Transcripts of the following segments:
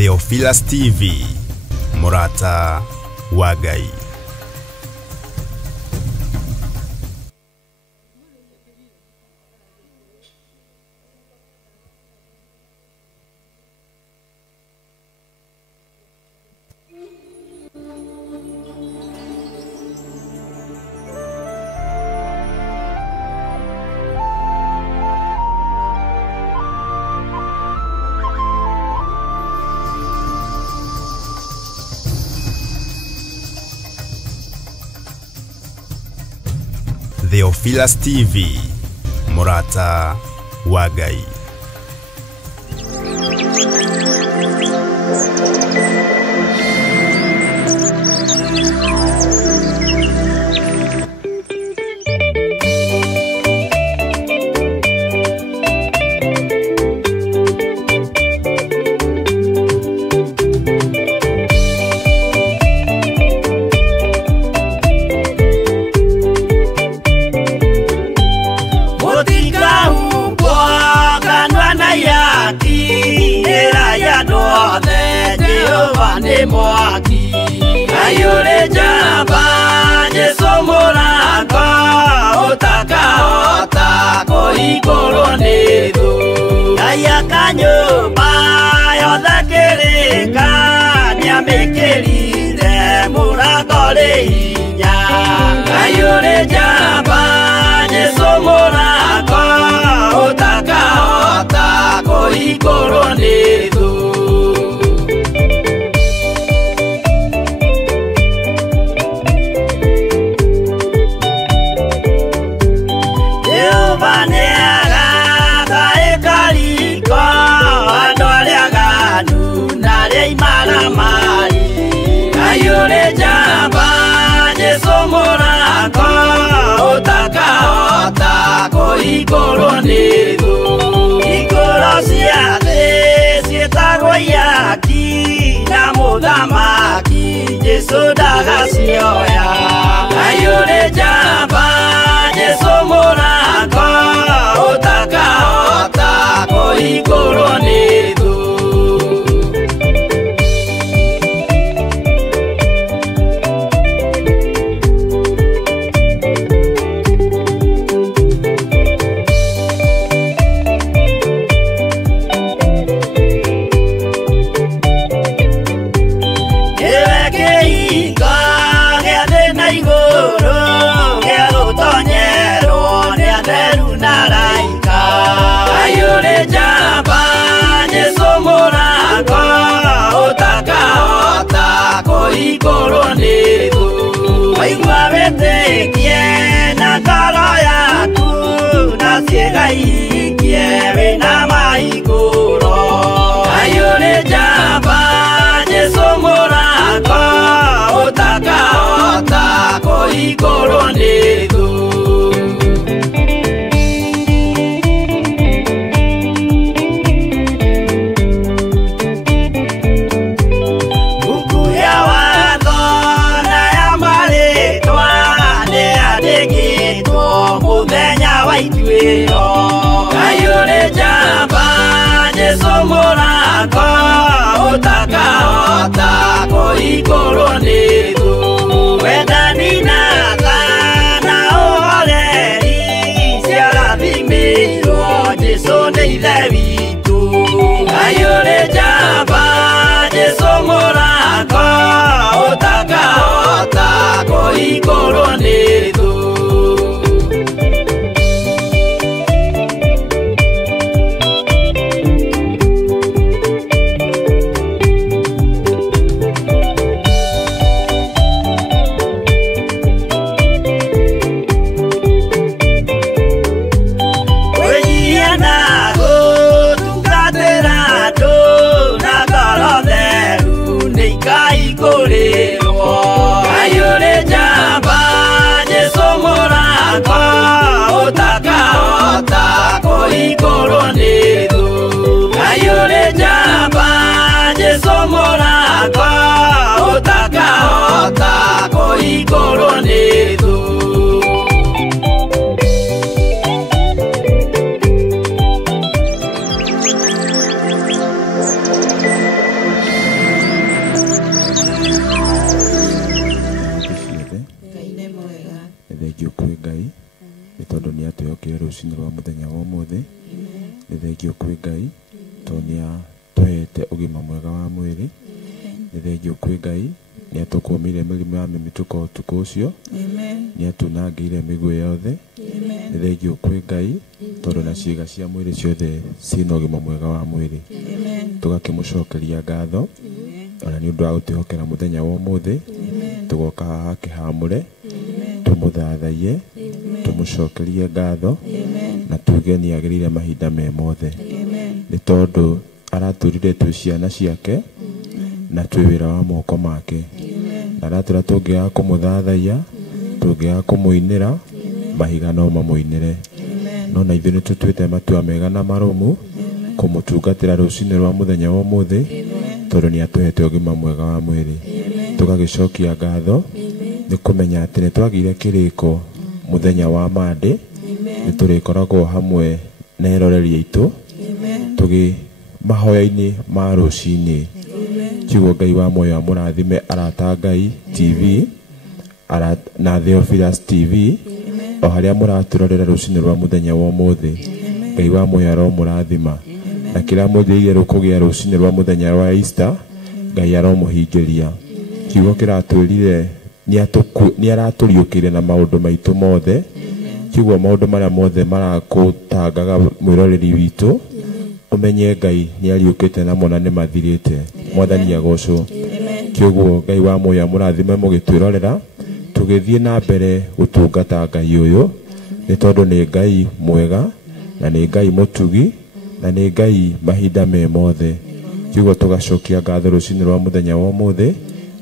Theophilus TV, Murata wa Ngai. Theophilus TV, Murata wa Ngai. Mwaki ayure jamba jesomoranga otaka otako ikoronedo ayakanyoba yodakereka nyamekerire murakore inya ayure jamba jesomoranga otaka otako ikoronedo ayure jamba jesomoranga otaka otako ikoronedo ikorosiade sietagwo yaki na muthamaki Jesu ndagacionya ayure jamba jesomoranga otaka otako ikoronedo ikoronedo waigua wetekie na ngoro yaku na ciĩga ikie wĩna maigũro ayũrĩ njamba Jesũ mũrango ũtakahota kũhingũrũnĩdo ayũrĩ njamba Jesũ mũrango ũtakahota kũhingũrũnĩdo wendani na tha na ũhoreri ciarathimĩirwo Jesũ nĩ ithe witũ ayũrĩ njamba Jesũ mũrango ũtakahota kũhingũrũnĩdo ayũrĩ njamba Jesũ mũrango ũtakahota kũhingũrũnĩdo ayũrĩ njamba Jesũ mũrango ũtakahota kũhingũrũnĩdo rũcinĩ rwa mũthenya wa ũmũthĩ. Nĩ thengio kwĩ Ngai tondũ nĩ atũhete ũgima mwega wa mwĩrĩ. Nĩ thengio kwĩ Ngai nĩ atũkũmĩire mĩrimũ ya mĩmĩtuko ũtukũ ũcio. Nĩ atunangĩire mĩguĩ yothe. Nĩ thengio kwĩ Ngai tondũ na ciĩga cia mwĩrĩ ciothe ciĩna ũgima mwega wa mwĩrĩ. Tũgakĩmũcokeria ngatho ona nĩ ũndũ wa gũtwĩhokera mũthenya wa ũmũthĩ. Tũgoka haha kĩhamũre tũmũthathaiye tũmũcokerie ngatho na tuge nĩ agĩrĩire mahinda me mothe. Nĩ tondũ aratũrire twĩ ciana ciake na twĩ wĩra wa moko make. Na aratwĩra tũngĩaga kũmũthathaiya, tũngĩaga kũmũinĩra, mahiga no mamũinĩre. No na ithuĩ nĩ tũtuĩte matua mega na marũmu kũmũtungatĩra rũcinĩ rwa mũthenya wa ũmũthĩ tondũ nĩ atũhete ũgima mwega wa mwĩrĩ. Tũgagĩcokia ngatho nĩ kũmenya atĩ nĩ twagĩire kĩrĩko mũthenya wa Monday. Nĩ tũrĩkoragwo hamwe na eroreri aitũ tũgĩ mahoya-inĩ ma rũcinĩ. Kiugo Ngai wa muoyo amũrathime arata Ngai TV na Theophilus TV o harĩa mũratũrorera rũcinĩ rwa mũthenya wa ũmũthĩ. Ngai wa muoyo aromũrathima na kĩrĩa mũthĩire rũkũgĩa rũcinĩ rwa mũthenya wa Easter, Ngai aromũhingĩria. Kiugo kĩratwĩrire nĩ aratũriũkĩire na maũndũ maitũ mothe. Kiugo maũndũ marĩa mothe marakũtangaga mwĩroreri witũ, ũmenye Ngai nĩ ariũkĩte namo na nĩ mathirĩte. Mwathani agocwo. Kiugo Ngai wa muoyo amũrathime mũgĩtwĩrorera tũgĩthiĩ na mbere gũtungata Ngai ũyũ nĩ tondũ nĩ Ngai mwega na nĩ Ngai mũtugi na nĩ Ngai mahinda me mothe. Kiugo tũgacokia ngatho rũcinĩ rwa mũthenya wa ũmũthĩ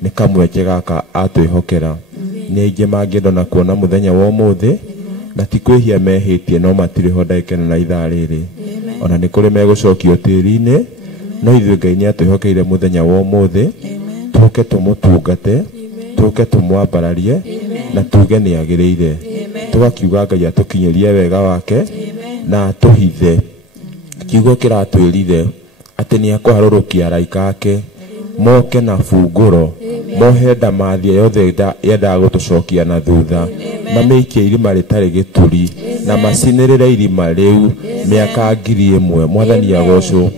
nĩ kamweke gaka atwĩhokera. Nĩ aingĩ mangĩenda kuona mũthenya wa ũmũthĩ na ti kwĩhia mehĩtie no matirĩ ho ndagĩka na ithaa rĩrĩ. Ona nĩ kũrĩ megũcokio tĩri-inĩ no ithuĩ Ngai nĩ atwĩhokeire mũthenya wa ũmũthĩ tũke tũmũtungate, tũke tũmwambararie na tuge nĩ agĩrĩire. Tũgakiuga Ngai atũkinyĩrie wega wake na atũhithe. Kiugo kĩratwĩrire atĩ nĩ akũharũrũkia araika ake moke na bungũro mohe ndamathia yothe yendaga gũtũcokia na thutha, mamĩikie irima rĩtarĩ gĩturi na macinĩrĩre irima rĩu mĩaka 1000. Mwathani agocwo.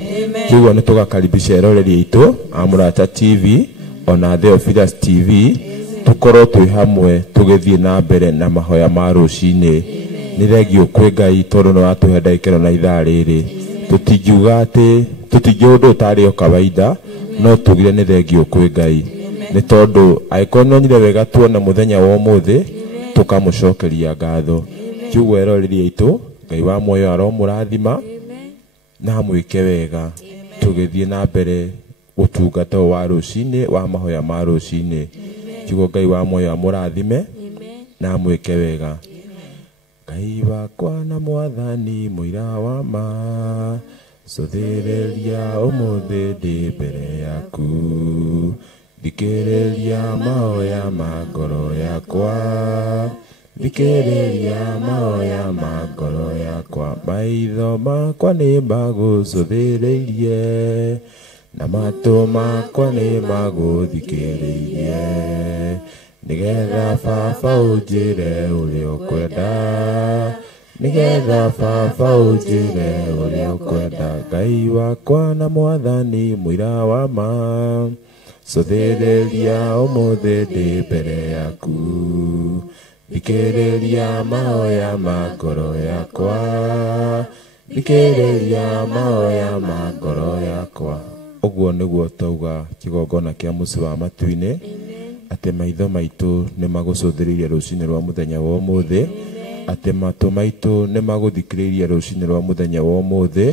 Kiugo nĩ tũgakaribisha eroreri aitũ a Mũrata TV ona Theophilus TV tũkorwo twĩ hamwe tũgĩthiĩ na mbere na mahoya ma rũcinĩ. Nĩ thengio kwĩ Ngai tondũ nĩ watũhe ndagĩka na ithaa rĩrĩ. Tũtingiuga atĩ tũtingiuga ũndũ ũtarĩ o kawaida no tugire nĩ thengio kwĩ Ngai nĩ tondũ angĩkorwo nĩonire wega tuona mũthenya wa ũmũthĩ tũkamũcokeria ngatho. Kiugo eroreri aitũ Ngai wa muoyo aromũrathima na mwĩke wega tũgĩthiĩ na mbere ũtungata wa rũcinĩ wa mahoya ma rũcinĩ. Kiugo Ngai wa muoyo amũrathime na mwĩke wega. Ngai wakwa na Mwathani mũira wa ma cothĩrĩria ũmũthĩ ndĩ mbere yaku, thikĩrĩria mahoya ma ngoro yakwa, thikĩrĩria mahoya ma ngoro yakwa. Maitho makwa nĩ magũcũthĩrĩirie na matũ makwa nĩ magũthikĩrĩirie, nĩgetha Baba ũnjĩre ũrĩa ũkwenda, nĩgetha Baba ũnjĩre ũrĩa ũkwenda. Ngai wakwa na Mwathani mũira wa ma cothĩrĩria ũmũthĩ ndĩ mbere yaku, thikĩrĩria mahoya ma ngoro yakwa, thikĩrĩria mahoya ma ngoro yakwa. Ũguo nĩguo tauga kĩgongona kĩa mũciĩ wa matu-inĩ atĩ maitho maitũ nĩ magũcũthĩrĩirie rũcinĩ rwa mũthenya wa ũmũthĩ, atĩ matũ maitũ nĩ magũthikĩrĩirie rũcinĩ rwa mũthenya wa ũmũthĩ,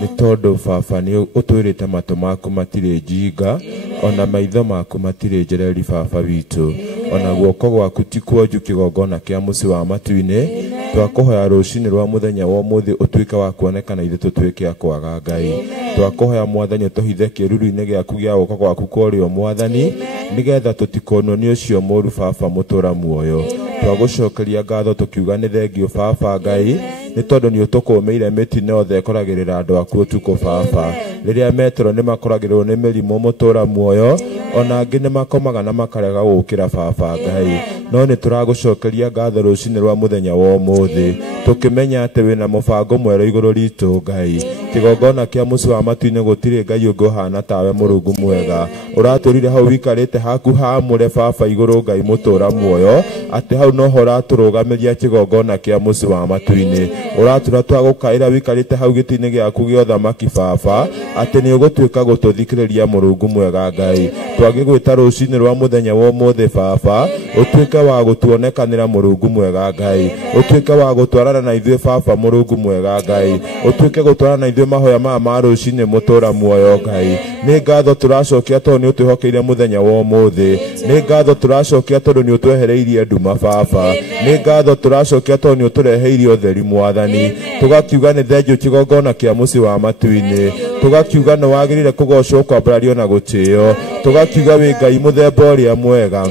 nĩ tondũ Baba nĩ ũtwĩrĩte matũ maku matirĩ njinga ona maitho maku matirĩ njereri Baba witũ, ona guoko gwaku ti kuonju kĩgongona kĩa mũciĩ wa matu-inĩ. Twakũhoya rũcinĩ rwa mũthenya wa ũmũthĩ ũtuĩke wa kuonekana ithuĩ tũtuĩke a kwaga Ngai. Twakũhoya Mwathani ũtũhithe kĩruru-inĩ gĩaku gĩa guoko gwaku kwa ũrĩo Mwathani, nĩgetha tũtikonwo nĩ ũcio mũũru Baba mũtũra muoyo. Twagũcokeria ngatho tũkiuga nĩ thengio Baba Ngai nĩ tondũ nĩ ũtũkũmĩire mĩtino yothe ĩkoragĩrĩra andũ aku ũtukũ Baba. Rĩrĩa metro nĩ makoragĩrĩrwo nĩ mĩrimũ mũtũra muoyo, ona angĩ nĩ makomaga na makarega gũkĩra Baba Ngai. no nĩ tũragũcokeria ngatho rũcinĩ rwa mũthenya wa ũmũthĩ tũkĩmenya atĩ wĩna mũbango mwerũ igũrũ ritũ Ngai kĩgongona kĩa mũciĩ wa matu-inĩ gũtirĩ Ngai ũngĩ ũhana tawe Mũrungu mwega ũratũrire hau wikarĩte haku haamũre Baba igũrũ Ngai mũtũra muoyo atĩ hau noho ũratũrũgamĩria kĩgongona kĩa mũciĩ wa matu-inĩ ũratũra twagũkaĩra wikarĩte hau gĩtĩ-inĩ gĩaku gĩa ũthamaki Baba atĩ nĩ ũgũtuĩka gũtũthikĩrĩria Mũrungu mwega Ngai twagĩgwĩta rũcinĩ rwa mũthenya wa ũmũthĩ Baba ũtuĩke wa gũtuonekanĩra Mũrungu mwega Ngai ũtuĩke wa gũtwarana na ithuĩ Baba Mũrungu mwega Ngai ũtuĩke gũtwarana na ithuĩ mahoya maya ma rũcinĩ mũtũra muoyo Ngai nĩ ngatho tũracokia tondũ nĩ ũtwĩhokeire mũthenya wa ũmũthĩ nĩ ngatho tũracokia tondũ nĩ ũtwehereirie nduma Baba nĩ ngatho tũracokia tondũ nĩ ũtũreheirie ũtheri Mwathani tũgakiuga nĩ thengiũ kĩgongona kĩa mũciĩ wa matu-inĩ tũgakiuga nĩ wagĩrĩire kũgocwo kwambarario na gũtĩĩo tũgakiuga wĩ Ngai mũthemba ũrĩa mwega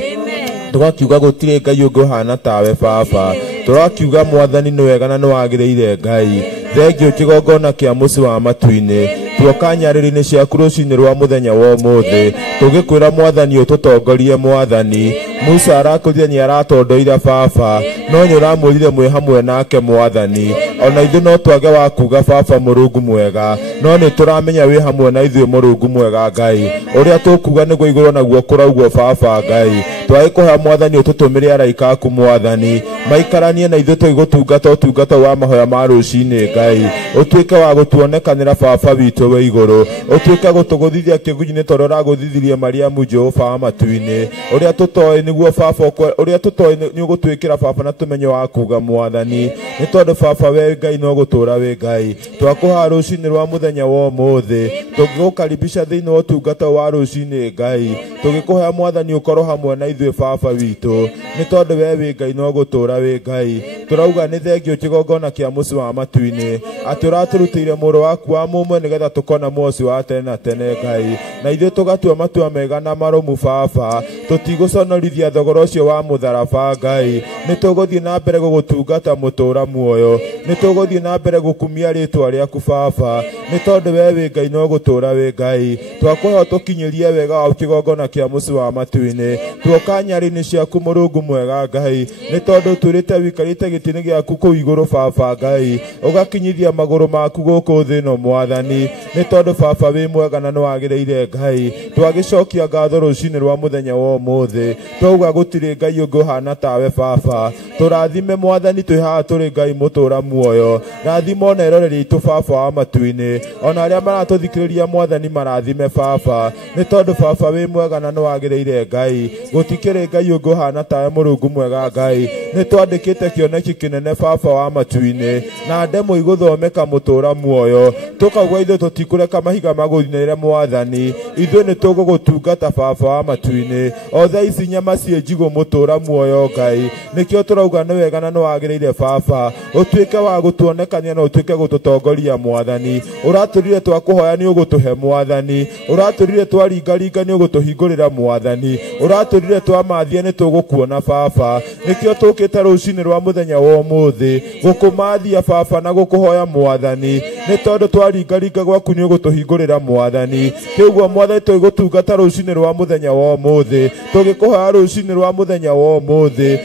tũgakiuga gũtirĩ Ngai ũngĩ ũhana tawe Baba tũrakiuga Mwathani nĩ wega na nĩ wagĩrĩire Ngai thengiũ kĩgongona kĩa mũciĩ wa matu-inĩ tuoka nyarĩrĩ-inĩ ciaku rũcinĩ rwa mũthenya wa ũmũthĩ tũgĩkwĩra Mwathani ũtũtongorie Mwathani Musa arakũrire nĩ aratondoira Baba no nĩ ũramwĩrire mwĩ hamwe nake Mwathani ona ithuĩ no twage wa kuga Baba Mũrungu mwega no nĩ tũramenya wĩ hamwe na ithuĩ Mũrungu mwega Ngai ũrĩa tũkuga nĩguo igũrũ naguo kũraugwo Baba Ngai twagĩkũhoya Mwathani ũtũtũmĩre araika aku Mwathani maikaranie na ithuĩ tũgĩgũtungata ũtungata wa mahoya ma rũcinĩ Ngai ũtuĩke wa gũtuonekanĩra Baba witũ wĩ igũrũ ũtuĩke gũtũgũthithia kĩgunyĩ-inĩ tondũ ũragũthithirie Mariamu Jehova wa matu-inĩ ũrĩa tũtoĩ nĩguo Baba ũrĩa tũtoĩ nĩ ũgũtwĩkĩra Baba na tũmenye wa kuga Mwathani nĩ tondũ Baba we Ngai no gũtũũra wĩ Ngai twakũhoya rũcinĩ rwa mũthenya wa ũmũthĩ tũgĩgũkaribisha thĩinĩ wa ũtungata wa rũcinĩ Ngai tũgĩkũhoya Mwathani ũkorwo hamwe na ithuĩ Baba witũ nĩ tondũ we wĩ Ngai no gũtũũra wĩ Ngai tũrauga nĩ thengiũ kĩgongona kĩa mũciĩ wa matu-inĩ atĩ ũratũrutĩire mũrũ waku wa mũmwe nĩgetha tũkona mũciĩ wa tene na tene Ngai na ithuĩ tũgatua matua mega na marũmu Baba tũtigũconorithia thogora ũcio wa mũtharaba Ngai nĩ tũgũthiĩ na mbere gũgũtungata mũtũra muoyo nĩ tũgũthiĩ na mbere gũkumia rĩtwa rĩaku Baba nĩ tondũ we wĩ Ngai no gũtũũra wĩ Ngai twakũhoya tũkinyĩrie wega wa kĩgongona kĩa mũciĩ wa matu-inĩ tuoka nyarĩ-inĩ ciaku Mũrungu mwega Ngai nĩ tondũ tũrĩte wikarĩte gĩtĩ-inĩ gĩaku kũu igũrũ Baba Ngai ũgakinyithia magũrũ maku gũkũ thĩ ĩno Mwathani nĩ tondũ Baba wĩ mwega na nĩ wagĩrĩire Ngai twagĩcokia ngatho rũcinĩ rwa mũthenya wa ũmũthĩ twauga gũtirĩ Ngai ũngĩ ũhana tawe Baba tũrathime Mwathani twĩ haha tũrĩ Ngai mũtũra muoyo rathima na eroreri itũ Baba wa matu-inĩ ona arĩa maratũthikĩrĩria Mwathani marathime Baba nĩ tondũ Baba wĩ mwega na nĩ wagĩrĩire Ngai gũtikĩrĩ Ngai ũngĩ ũhana tawe Mũrungu mwega Ngai nĩ twandĩkĩte kĩoneki kĩnene Baba wa matu-inĩ na ndemũ igũthomeka mũtũra muoyo tũkauga ithuĩ tũtikũreka mahiga magũthinĩre Mwathani ithuĩ nĩ tũgũgũtungata Baba wa matu-inĩ o thaa ici nyama ciĩ njigũ mũtũra muoyo Ngai nĩkĩo tũrauga nĩ wega na nĩ wagĩrĩire Baba ũtuĩke wa gũtuonekania na ũtuĩke gũtũtongoria Mwathani ũratũrire twakũhoya nĩ ũgũtũhe Mwathani ũratũrire twaringaringa nĩ ũgũtũhingũrĩra Mwathani ũratũrire twamathia nĩ tũgũkuona Baba nĩkĩo tũkĩte rũcinĩ rwa mũthenya wa ũmũthĩ gũkũmathia Baba na gũkũhoya Mwathani nĩ tondũ twaringaringa gwaku nĩ ũgũtũhingũrĩra Mwathani kĩuguo Mwathani tũgũtungata rũcinĩ rwa mũthenya wa ũmũthĩ tũgĩkũhoya rũcinĩ rwa mũthenya wa ũmũthĩ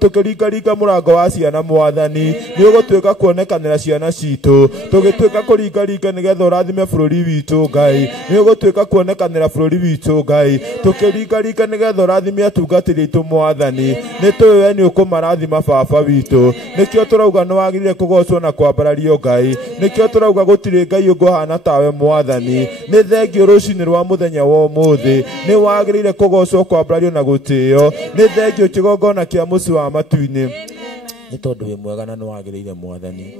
tũkĩringaringa mũrango wa ciana Mwathani nĩ ũgũtuĩka kuonekanĩra ciana citũ tũgĩtuĩka kũringaringa nĩgetha ũrathime bũrũri witũ Ngai nĩ ũgũtuĩka kuonekanĩra bũrũri witũ Ngai tũkĩringaringa nĩgetha ũrathime atungatĩri aitũ Mwathani nĩ tũĩ we nĩ ũkũmarathima Baba witũ nĩkĩo tũrauga nĩ wagĩrĩire kũgocwo na kwambarario Ngai nĩkĩo tũrauga gũtirĩ Ngai ũngĩ ũhana tawe Mwathani nĩ thengiũ rũcinĩ rwa mũthenya wa ũmũthĩ nĩ wagĩrĩire kũgocwo kwambarario na gũtĩĩo nĩ thengiũ kĩgongona kĩa mũciĩ wa matu-inĩ nĩ tondũ wĩ mwega na nĩ wagĩrĩire Mwathani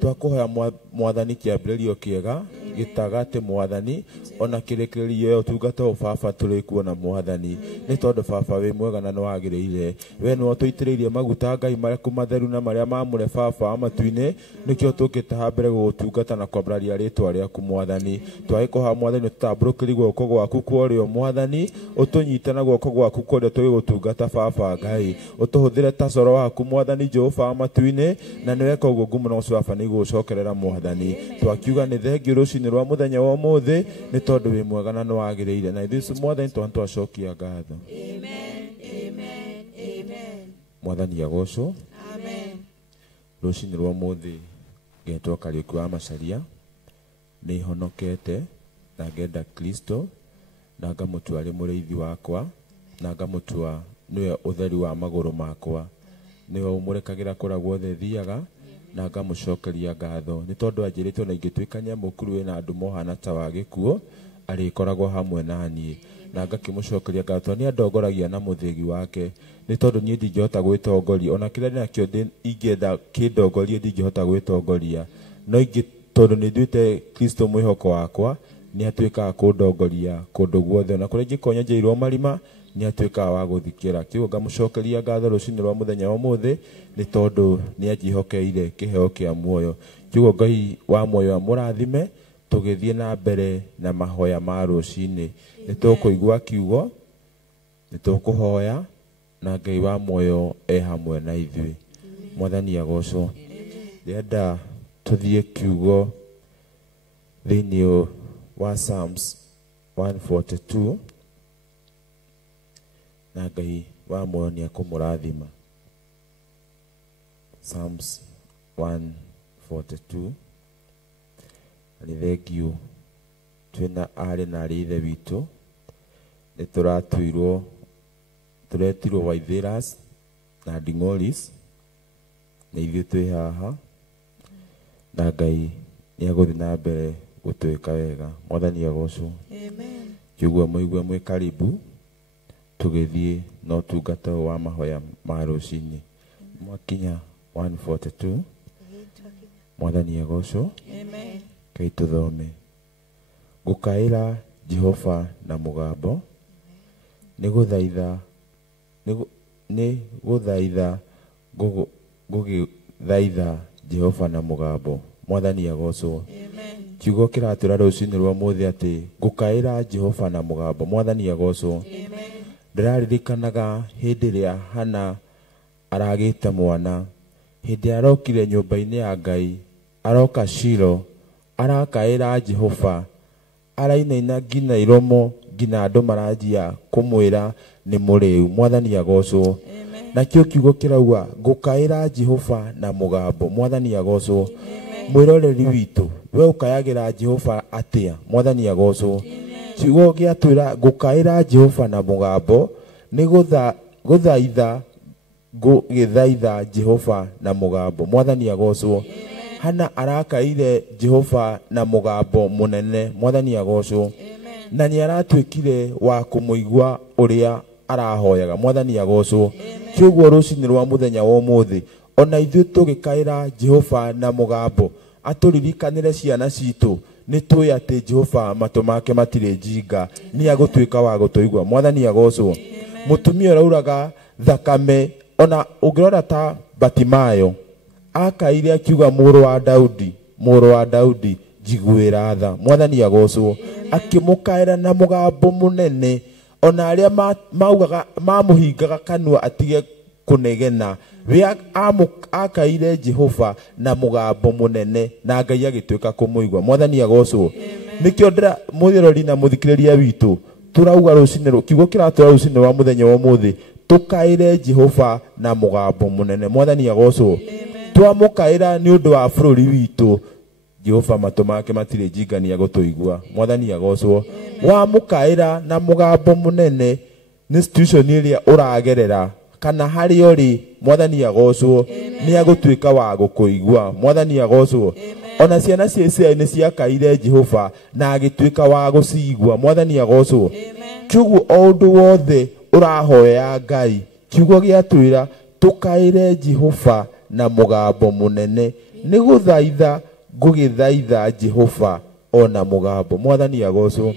twakũhoya Mwathani kĩambĩrĩrio kĩega gĩtagatĩ Mwathani ona kĩrĩkĩrĩrio ũtungata wa Baba tũrĩ kuona Mwathani nĩ tondũ Baba wĩ mwega na nĩ wagĩrĩire we nĩwe ũtũitĩrĩirie maguta Ngai marĩa matheru na marĩa mamũre Baba wa matu-inĩ nĩkĩo tũkĩte ha mbere gũgũtungata na kwambararia rĩtwa rĩaku Mwathani twagĩkũhoya Mwathani ũtũtambũrũkĩrie guoko gwaku kwa ũrĩo Mwathani ũtũnyite na guoko gwaku kwa ũrĩo tũgĩgũtungata Baba Ngai ũtũhũthĩre ta coro waku Mwathani Jehova wa matu-inĩ na nĩ weka ũguo ngumo na ũcio Baba nĩ gũgũcokerera Mwathani twakiuga nĩ thengiũ rũcinĩ rwa mũthenya wa ũmũthĩ nĩ tondũ wĩ mwega na nĩ wagĩrĩire na ithuĩ Mwathani twacokia ngatho. Amen. Amen. Mwathani agocwo. Amen. Rucinĩ rwa mũthĩ ngetwo Kariuki wa Macharia nĩ honokete na ngenda Kristo na ngamũtua arĩ mũrĩithi wakwa na ngamũtua nĩwe ũtheri wa magũrũ makwa, nĩwe ũmũrekagĩra kũrĩa guothe thiaga na ngamũcokeria ngatho nĩ tondũ anjĩrĩtwo na ingĩtuĩka nĩamũkuru na andũ mohana ta wa gĩkuũ arĩkoragwo hamwe na niĩ na ngakĩmũcokeria ngatho nĩ andongoragia na mũthĩgi wake nĩ tondũ niĩ ndingĩhota gwĩtongoria ona kĩrĩa ndĩnakĩo ingĩenda kĩndongorie ndingĩhota gwĩtongoria no tondũ nĩ nduĩte Kristo mwĩhoko wakwa nĩ atuĩkaga kũndongoria kũndũ guothe ona kũrĩa ingĩkonya njĩirwo marima nĩ atuĩkaga wa gũthikĩra kĩguo ngamũcokeria ngatho rũcinĩ rwa mũthenya wa ũmũthĩ nĩ tondũ nĩ anjihokeire kĩheo kĩa muoyo kĩguo Ngai wa muoyo amũrathime tũgĩthiĩ na mbere na mahoya ma rũcinĩ nĩ tũkũigua kiugo nĩ tũkũhoya na Ngai wa muoyo hamwe na ithuĩ. Mwathani agocwo. Ndĩrenda tũthiĩ kiugo thĩinĩ wa Psalms 142 na Ngai wa muoyo nĩ akũmũrathima. Psalms 142 nĩ thengio twĩna arĩ na arĩ ithe witũ nĩ tũretirwo Waithiras na Nding'oris na ithuĩ twĩ haha na Ngai nĩ agũthiĩ na mbere gũtwĩka wega. Mwathani agocwo. Amen. Kiugo mũigua mwĩ karibu tũgĩthiĩ na ũtungata wa mahoya ma rũcinĩ. Mwakinya 142 Mwathani agocwo. Amen. Kai tũthome. Ngũkaĩra Jehova na mũgambo nĩ gũthaitha Jehova na mũgambo. Mwathani agocwo. Amen. Kiugo kĩratũra rũcinĩ rwa mũthĩ atĩ ngũkaĩra Jehova na mũgambo. Mwathani agocwo. Amen. Ndĩraririkanaga hĩndĩ ĩrĩa Hana aragĩte mwana hĩndĩ arokire nyũmba-inĩ ya Ngai aroka Shilo arakaĩra Jehova arainaina ngina iromo ngina andũ maranjia kũmwĩra nĩ mũrĩu. Mwathani agocwo. Nakĩo kiugo kĩrauga ngũkaĩra Jehova na mũgambo. Mwathani agocwo. Mwĩroreri witũ we ũkayagĩra Jehova atĩa? Mwathani agocwo. Kiugo gĩatwĩra ngũkaĩra Jehova na mũgambo nĩ gũthaitha Jehova na mũgambo. Mwathani agocwo. Hana arakaire Jehova na mũgambo mũnene. Mwathani agocwo. Na nĩ aratuĩkire wa kũmũigua ũrĩa arahoyaga. Mwathani agocwo. Kĩoguo rũcinĩ rwa mũthenya wa ũmũthĩ ona ithuĩ tũgĩkaĩra Jehova na mũgambo atũririkanĩre ciana citũ nĩ tũĩ atĩ Jehova matũ make matirĩ njinga nĩ agũtuĩka wa gũtũigua. Mwathani agocwo. Mũtumia ũrauraga thakame ona ũngĩrora ta Batimayo akaire akiuga mũrũ wa Daudi njiguĩra tha. Mwathani agocwo. Akĩmũkaĩra na mũgambo mũnene ona arĩa mamũhingaga kanua atige kũnegena we akaire Jehova na mũgambo mũnene na Ngai agĩtuĩka kũmũigua. Mwathani agocwo. Nĩkĩo mũthirori na mũthikĩrĩria witũ tũrauga rũcinĩ kiugo kĩratũra rũcinĩ wa mũthenya wa ũmũthĩ tũkaĩre Jehova na mũgambo mũnene. Mwathani agocwo. Twamũkaĩra nĩ ũndũ wa bũrũri witũ Jehova matũ make matirĩ njinga nĩ agũtũigua. Mwathani agocwo. Wamũkaĩra na mũgambo mũnene nĩ situation ĩrĩa ũragerera kana harĩa ũrĩ. Mwathani agocwo. Nĩ agũtuĩka wa gũkũigua. Mwathani agocwo. Ona ciana cia Isiraeli nĩ ciakaire Jehova na agĩtuĩka wa gũcigua. Mwathani agocwo. Kiugo o ũndũ wothe ũrahoya Ngai kiugo gĩatwĩra tũkaĩre Jehova na mũgambo mũnene nĩ gũgĩthaitha Jehova ona mũgambo. Mwathani agocwo.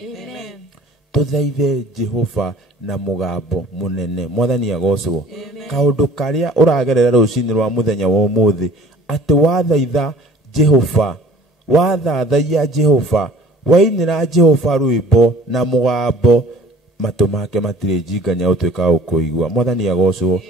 Tũthaithe Jehova na mũgambo mũnene. Mwathani agocwo. Kaũndũ karĩa ũragerera rũcinĩ rwa mũthenya wa ũmũthĩ atĩ wathaitha Jehova wathathaia Jehova wainĩra Jehova rwĩmbo na mũgambo matũ make matirĩ njinga nĩ agũtuĩka wa gũkũigua. Mwathani agocwo.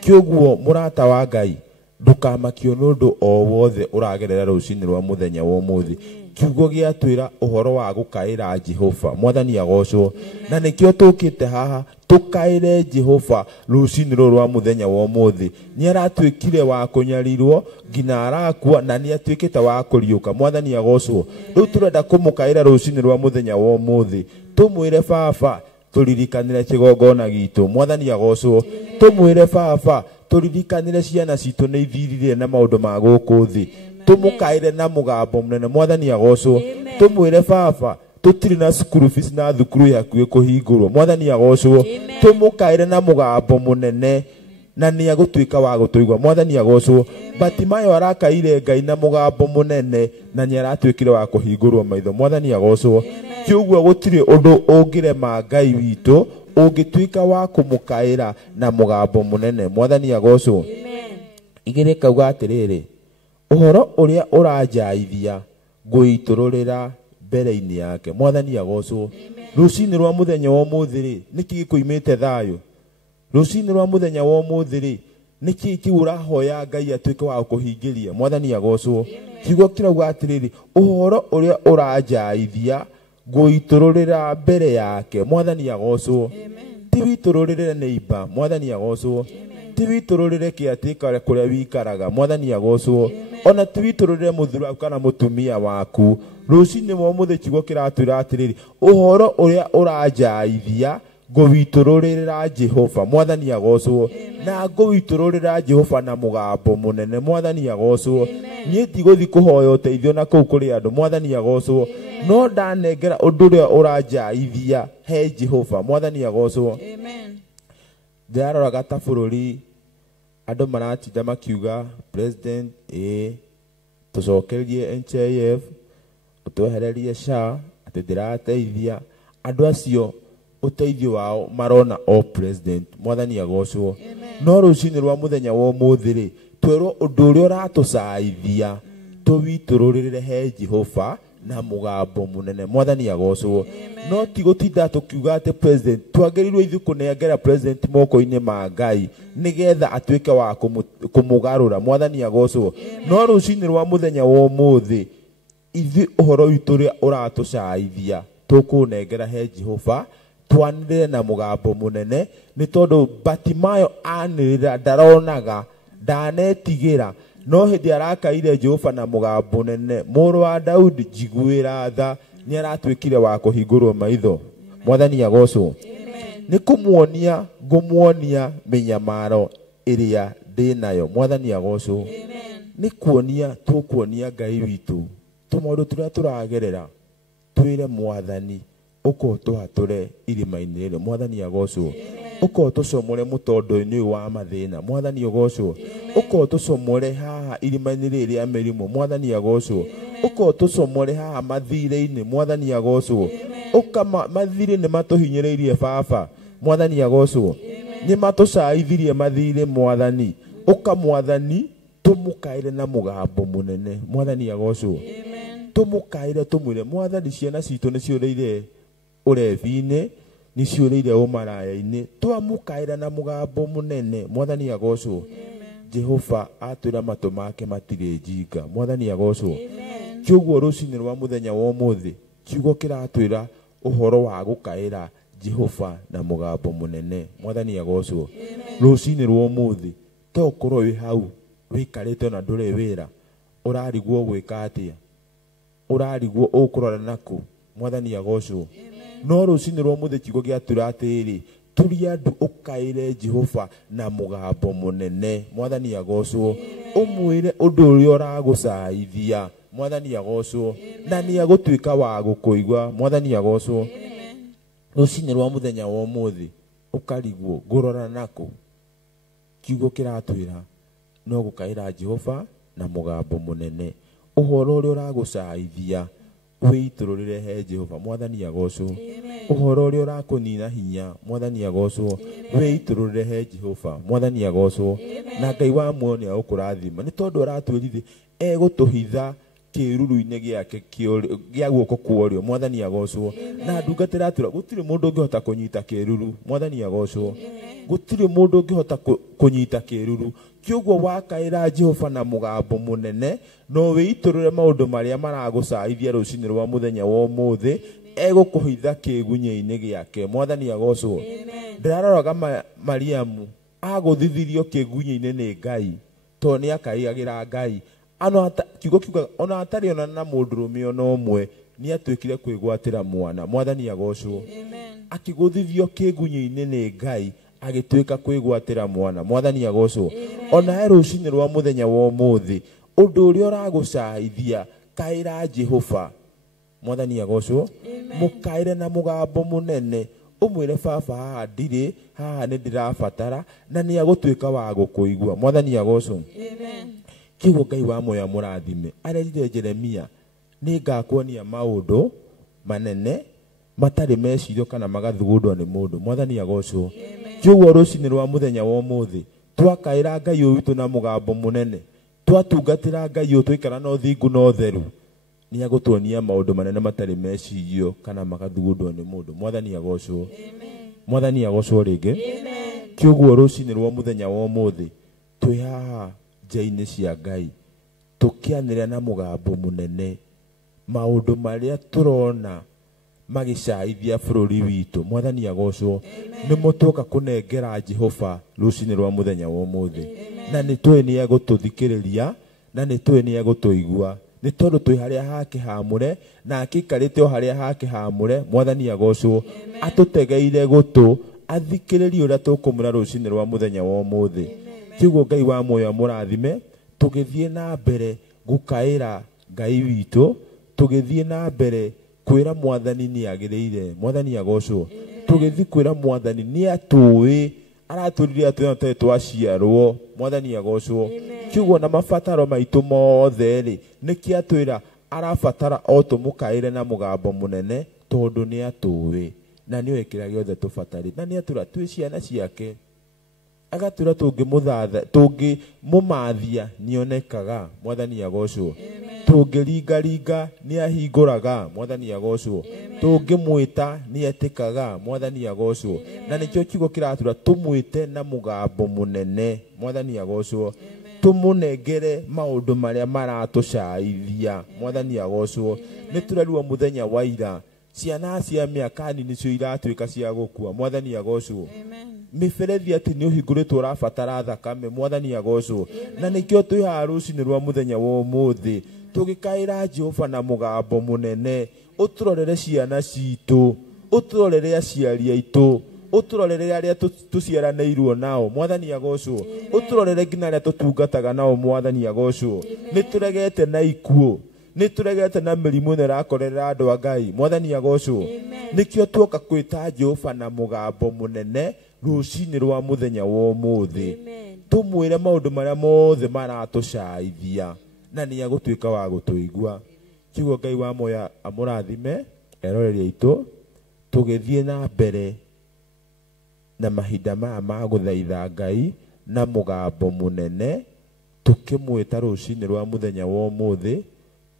Kĩoguo mũrata wa Ngai ndũkamakio nĩ ũndũ o wothe ũragerera rũcinĩ rwa mũthenya wa ũmũthĩ. Kiugo gĩatwĩra ũhoro wa gũkaĩra Jehova. Mwathani agocwo. Na nĩkĩo tũkĩte haha tukaire Jehova rucini rwa muthenya wa umuthi ni aratwikire wa kunyarirwo ngina arakua na ni atwikite wa kuriuka mwathani agocwo riu turenda kumukaira rucini rwa muthenya wa umuthi tumwire baba turirikanire kigongona gitu mwathani agocwo tumwire baba turirikanire ciana citu ni ithirire na maundu ma guku thi tumukaire na mugambo munene mwathani agocwo tumwire baba tutiri na school fees na thukuru yaku kuhingurwo mwathani agocwo tumukaire na mugambo munene na ni agutwika wa gutuigwa mwathani agocwo Batimayo arakaire Ngai na mugambo munene na ni aratwikire wa kuhingurwo maitho mwathani agocwo kiugo gutiri undu ungirema Ngai witu ungitwika wa kumukaira na mugambo munene mwathani agocwo igire kauga atiriri uhoro uria urajaithia guitururira mbere-ini yake mwathani agocwo rucini rwa muthenya wa umuthi ri niki gikuimite thayo rucini rwa muthenya wa umuthi ri niki kiurahoya Ngai atwike wa kuhingiria mwathani agocwo kiugo kirauga atiriri uhoro uria urajaithia guitururira mbere yake mwathani agocwo ti witururire neiba mwathani agocwo ti witururire kiatika kuria wikaraga mwathani agocwo ona ti witururire muthura kana mutumia waku rucini wa umuthi kiugo kiratwira atiriri uhoro uria urajaithia guitururira Jehova mwathani agocwo na guitururira Jehova na mugambo munene mwathani agocwo nie tiguthi kuhoya uteithio na kuu kuri andu mwathani agocwo no ndanengera undu uria urajaithia he Jehova mwathani agocwo ndaroraga ta bururi andu maratinda makiuga president tucokerie NHIF utwehererie SHA ati ndirateithia andu acio uteithio wao marona o president mwathani agocwo no rucini rwa muthenya wa umuthi ri twirwo undu uria uratucaithia tuwitururire he Jehova na mugambo munene mwathani agocwo no ti gutinda tukiuga ati president twagerirwo ithu kunengera president moko-ini ma Ngai nigetha atwike wa kumugarura mwathani agocwo no rucini rwa muthenya wa umuthi ithi uhoro witu uria uratucaithia tukunengera he Jehova twanire na mugambo munene ni tondu Batimayo anirira ndaronaga ndanetigira no hindi arakaire Jehova na mugambo munene muru wa Daudi jiguira tha ni aratwikire wa kuhingurwo maitho mwathani agocwo ni kumuonia ngumuonia minyamaro iria ndinayo mwathani agocwo ni kuonia tukuonia Ngai witu tumaundu turia turagerera twire mwathani uko tuhature irima-ini riri mwathani agocwo uko tucomore mutondo-ini wa mathina mwathani agocwo uko tucomore haha irima-ini riri ria mirimu mwathani agocwo uko tucomore haha mathire-ini mwathani agocwo uka mathire ni matuhinyiriirie baba mwathani agocwo ni matucaithirie mathire mwathani uka mwathani tumukaire na mugambo munene mwathani agocwo tumukaire tumwire mwathani ciana citu ni ciureire urevi-ini ni ciureire umaraya-ini twamukaira na mugambo munene mwathani agocwo Jehova atwira matu make matire njinga mwathani agocwo kiugo rucini rwa muthenya wa umuthi kiugo kiratwira uhoro wa gukaira Jehova na mugambo munene mwathani agocwo rucini rwa umuthi tokorwo wi hau wikarite na ndure wira urarigwo gwika atia urarigwo ukurora naku mwathani agocwo no rucini rwa umuthi kiugo giatwira atiri turi andu ukaire Jehova na mugambo munene mwathani agocwo umwire undu uria uragucaithia mwathani agocwo na ni agutwika wa gukuigwa mwathani agocwo rucini rwa muthenya wa umuthi ukarigwo ngurora naku kiugo kiratwira no gukaira Jehova na mugambo munene uhoro uria uragucaithia witururire he Jehova mwathani agocwo uhoro uria urakunina hinya mwathani agocwo witururire he Jehova mwathani agocwo na Ngai wa muoni agukurathima ni tondu aratwirithi egutuhitha kiruru-ini giake gia guoko kuorio mwathani agocwo na ndungatira atwira gutiri mundu ungihota kunyita kiruru mwathani agocwo gutiri mundu ungihota kunyita kiruru kiugo wakaira Jehova na mugambo munene no witurure maundu maria maragucaithia rucini rwa muthenya wa umuthi egukuhitha kigunya-ini giake mwathani agocwo ndiraroraga Mariamu aguthithirio kĩgunyĩ-inĩ nĩ Ngai to nĩ akaĩagĩra Ngai kiugo kiuga ona atarĩ ona na mũndũrũme ona ũmwe nĩ atuĩkire kwĩgwatĩra mwana. Mwathani agocwo. Akĩgũthithio kĩgunyĩ-inĩ nĩ Ngai agĩtuĩka kwĩgwatĩra mwana. Mwathani agocwo. Ona rũcinĩ rwa mũthenya wa ũmũthĩ ũndũ ũrĩa ũragũcaithia kaĩra Jehova. Mwathani agocwo. Mũkaĩre na mũgambo mũnene umwĩre baba haha ndirĩ, haha nĩ ndĩrabatara na nĩ agũtuĩka wa gũkũigua. Mwathani agocwo. Kiugo Ngai wa muoyo mũrathime arerire Jeremia nĩ ngakuonia maũndũ manene matarĩ mecirio kana magathugundwo nĩ mũndũ. Mwathani agocwo. Kiugo rũcinĩ rwa mũthenya wa ũmũthĩ twakaĩra Ngai ũyũ witũ na mũgambo mũnene, twatungatĩra Ngai ũyũ twaikara na ũthingu na ũtheru, nĩ agũtuonia maũndũ manene matarĩ mecirio kana magathugundwo nĩ mũndũ. Mwathani agocwo. Mwathani agocwo rĩngĩ. Kiugo rũcinĩ rwa mũthenya wa ũmũthĩ twĩ haha nja-inĩ cia Ngai tũkĩanĩrĩra na mũgambo mũnene maũndũ marĩa tũrona magĩcaithia bũrũri witũ. Mwathani agocwo. Nĩ mũtuoka kũnengera Jehova rũcinĩ rwa mũthenya wa ũmũthĩ, na nĩ tũĩ nĩ egũtũthikĩrĩria na nĩ tũĩ nĩ egũtũigua, nĩ tondũ twĩ harĩa hake haamũre na akĩikarĩte o harĩa hake haamũre. Mwathani agocwo. Atũtegeire gũtũ athikĩrĩrie ũrĩa tũkũmũra rũcinĩ rwa mũthenya wa ũmũthĩ. Kiugo Ngai wa muoyo mũrathime tũgĩthiĩ na mbere gũkaĩra Ngai witũ, tũgĩthiĩ na mbere kwĩra Mwathani nĩ agĩrĩire. Mwathani agocwo. Tũgĩthiĩ kwĩra Mwathani nĩ atũĩ, aratũrire atũĩ tũtarĩ twaciarwo. Mwathani agocwo. Kiugo na mabataro maitũ mothe rĩ nĩkĩ atwĩra arabatara o tũmũkaĩre na mũgambo mũnene tondũ nĩ atũĩ na nĩ oĩ kĩrĩa gĩothe tũbatarĩ, na nĩ atwĩra twĩ ciana ciake, agatwĩra tũngĩmũmathia nĩonekaga. Mwathani agocwo. Tũngĩringaringa nĩ ahingũraga. Mwathani agocwo. Tũngĩmwĩta nĩ etĩkaga. Mwathani agocwo. Na nĩkĩo kiugo kĩratwĩra tũmwĩte na mũgambo mũnene. Mwathani agocwo. Tũmũnengere maũndũ marĩa maratũcaithia. Mwathani agocwo. Nĩ tũrerwo mũthenya wa ira ciana cia mĩaka nini cio iratuĩka cia gũkua. Mwathani agocwo. Mĩberethi atĩ nĩ ũhingũrĩtwo ũrabatara thakame. Mwathani agocwo. Na nĩkĩo twĩ haha rũcinĩ rwa mũthenya wa ũmũthĩ tũgĩkaĩra Jehova na mũgambo mũnene, ũtũrorere ciana citũ, ũtũrorere aciari aitũ, ũtũrorere arĩa tũciaranĩirwo nao. Mwathani agocwo. Ũtũrorere nginya arĩa tũtungataga nao. Mwathani agocwo. Nĩ tũregete na ikuũ, nĩ tũregete na mĩrimũ ĩno ĩrakorerera andũ a Ngai. Mwathani agocwo. Nĩkĩo tuoka kwĩta Jehova na mũgambo mũnene rũcinĩ rwa mũthenya wa ũmũthĩ, tũmwĩre maũndũ marĩa mothe maratũcaithia na nĩ agũtuĩka wa gũtũigua. Kiugo Ngai wa muoyo amũrathime eroreri aitũ tũgĩthiĩ na mbere na mahinda maya ma gũthaitha Ngai na mũgambo mũnene, tũkĩmwĩta rũcinĩ rwa mũthenya wa ũmũthĩ,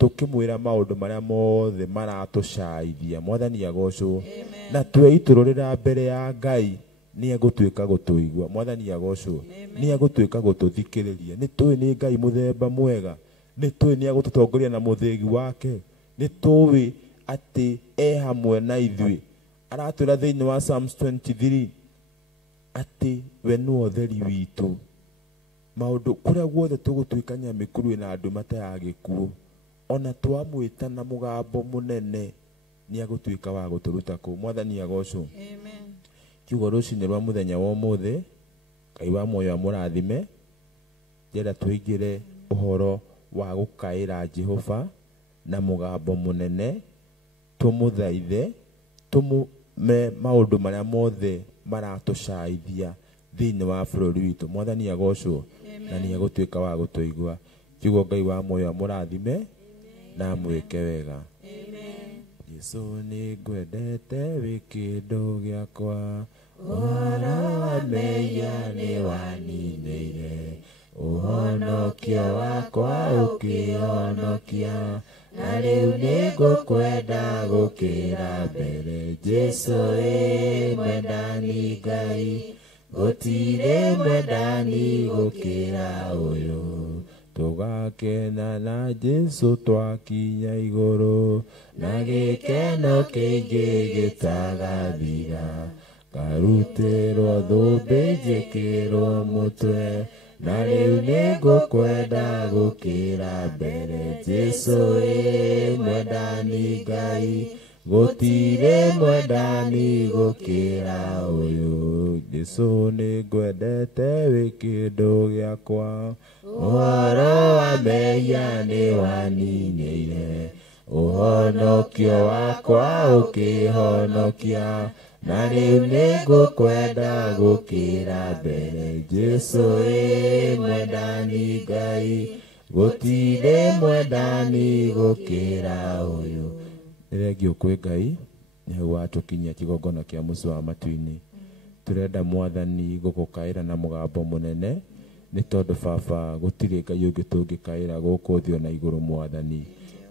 tũkĩmwĩra maũndũ marĩa mothe maratũcaithia. Mwathani agocwo. Na tweitũrũrĩra mbere ya Ngai nĩ egũtuĩka gũtũigua. Mwathani agocwo. Nĩ egũtuĩka gũtũthikĩrĩria. Nĩ tũĩ nĩ Ngai mũthemba mwega, nĩ tũĩ nĩ egũtũtongoria na mũthĩgi wake, nĩ tũĩ atĩ hamwe na ithuĩ. Aratwĩra thĩinĩ wa Psalms 23 atĩ we nĩwe ũtheri witũ. Maũndũ kũrĩa guothe tũgũtuĩka nyamĩkuru na andũ matayagĩkuũ, ona twamwĩta na mũgambo mũnene nĩ agũtuĩka wa gũtũruta kũu. Mwathani agocwo. Kiugo rũcinĩ rwa mũthenya wa ũmũthĩ Ngai wa muoyo amũrathime, ndĩrenda tũingĩre ũhoro wa gũkaĩra Jehova na mũgambo mũnene, tũmũthaithe, tũmũme maũndũ marĩa mothe maratũcaithia thĩinĩ wa bũrũri witũ. Mwathani agocwo. Na nĩ egũtuĩka wa gũtũigua. Kiugo Ngai wa muoyo amũrathime na mwĩke wega. Yesu nĩ ngwendete wĩ kĩndũ gĩakwa, ũhoro wa mehia nĩ waninĩire, ũhonokio wakwa ũkĩhonokia, na rĩu nĩ ngũkwenda gũkĩra mbere. Jesu mwendani Ngai, gũtirĩ mwendani gũkĩra ũyũ. Tũgakena na Jesu twakinya igũrũ, na gĩkeno kĩingĩ gĩtagathira. ngarutĩrwo thũmbĩ njĩkĩrwo mũtwe na rĩu nĩngũkwenda gũkĩra mbere Jesũ mwendani Ngai gũtirĩ mwendani gũkĩra ũyũ Jesũ nĩngwendete wĩ kĩndũ gĩakwa ũhoro wa mehia nĩwaninĩire ũhonokio wakwa ũkĩhonokia na rĩu nĩngũkwenda gũkĩra mbere Jesũ mwendani Ngai gũtirĩ mwendani gũkĩra ũyũ. Rĩrĩa ngĩũkwĩ Ngai nĩwe watũkinyia kĩgongona kĩa mũico wa matu-inĩ. Tũrenda Mwathani gũgũkaĩra na mũgambo mũnene nĩ tondũ Baba gũtirĩ Ngai ũngĩ tũngĩkaĩra gũkũ thĩ na igũrũ Mwathani.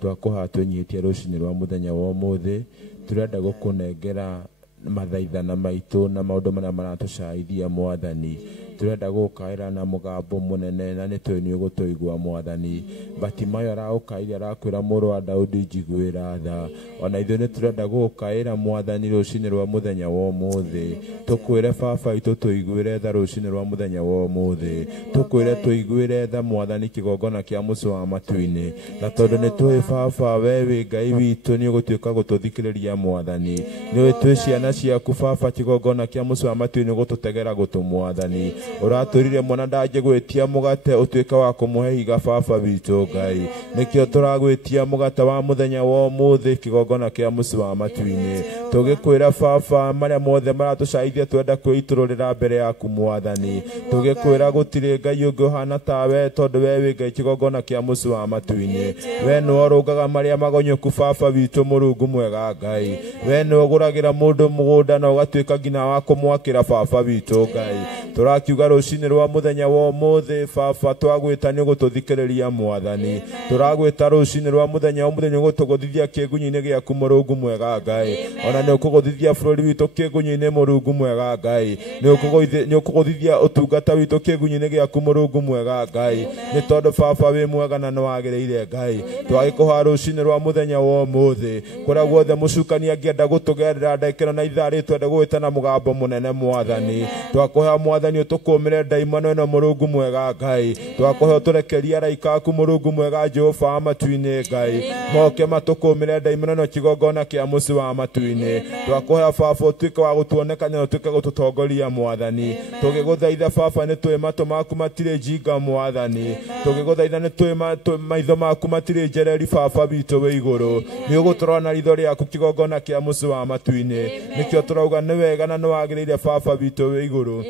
Twakũha twĩnyihĩtie rũcinĩ rwa mũthenya wa ũmũthĩ tũrenda gũkũnengera mathaithana maitũ na maũndũ marĩa maratũcaithia Mwathani. Tũrenda gũkaĩra na mũgambo mũnene na nĩ tũĩ nĩũgũtũigua Mwathani. Batimayo aragũkaĩra arakwĩra mũrũ wa Daudi njiguĩra tha. Ona ithuĩ nĩ tũrenda gũkaĩra Mwathani rũcinĩ rwa mũthenya wa ũmũthĩ. Tũkwĩre Baba itũ tũiguĩre tha rũcinĩ rwa mũthenya wa ũmũthĩ. Tũkwĩre tũiguĩre tha Mwathani kĩgongona kĩa mũico wa matu-inĩ. Na tondũ nĩ tũĩ Baba we wĩ Ngai witũ nĩũgũtuĩka gũtũthikĩrĩria Mwathani. Nĩũĩ twĩ ciana ciaku Baba kĩgongona kĩa mũico wa matu-inĩ gũtũtegera gũtũ Mwathani. Ũratũrire mwana ndangĩgwĩtia mũgate ũtuĩke wa kũmũhe higa Baba witũ Ngai. Nĩkĩo tũragwĩtia mũgate wa mũthenya wa ũmũthĩ kĩgongona kĩa mũico wa matu-inĩ. Tũgĩkwĩra Baba marĩa mothe maratũcaithia twenda kwĩitũrũrĩra mbere yaku Mwathani. Tũgĩkwĩra gũtirĩ Ngai ũngĩ ũhana tawe tondũ we wĩ Ngai kĩgongona kĩa mũico wa matu-inĩ. We nĩwe ũrũngaga marĩa magonyũku Baba witũ Mũrungu mwega Ngai. We nĩwe ũgũragĩra mũndũ mũgũnda na ũgatuĩka nginya wa kũmwakĩra Baba witũ Ngai. Tũrakiuga rũcinĩ rwa mũthenya wa ũmũthĩ Baba twagwĩta nĩũgũtũthikĩrĩria Mwathani. Tũragwĩta rũcinĩ rwa mũthenya wa ũmũthĩ nĩũgũtũgũthithia kĩgunyũ-inĩ gĩaku Mũrungu mwega Ngai. Ona nĩũkũgũthithia bũrũri witũ kĩgunyũ-inĩ Mũrungu mwega Ngai. Nĩũkũgũthithia ũtungata witũ kĩgunyũ-inĩ gĩaku Mũrungu mwega Ngai. Nĩ tondũ Baba wĩ mwega na nĩwagĩrĩire Ngai. Twagĩkũhoya rũcinĩ rwa mũthenya wa ũmũthĩ kũrĩa guothe mũcukani angĩenda gũtũgerera ndekero na itharĩ twende gwĩta na mũgambo mũnene Mwathani. Twakũhoya Mwathani ũtũkũmĩre ndaimano ĩno Mũrungu mwega Ngai. Twakũhoya ũtũrekerie araika aku Mũrungu mwega Jehova wa matu-inĩ Ngai. Moke matũkũmĩre ndaimano ĩno kĩgongona kĩa mũico wa matu-inĩ. Twakũhoya Baba ũtuĩke wa gũtuonekana na ũtuĩke gũtũtongoria Mwathani. Tũgĩgũthaitha Baba nĩ tũĩ matũ maku matirĩ njinga Mwathani. Tũgĩgũthaitha nĩ tũĩ maitho maku matirĩ njereri Baba witũ wĩ igũrũ. Nĩũgũtũrora na ritho rĩaku kĩgongona kĩa mũico wa matu-inĩ. Nĩkĩo tũrauga nĩ wega na nĩwagĩrĩire Baba witũ wĩ igũrũ.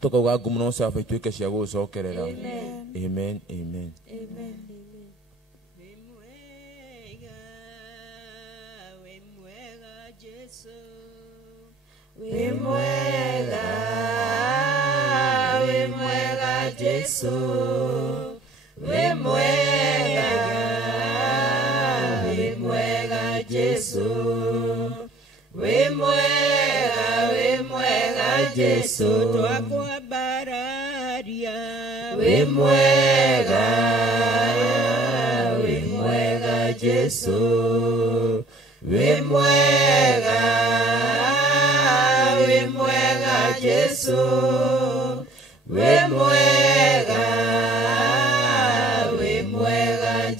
Tukauga ngumo no Baba ituĩke cia gũcokerera. Amen. Amen. Wĩ mwega Jesũ. Wĩ mwega Jesũ. Wĩ mwega Jesũ. Twakwambararia. Wĩ mwega Jesũ. Wĩ mwega Jesũ. Wĩ mwega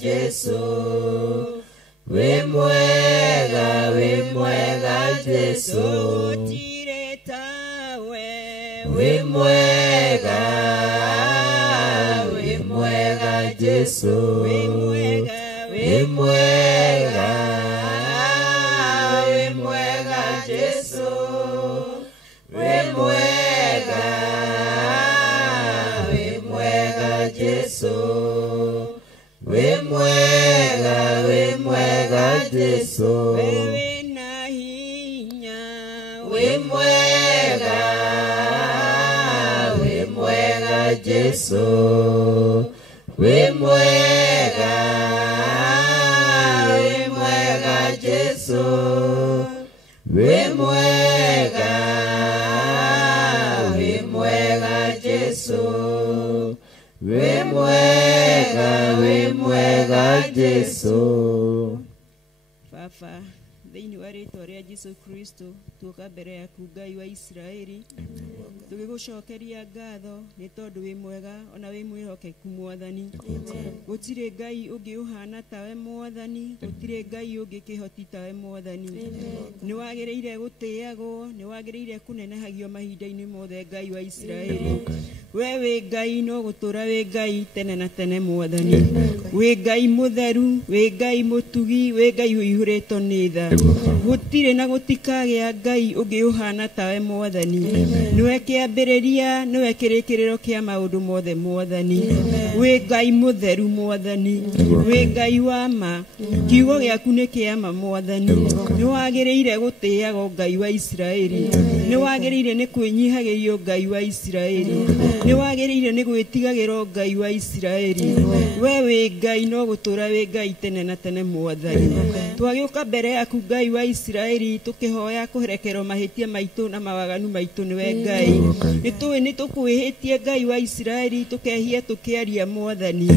Jesũ. Wĩ mwega Jesũ. Gũtirĩ tawe. Wĩ mwega Jesũ. Wĩ mwega Jesũ. Wĩ mwega Jesũ. Wĩ mwega Jesũ. Wewe na hinya. Wĩ mwega Jesũ. Wĩ mwega Jesũ. Wĩ mwega Jesũ. Wĩ mwega Jesũ. Baba thĩinĩ wa rĩĩtwa rĩa Jesũ Kristo tuoka mbere yaku Ngai wa Isiraeli tũgĩgũcokeria ngatho nĩ tondũ wĩ mwega ona wĩ mwĩhokeku Mwathani. Gũtirĩ Ngai ũngĩ ũhana tawe Mwathani, gũtirĩ Ngai ũngĩ kĩhoti tawe Mwathani. Nĩ wagĩrĩire gũtĩagwo, nĩ wagĩrĩire kũnenehagio mahinda-inĩ mothe Ngai wa Isiraeli. We wĩ Ngai no gũtũra wĩ Ngai tene na tene Mwathani. Wĩ Ngai mũtheru, wĩ Ngai mũtugi, wĩ Ngai ũihũrĩtwo nĩ tha. Gũtirĩ na gũtikagĩa Ngai ũngĩ ũhana tawe Mwathani. Nĩwe kĩambĩrĩria, nĩwe kĩrĩkĩrĩro kĩa maũndũ mothe Mwathani. Wĩ Ngai mũtheru Mwathani, wĩ Ngai wa ma, kiugo gĩaku nĩ kĩa ma Mwathani. Nĩ wagĩrĩire gũtĩagwo Ngai wa Isiraeli. Nĩ wagĩrĩire nĩ kwĩnyihagĩrio Ngai wa Isiraeli. Nĩ wagĩrĩire nĩ gwĩtigagĩrwo Ngai wa Isiraeli. We wĩ Ngai no gũtũra wĩ Ngai tene na tene Mwathani. Twagĩũka mbere yaku Ngai wa Isiraeli tũkĩhoya kũrekerwo mahĩtia maitũ na mawaganu maitũ nĩwe Ngai. Nĩtũĩ nĩ tũkwĩhĩtie Ngai wa Isiraeli, tũkehia tũkĩaria Mwathani.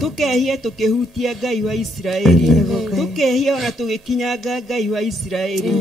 Tũkehia tũkĩhutia Ngai wa Isiraeli. Tũkehia ona tũgĩkinyanga Ngai wa Isiraeli.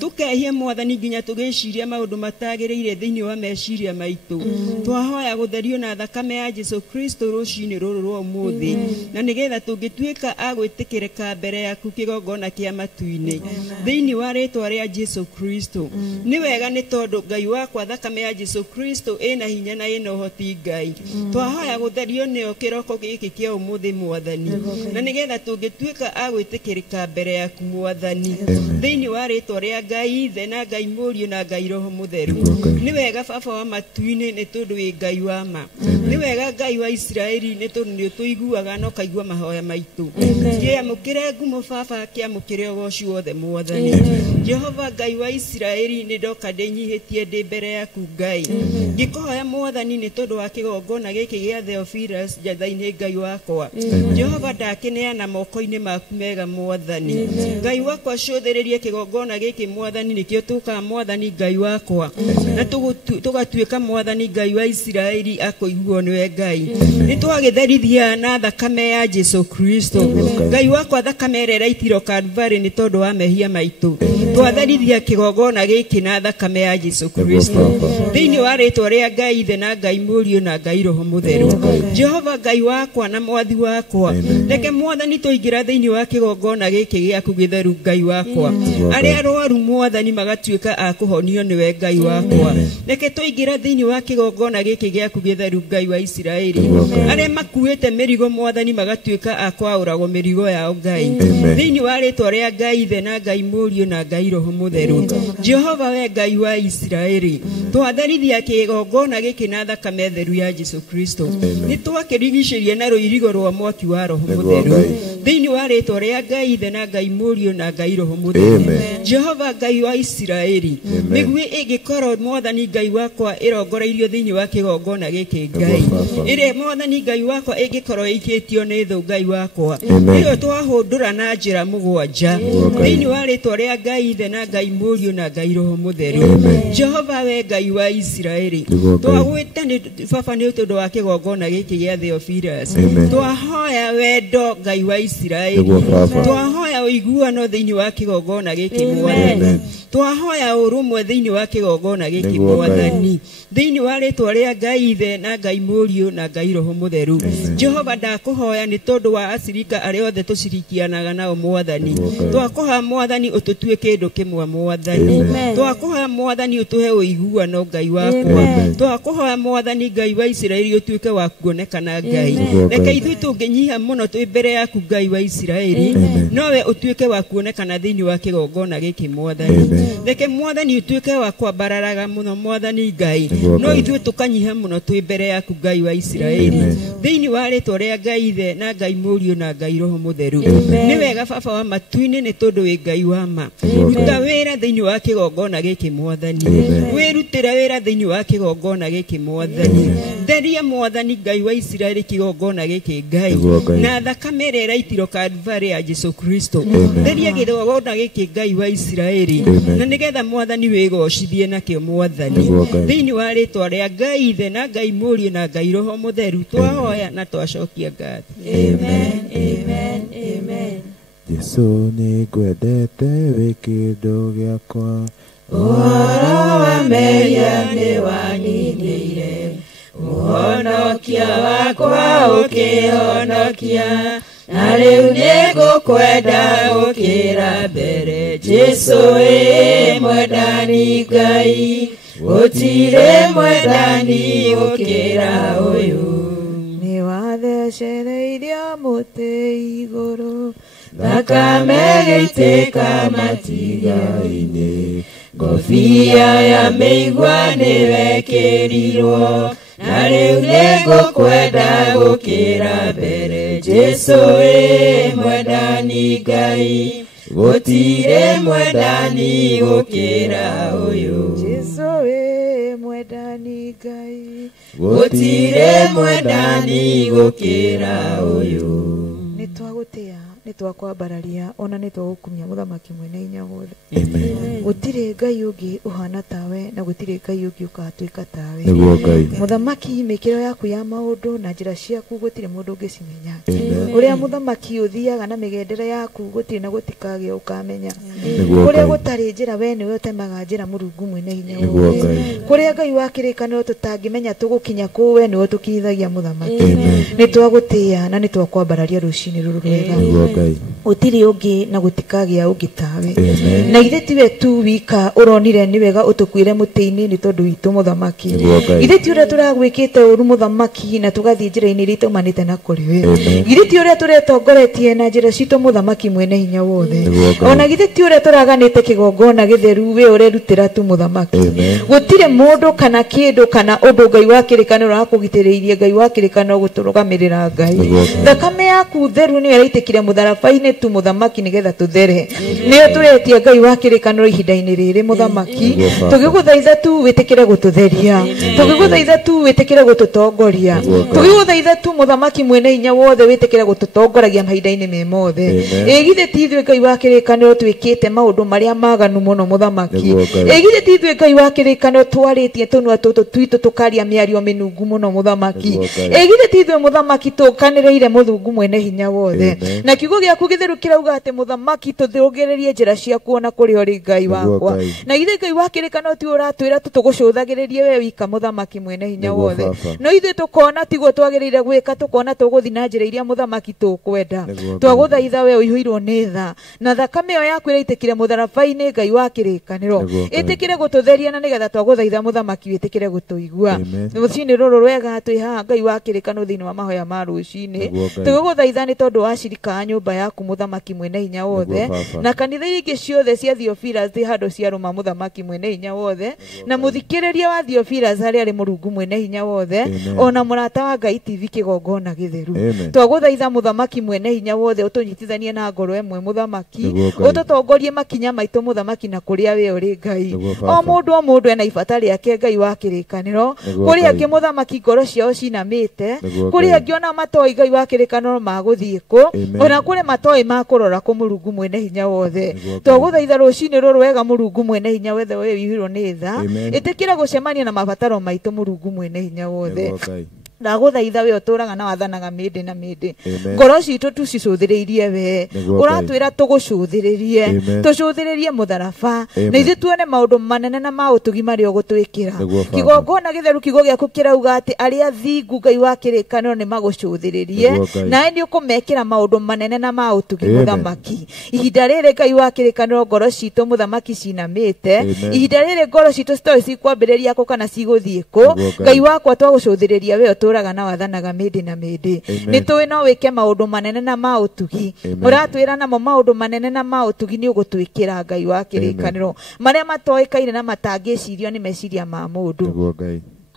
Tũkehia Mwathani nginya tũgĩciria maũndũ matagĩrĩire thĩinĩ wa meciria maitũ. Twahoya gũtherio na thakame ya Jesũ Kristo rũcinĩ rũrũ rwa ũmũthĩ, na nĩgetha tũngĩtuĩka a gwĩtĩkĩrĩka mbere yaku kĩgongona kĩa matu-inĩ thĩinĩ wa rĩĩtwa rĩa Jesũ Kristo. Nĩ wega nĩ tondũ Ngai wakwa thakame ya Jesũ Kristo ĩna hinya na ĩna ũhoti Ngai. Twahoya gũtherio nĩyo kĩroko gĩkĩ kĩa ũmũthĩ Mwathani, na nĩgetha tũngĩtuĩka a gwĩtĩkĩrĩka mbere yaku Mwathani thĩinĩ wa rĩĩtwa rĩa Ngai Ithe na Ngai Mũriũ na Ngai Roho Mũtheru. Nĩ wega Baba wa matu-inĩ nĩ tondũ wĩ Ngai wa ma. Nĩ wega Ngai wa Isiraeli nĩ tondũ nĩ ũtũiguaga na ũkaigua mahoya maitũ. Kĩamũkĩre ngumo Baba, kĩamũkĩre ũgooci wothe Mwathani. Jehova Ngai wa Isiraeli nĩ ndoka ndĩnyihĩtie ndĩ mbere yaku Ngai. Ngĩkũhoya Mwathani nĩ tondũ wa kĩgongona gĩkĩ gĩa Theophilus njatha-inĩ Ngai wakwa. Jehova ndakĩneana moko-inĩ maku mega Mwathani. Ngai wakwa cũthĩrĩrie kĩgongona gĩkĩ Mwathani, nĩkĩo tũkaga Mwathani Ngai wakwa, na tũgatuĩka Mwathani Ngai wa Isiraeli akũiguo nĩwe Ngai. Nĩ twagĩtherithia na thakame ya Jesũ Kristo. Ngai wakwa thakame ĩrĩa ĩraitirwo Kalvari nĩ tondũ wa mehia maitũ. Twatherithia kĩgongona gĩkĩ na thakame ya Jesũ Kristo thĩinĩ wa rĩĩtwa rĩa Ngai Ithe na Ngai Mũriũ na Ngai Roho Mũtheru. Jehova Ngai wakwa na Mwathi wakwa, reke Mwathani tũingĩra thĩinĩ wa kĩgongona gĩkĩ gĩaku gĩtheru Ngai wakwa. Arĩa arũaru Mwathani magatuĩka a kũhonio nĩwe Ngai wakwa. Reke tũingĩra thĩinĩ wa kĩgongona gĩkĩ gĩaku gĩtheru Ngai wa Isiraeli. Arĩa makuĩte mĩrigo Mwathani magatuĩka a kwaũragwo mĩrigo yao Ngai thĩinĩ wa rĩĩtwa rĩa Ngai Ithe na Ngai Mũriũ na Ngai Roho Mũtheru. Jehova we Ngai wa Isiraeli, twatherithia kĩgongona gĩkĩ na thakame theru ya Jesũ Kristo. Nĩ twakĩrigicĩria na rũirigo rwa mwaki wa Roho Mũtheru thĩinĩ wa rĩĩtwa rĩa Ngai Ithe na Ngai Mũriũ na Ngai Roho Mũtheru. Jehova Ngai wa Isiraeli, mĩguĩ ĩngĩkorwo Mwathani Ngai wakwa ĩrongoreirio thĩinĩ wa kĩgongona gĩkĩ Ngai, ĩrĩa Mwathani Ngai wakwa ĩngĩkorwo ĩikĩtio nĩ thũ Ngai wakwa, ĩyo twahũndũra na njĩra mũgwanja thĩinĩ wa rĩĩtwa rĩa Ngai Ithe na Ngai Mũriũ na Ngai Roho Mũtheru. Jehova we Ngai wa Isiraeli, twagwĩte Baba nĩ tondũ wa kĩgongona gĩkĩ gĩa Theophilus. Twahoya wendo Ngai wa Isiraeli, twahoya ũiguano thĩinĩ wa kĩgongona gĩkĩ Mwathani. Twahoya ũrũmwe thĩinĩ wa kĩgongona gĩkĩ Mwathani thĩinĩ wa rĩĩtwa rĩa Ngai Ithe na Ngai Mũriũ na Ngai Roho Mũtheru. Jehova ndakũhoya nĩ tondũ wa acirika arĩa othe tũcirikianaga nao Mwathani. Twakũhoya Mwathani ũtũtue kĩndũ kĩmwe Mwathani. Twakũhoya Mwathani ũtũhe ũiguano Ngai wakwa. Twakũhoya Mwathani Ngai wa Isiraeli ũtuĩke wa kuonekana Ngai. Reke ithuĩ tũngĩnyiha mũno twĩ mbere yaku Ngai wa Isiraeli, nowe ũtuĩke wa kuonekana thĩinĩ wa kĩgongona gĩkĩ Mwathani. Reke Mwathani ũtuĩke wa kwambararaga mũno Mwathani Ngai, no ithuĩ tũkanyiha mũno twĩ mbere yaku Ngai wa Isiraeli thĩinĩ wa rĩĩtwa rĩa Ngai Ithe na Ngai Mũriũ na Ngai Roho Mũtheru. Nĩ wega Baba wa matu-inĩ nĩ tondũ wĩ Ngai wa ma. Ruta wĩra thĩinĩ wa kĩgongona gĩkĩ Mwathani. Wĩrutĩra wĩra thĩinĩ wa kĩgongona gĩkĩ Mwathani. Theria Mwathani Ngai wa Isiraeli kĩgongona gĩkĩ Ngai na thakame ĩrĩa ĩraitirwo Kalvari ya Jesũ Kristo. Theria kĩgongona gĩkĩ Ngai wa Isiraeli, na nĩgetha Mwathani wĩgocithie nakĩo Mwathani thĩinĩ wa rĩĩtwa rĩa Ngai Ithe na Ngai Mũriũ na Ngai Roho Mũtheru twahoya na twacokia ngatho. Amen, amen, amen. Jesu ni gwendete wĩ kĩndũ gĩakwa. Ũhoro wa mehia nĩ wanindĩire, mũhonokia wakwa ũkĩhonokia, na rĩu nĩngũkwenda gũkĩra mbere. Jesu wĩ mwendani Ngai, gũtirĩ mwendani gũkĩra ũyũ. Nĩ wathecereirio mũtĩ igũrũ, thakame gĩitĩka matiga-inĩ, ngobia ya mĩigua nĩwekĩrirwo, na rĩu nĩngũkwenda gũkĩra mbere. Jesu wĩ mwendani Ngai, gũtirĩ mwendani gũkĩra ũyũ. Jesu wĩ mwendani Ngai, gũtirĩ mwendani gũkĩra ũyũ. nĩ twagũtĩa, nĩ twakwambararia, ona nĩ twagũkumia mũthamaki mwene hinya wothe. Gũtirĩ Ngai ũngĩ ũhana tawe, na gũtirĩ Ngai ũngĩ ũkatuĩka tawe. Nĩguo Ngai. Mũthamaki, mĩkĩro yaku ya maũndũ na njĩra ciaku gũtirĩ mũndũ ũngĩcimenya. Ũrĩa mũthamaki ũthiaga na mĩgendere yaku gũtirĩ na gũtikagĩa ũkamenya. Kũrĩa gũtarĩ njĩra we nĩwe ũtemaga njĩra Mũrungu mwene hinya wothe. Kũrĩa Ngai wa kĩrĩkanĩro tũtangĩmenya tũgũkinya kũu we nĩwe ũtũkirithagia mũthamaki. Nĩ twagũtĩa na nĩ twakwambararia rũcinĩ rũrũ rwega. Gũtirĩ ũngĩ na gũtikagĩa ũngĩ tawe. Na ithe tiwe tu wika ũronire nĩ wega ũtũkuĩre mũtĩ-inĩ nĩ tondũ witũ mũthamaki. Ithe ti ũrĩa tũragwĩkĩte ũru mũthamaki na tũgathiĩ njĩra-inĩ iria itaumanĩte na kũrĩ we. Ithe ti ũrĩa tũretongoretie na njĩra citũ mũthamaki mwene hinya wothe. Ona ithe ti ũrĩa tũraganĩte kĩgongona gĩtheru we ũrerutĩra tu mũthamaki. Gũtirĩ mũndũ kana kĩndũ kana ũndũ Ngai wa kĩrĩkanĩro akũgitĩrĩirie, Ngai wa kĩrĩkanĩro gũtũrũgamĩrĩra Ngai. Thakame yaku theru nĩyo ĩraitĩkire mũtharaba-inĩ tu mũthamaki nĩgetha tũthere. Nĩyo tũretie Ngai wa kĩrĩkanĩro ihinda-inĩ rĩrĩ mũthamaki. Tũgĩgũthaitha tu wĩtĩkĩre gũtũtheria, tũgĩgũthaitha tu wĩtĩkĩre gũtũtongoria, tũgĩgũthaitha tu mũthamaki mwene hinya wothe wĩtĩkĩre gũtũtongoragia mahinda-inĩ me mothe. Ĩgithe ti ithuĩ Ngai wa kĩrĩkanĩro twĩkĩte maũndũ marĩa maganu mũno mũthamaki. Ĩgithe ti ithuĩ Ngai wa kĩrĩkanĩro twarĩtie tũnua tũtũ twitũ tũkaria mĩario mĩnungu mũno mũthamaki. Ĩgithe ti ithuĩ mũthamaki tũkanĩrĩire Mũrungu mwene hinya wothe. Na kiugo gĩaku gĩtheru kĩrauga atĩ mũthamaki tũthũgĩrĩrie njĩra ciaku ona kũrĩ ũrĩ Ngai wakwa. Na ithe Ngai wa kĩrĩkanĩro ti ũratwĩra tũtũgũcũthagĩrĩrie we wika mũthamaki mwene hinya wothe. No ithuĩ tũkona tiguo twagĩrĩire gwĩka, tũkona tũgũthiĩ na njĩra iria mũthamaki tũkwenda. Twagũthaitha we ũihũirwo nĩ tha, na thakame ĩyo yaku ĩraitĩkire mũtharaba-inĩ Ngai wa kĩrĩkanĩro ĩtĩkĩre gũtũtheria, na nĩgetha twagũthaitha mũthamaki wĩtĩkĩre gũtũigua. Rũcinĩ rũrũ rwega twĩ haha Ngai wa kĩrĩkanĩro thĩinĩ wa mahoya ma rũcinĩ, tũgũgũthaitha nĩ tondũ wa cirika a nyũmba yaku mũthamaki mwene hinya wothe, na kanitha ingĩ ciothe cia Theophilus thĩ handũ ciarũma mũthamaki mwene hinya wothe, na mũthikĩrĩria wa Theophilus harĩa arĩ Mũrungu mwene hinya wothe, ona mũrata wa Ngai TV kĩgongona gĩtheru. Twagũthaitha mũthamaki mwene hinya wothe ũtũnyitithanie na ngoro ĩmwe mũthamaki, ũtũtongorie makinya maitũ mũthamaki na kũrĩa we ũrĩ Ngai. O mũndũ ena ibata rĩake Ngai wa kĩrĩkanĩro. Kũrĩ angĩ mũthamaki ngoro ciao cinamĩte, kũrĩ angĩ ona matoĩ Ngai wa kĩrĩkanĩro magũthiĩ kũ, ona kũrĩ matoĩ makũrora kũ Mũrungu mwene hinya wothe. Twagũthaitha rũcinĩ rũrũ wega Mũrungu mwene hinya wothe we wĩihũirwo nĩ tha, ĩtĩkĩra gũcemania na mabataro maitũ Mũrungu mwene hinya wothe. Ndagũthaitha we ũtũraga na wathanaga mĩndĩ na mĩndĩ, ngoro citũ tucicũthĩrĩirie we, ũratwĩra tũgũcũthĩrĩrie, tũcũthĩrĩrie mũtharaba, na ithuĩ tuone maũndũ manene na ma ũtugi marĩa ũgũtwĩkĩra. Kĩgongona gĩtheru kiugo gĩaku kĩrauga atĩ arĩa thingu Ngai wa kĩrĩkanĩro nĩ magũcũthĩrĩrie, nawe nĩ ũkũmekĩra maũndũ manene na ma ũtugi mũthamaki. Ihinda rĩrĩ Ngai wa kĩrĩkanĩro ngoro citũ mũthamaki cinamĩte, ihinda rĩrĩ ngoro citũ citoĩ cikwambĩrĩria kũ kana cigũthiĩ kũ. Ngai wakwa twagũcũthĩrĩria we ũtũraga na wathanaga mĩndĩ na mĩndĩ, nĩ tũĩ no wĩke maũndũ manene na ma ũtugi. Mũratwĩra namo maũndũ manene na ma ũtugi nĩ ũgũtwĩkĩra Ngai wa kĩrĩkanĩro, marĩa matoĩkaine na matangĩcirio nĩ meciria ma mũndũ.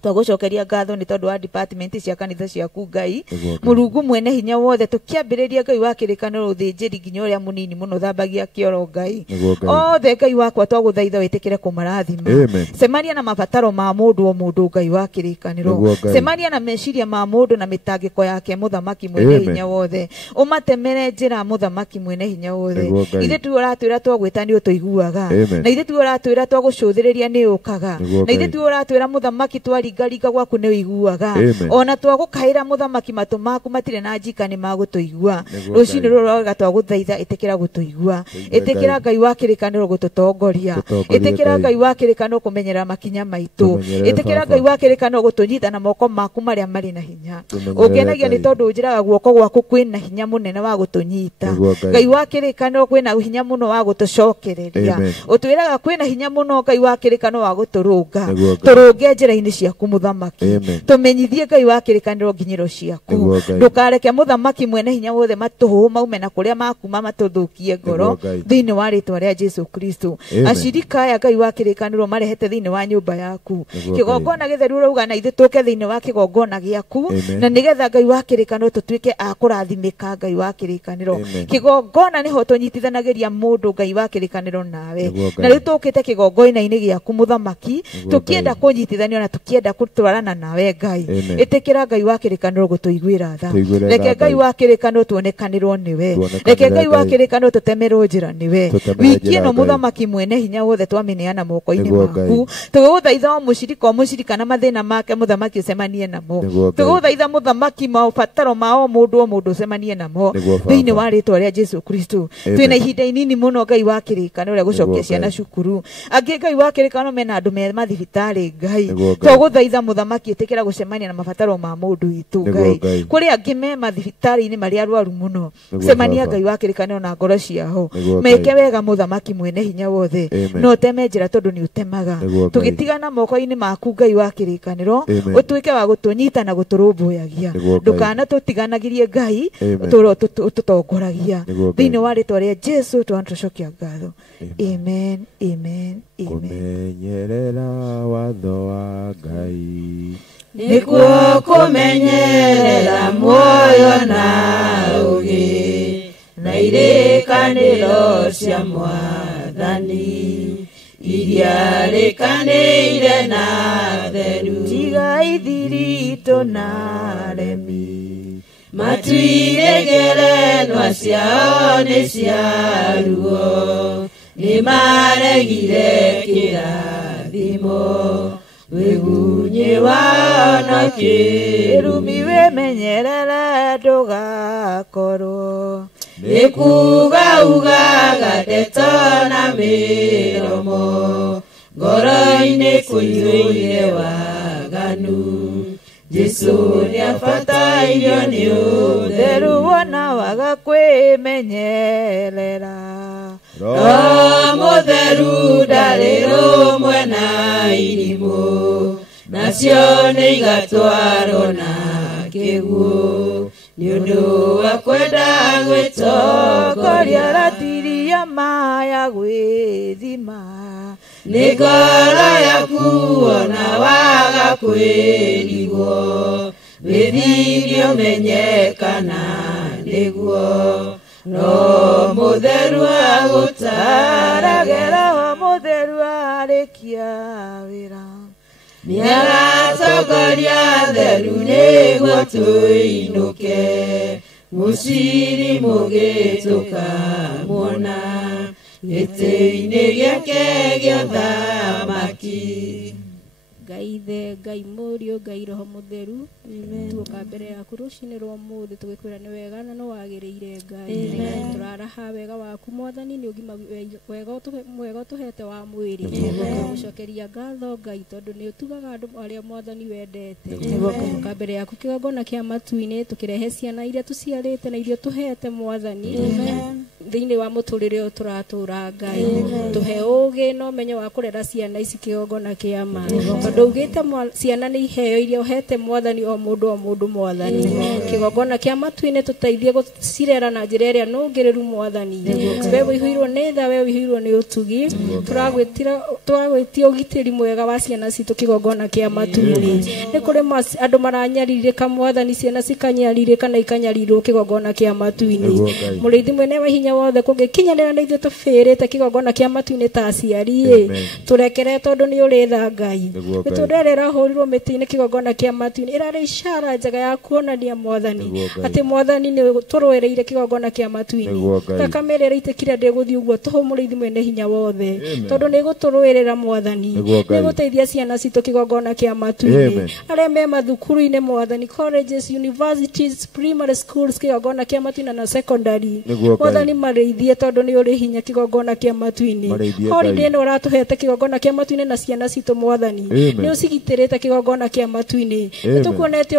Twagũcokeria ngatho nĩ tondũ wa department cia kanitha ciaku Ngai Mũrungu mwene hinya wothe, tũkĩambĩrĩria Ngai wa kĩrĩkanĩro ũthĩnjĩri nginya ũrĩa mũnini mũno thambagia kĩoro Ngai othe. Ngai wakwa twagũthaitha wĩtĩkĩre kũmarathima, cemania na mabataro ma mũndũ o mũndũ Ngai wa kĩrĩkanĩro, cemania na meciria ma mũndũ na mĩtangĩko yake mũthamaki mwene hinya wothe, ũmatemere njĩra mũthamaki mwene hinya wothe. Ithe tu ũratwĩra twagwĩta nĩ ũtũiguaga, na ithe tu ũratwĩra twagũcũthĩrĩria nĩ ũkaga, na ithe tu ũratwĩra mũthamaki twari twaringaringa gwaku nĩ ũiguaga ona twagũkaĩra mũthamaki matũ maku matirĩ na njika nĩ magũtũigua rũcinĩ rũrũ rwega twagũthaitha ĩtĩkĩra gũtũigua ĩtĩkĩra Ngai wa kĩrĩkanĩro gũtũtongoria ĩtĩkĩra Ngai wa kĩrĩkanĩro kũmenyerera makinya maitũ ĩtĩkĩra Ngai wa kĩrĩkanĩro gũtũnyita na moko maku marĩa marĩ na hinya ũngenagia nĩ tondũ njĩraga guoko gwaku kwĩna hinya mũnene wa gũtũnyita Ngai wa kĩrĩkanĩro kwĩna hinya mũno wa gũtũcokereria ũtwĩraga kwĩna hinya mũno Ngai wa kĩrĩkanĩro wa gũtũrũnga tũrũnge njĩra-inĩ ciaku mũthamaki tũmenyithie Ngai wa kĩrĩkanĩro nginyĩro ciaku ndũkareke mũthamaki mwene hinya wothe matũhũ maume na kũrĩa makuma matũthũkie ngoro thĩinĩ wa rĩtwa rĩa Jesu Kristo acirika aya Ngai wa kĩrĩkanĩro marehete thĩinĩ wa nyũmba yaku kĩgongona gĩtheru rauga na ithuĩ tũke thĩinĩ wa kĩgongona gĩaku na nĩgetha Ngai wa kĩrĩkanĩro tũtuĩke a kũrathimĩka Ngai wa kĩrĩkanĩro kĩgongona nĩho tũnyitithanagĩria mũndũ Ngai wa kĩrĩkanĩro nawe na rĩu tũkĩte kĩgongona-inĩ gĩaku mũthamaki tũkĩenda kũnyitithanio na tũkĩenda gũtwarana nawe Ngai ĩtĩkĩra Ngai wa kĩrĩkanĩro gũtũiguĩra tha reke Ngai wa kĩrĩkanĩro tuonekanĩrwo nĩwe reke Ngai wa kĩrĩkanĩro tũtemerwo njĩra nĩwe wiki ĩno mũthamaki mwene hinya wothe twamĩneana moko-inĩ maku tũgũthaitha o mũcirika na mathĩna make mũthamaki ũcemanie namo tũgũthaitha mũthamaki maũbataro ma o mũndũ ũcemanie namo thĩinĩ wa rĩtwa rĩa Jesu Kristo twĩna ihinda inini mũno Ngai wa kĩrĩkanĩro rĩa gũcokia ciana cukuru angĩ Ngai wa kĩrĩkanĩro mena andũ me mathibitarĩ Ngai tũgũthaitha mũthamaki ĩtĩkĩra gũcemania na mabataro ma mũndũ witũ Ngai kũrĩ angĩ me mathibitarĩ-inĩ marĩ arwaru mũno cemania Ngai wa kĩrĩkanĩro na ngoro ciao meke wega mũthamaki mwene hinya wothe no teme njĩra tondũ nĩ ũtemaga tũgĩtigana moko-inĩ maku Ngai wa kĩrĩkanĩro ũtuĩke wa gũtũnyita na gũtũrũmbũyagia ndũkana tũtiganagĩrie Ngai ũtũtongoragia thĩinĩ wa rĩtwa rĩa Jesu tũcokia ngatho amen amen amen kũmenyerera watho wa Ngai nĩkuo kũmenyerera muoyo na ũgĩ na irĩkanĩro cia Mwathani iria rĩkanĩire na theru tiga ithirito na remi matuire ngerenwa ciao nĩ cia ruo nĩ maregire kĩrathimo wĩgunyi wao kĩrumi wĩmenyerere ndũgakorwo nĩ kuuga ndeto na mĩromo ngoro-inĩ kũiyũire waganu Jesu nĩabatairio nĩ ũtheru wona waga kwĩmenyerera Roho Mũtheru ndarĩ rũmwe na irimũ nacio nĩ igatwarwo na kĩguũ nĩ ũndũ wa kwenda gwĩtongoria ratiria maya gwĩthima nĩ ngoro yaku ona waga kwĩrigwo wĩthirie ũmenyekana nĩguo Roho Mũtheru agũtarage Roho Mũtheru arĩkia wĩra nĩagatongoria theru nĩguo tũinũke mũciri mũgĩ tũkamuona gĩtĩ-inĩ gĩake gĩa ũthamaki Ngai ithe Ngai mũriũ Ngai Roho Mũtheru tuoka mbere yaku rũcinĩ rwa ũmũthĩ tũgĩkwĩra nĩ wega na nĩ wagĩrĩire Ngai tũraraha wega waku Mwathani nĩ ũgima mwega ũtũhete wa mwĩrĩ gũcokeria ngatho Ngai tondũ nĩ ũtugaga andũ arĩa Mwathani wendete tuoka mbere yaku kĩgongona kĩa matu-inĩ tũkĩrehe ciana iria tũciarĩte na irio tũhete Mwathani thĩinĩ wa mũtũrĩre ũyũ tũratũra Ngai tũhe ũgĩ na ũmenyo wa kũrera ciana ici kĩgongona kĩa ma tondũ ugĩte ciana nĩ iheo iria ũhete Mwathani o mũndũ Mwathani kĩgongona kĩa matu-inĩ tũteithie gũcirera na njĩra ĩrĩa nũngĩrĩru Mwathani we wĩihũirwo nĩ tha we wĩihũirwo nĩ ũtugi tũragwĩtia ũgitĩri mwega wa ciana citũ kĩgongona kĩa matu-inĩ nĩ kũrĩ andũ maranyarirĩka Mwathani ciana cikanyarirĩka na ikanyarirwo kĩgongona kĩa matu-inĩ mũrĩithi mwene wa hinya hinya wothe kungikinyanira na ithuĩ tũbĩrĩte kĩgongona kĩa matu-inĩ ta aciari turekere tondu nĩ ũrĩ tha Ngai nĩ tũrerera hũrirwo mĩtĩ-inĩ kĩgongona kĩa matu-inĩ ĩrarĩ ishara njega ya kuonania Mwathani atĩ Mwathani nĩ tũrũĩrĩire kĩgongona kĩa matu-inĩ thakame ĩrĩa ĩitĩkire ndĩgũthiĩ ũguo tũhũmũrĩithi mwene hinya wothe tondu nĩ gũtũrũĩrĩra Mwathani nĩ gũteithia ciana citũ kĩgongona kĩa matu-inĩ arĩa me mathukuru-inĩ Mwathani colleges universities primary schools kĩgongona kĩa matu-inĩ na secondary Mwathani marĩithie tondu nĩ ũrĩ hinya kĩgongona kĩa matu-inĩ holiday ĩno ũratũhete kĩgongona kĩa matu-inĩ na ciana citũ Mwathani nĩ ũcigitĩrĩte kĩgongona kĩa matu-inĩ nĩ tũkuonete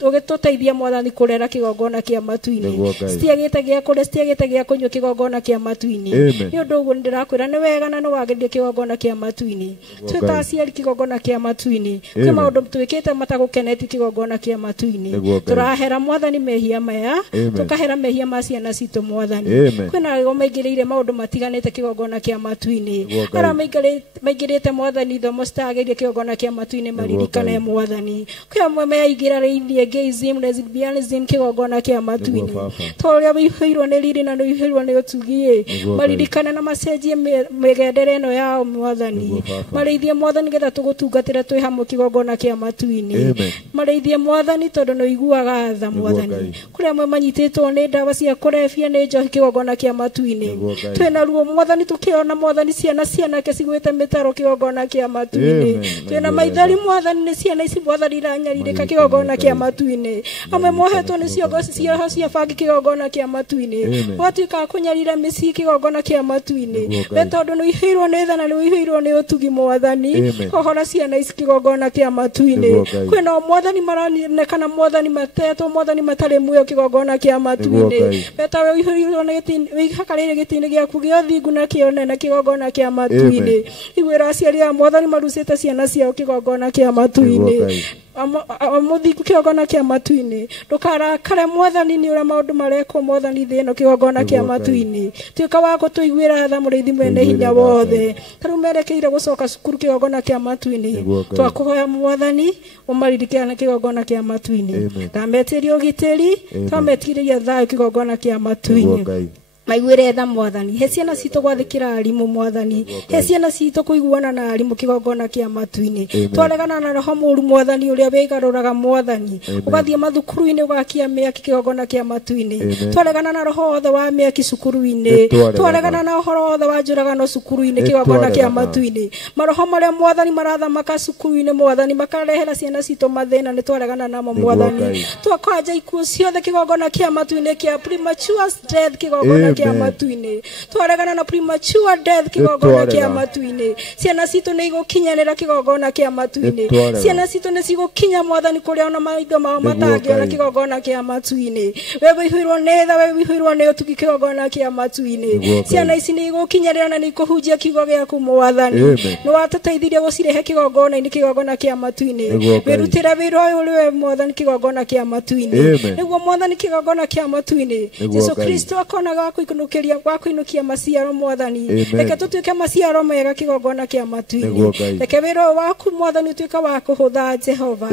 ũgĩtũteithia Mwathani kũrera kĩgongona kĩa matu-inĩ citiagĩte gĩa kũrĩa citiagĩte gĩa kũnyua kĩgongona kĩa matu-inĩ nĩ ũndũ ũguo ndĩrakwĩra nĩ wega na nĩ wagĩrĩire kĩgongona kĩa matu-inĩ twĩ ta aciari kĩgongona kĩa matu-inĩ kwĩ maũndũ twĩkĩte matagũkenetie kĩgongona kĩa matu-inĩ tũrahera Mwathani mehia maya tũkahera mehia ma ciana citũ Mwathani kwĩna arĩa maingĩrĩire maũndũ matiganĩte kĩgongona kĩa matu-inĩ arĩa maingĩrĩte Mwathani thomo citagĩrĩire kĩgongona kĩa matu-inĩ maririkane Mwathani kwĩ amwe meingĩrĩire gayism lesbianism kĩgongona kĩa matu-inĩ torĩa wĩihũirwo nĩ riri na nĩ wĩihũirwo nĩ ũtugi maririkane na macenjie mĩgendere ĩno yao Mwathani marĩithie Mwathani getha tũgũtungatĩre twĩ hamwe kĩgongona kĩa matu-inĩ marĩithie Mwathani tondu nĩ iguaga tha Mwathani kũrĩa amwe manyitĩtwo nĩ ndawa cia kũrebia nĩ njohi kĩgongona kĩa matu-inĩ twĩna ruo Mwathani tũkĩona Mwathani ciana cianake cigwĩte mĩtaro kĩgongona kĩa matu-inĩ twĩna maithori Mwathani nĩ ciana ici Mwathani iranyarirĩka kĩgongona kĩa matu-inĩ amwe mohetwo nĩ ciongo cia bangi kĩgongona kĩa matu-inĩ gwatuĩka kũnyarira mĩciĩ kĩgongona kĩa matu-inĩ we tondu nĩ wĩihũirwo nĩ tha na nĩ wĩihũirwo nĩ ũtugi Mwathani hohora ciana ici kĩgongona kĩa matu-inĩ kwĩna Mwathani maronekana Mwathani matetwo Mwathani matarĩ muoyo kĩgongona kĩa matu-inĩ we ta wĩihũirwo nĩ wĩhakarĩire gĩtĩ-inĩ gĩaku gĩa ũthingu na kĩonene kĩgongona kĩa matu-inĩ igwĩra aciari a Mwathani marucĩte ciana ciao kĩgongona kĩa matu-inĩ mũthingu kĩgongona kĩa matu-inĩ ndũkarakare Mwathani nĩ ũrĩa maũndũ marekwo Mwathani thĩ ĩno kĩgongona kĩa matu-inĩ tuĩka wa gũtũiguĩra tha mũrĩithi mwene hinya wothe tarĩu merekeire gũcoka cukuru kĩgongona kĩa matu-inĩ twakũhoya Mwathani ũmaririkane kĩgongona kĩa matu-inĩ ndametĩria ũgitĩri twametirĩria thayũ kĩgongona kĩa matu-inĩ maiguĩre tha Mwathani he ciana citũ gwathĩkĩra arimũ Mwathani he ciana citũ kũiguana na arimũ kĩgongona kĩa matu-inĩ twaregana na roho mũru Mwathani ũrĩa wĩgarũraga Mwathani ũgathiĩ mathukuru-inĩ ũgakia mĩaki kĩgongona kĩa matu-inĩ twaregana na roho wothe wa mĩaki cukuru-inĩ twaregana na ũhoro wothe wa njũragano cukuru-inĩ kĩgongona kĩa matu-inĩ maroho marĩa Mwathani marathamaka cukuru-inĩ Mwathani makarehera ciana citũ mathĩna nĩ twaregana namo Mwathani twakanja ikuũ ciothe kĩgongona kĩa matu-inĩ kĩa premature death kĩgongona kĩa matu-inĩ twaregana na premature death kĩgongona kĩa matu-inĩ ciana citũ nĩ igũkinyanĩra kĩgongona kĩa matu-inĩ ciana citũ nĩ cigũkinya Mwathani kũrĩa ona maitho mao matangĩona kĩgongona kĩa matu-inĩ we wĩihũirwo nĩ tha we wĩihũirwo nĩ ũtugi kĩgongona kĩa matu-inĩ ciana ici nĩ igũkinyanĩra na nĩ ikũhunjia kiugo gĩaku Mwathani nĩ watũteithirie gũcirehe kĩgongona-inĩ kĩgongona kĩa matu-inĩ wĩrutĩre wĩra ũyũ ũrĩ we Mwathani kĩgongona kĩa matu-inĩ nĩguo Mwathani kĩgongona kĩa matu-inĩ Jesũ Kristo akonaga gwa kũinũkia maciaro Mwathani reke tũtuĩke maciaro mega kĩgongona kĩa matu-inĩ reke wĩra waku Mwathani ũtuĩke wa kũhũtha Jehova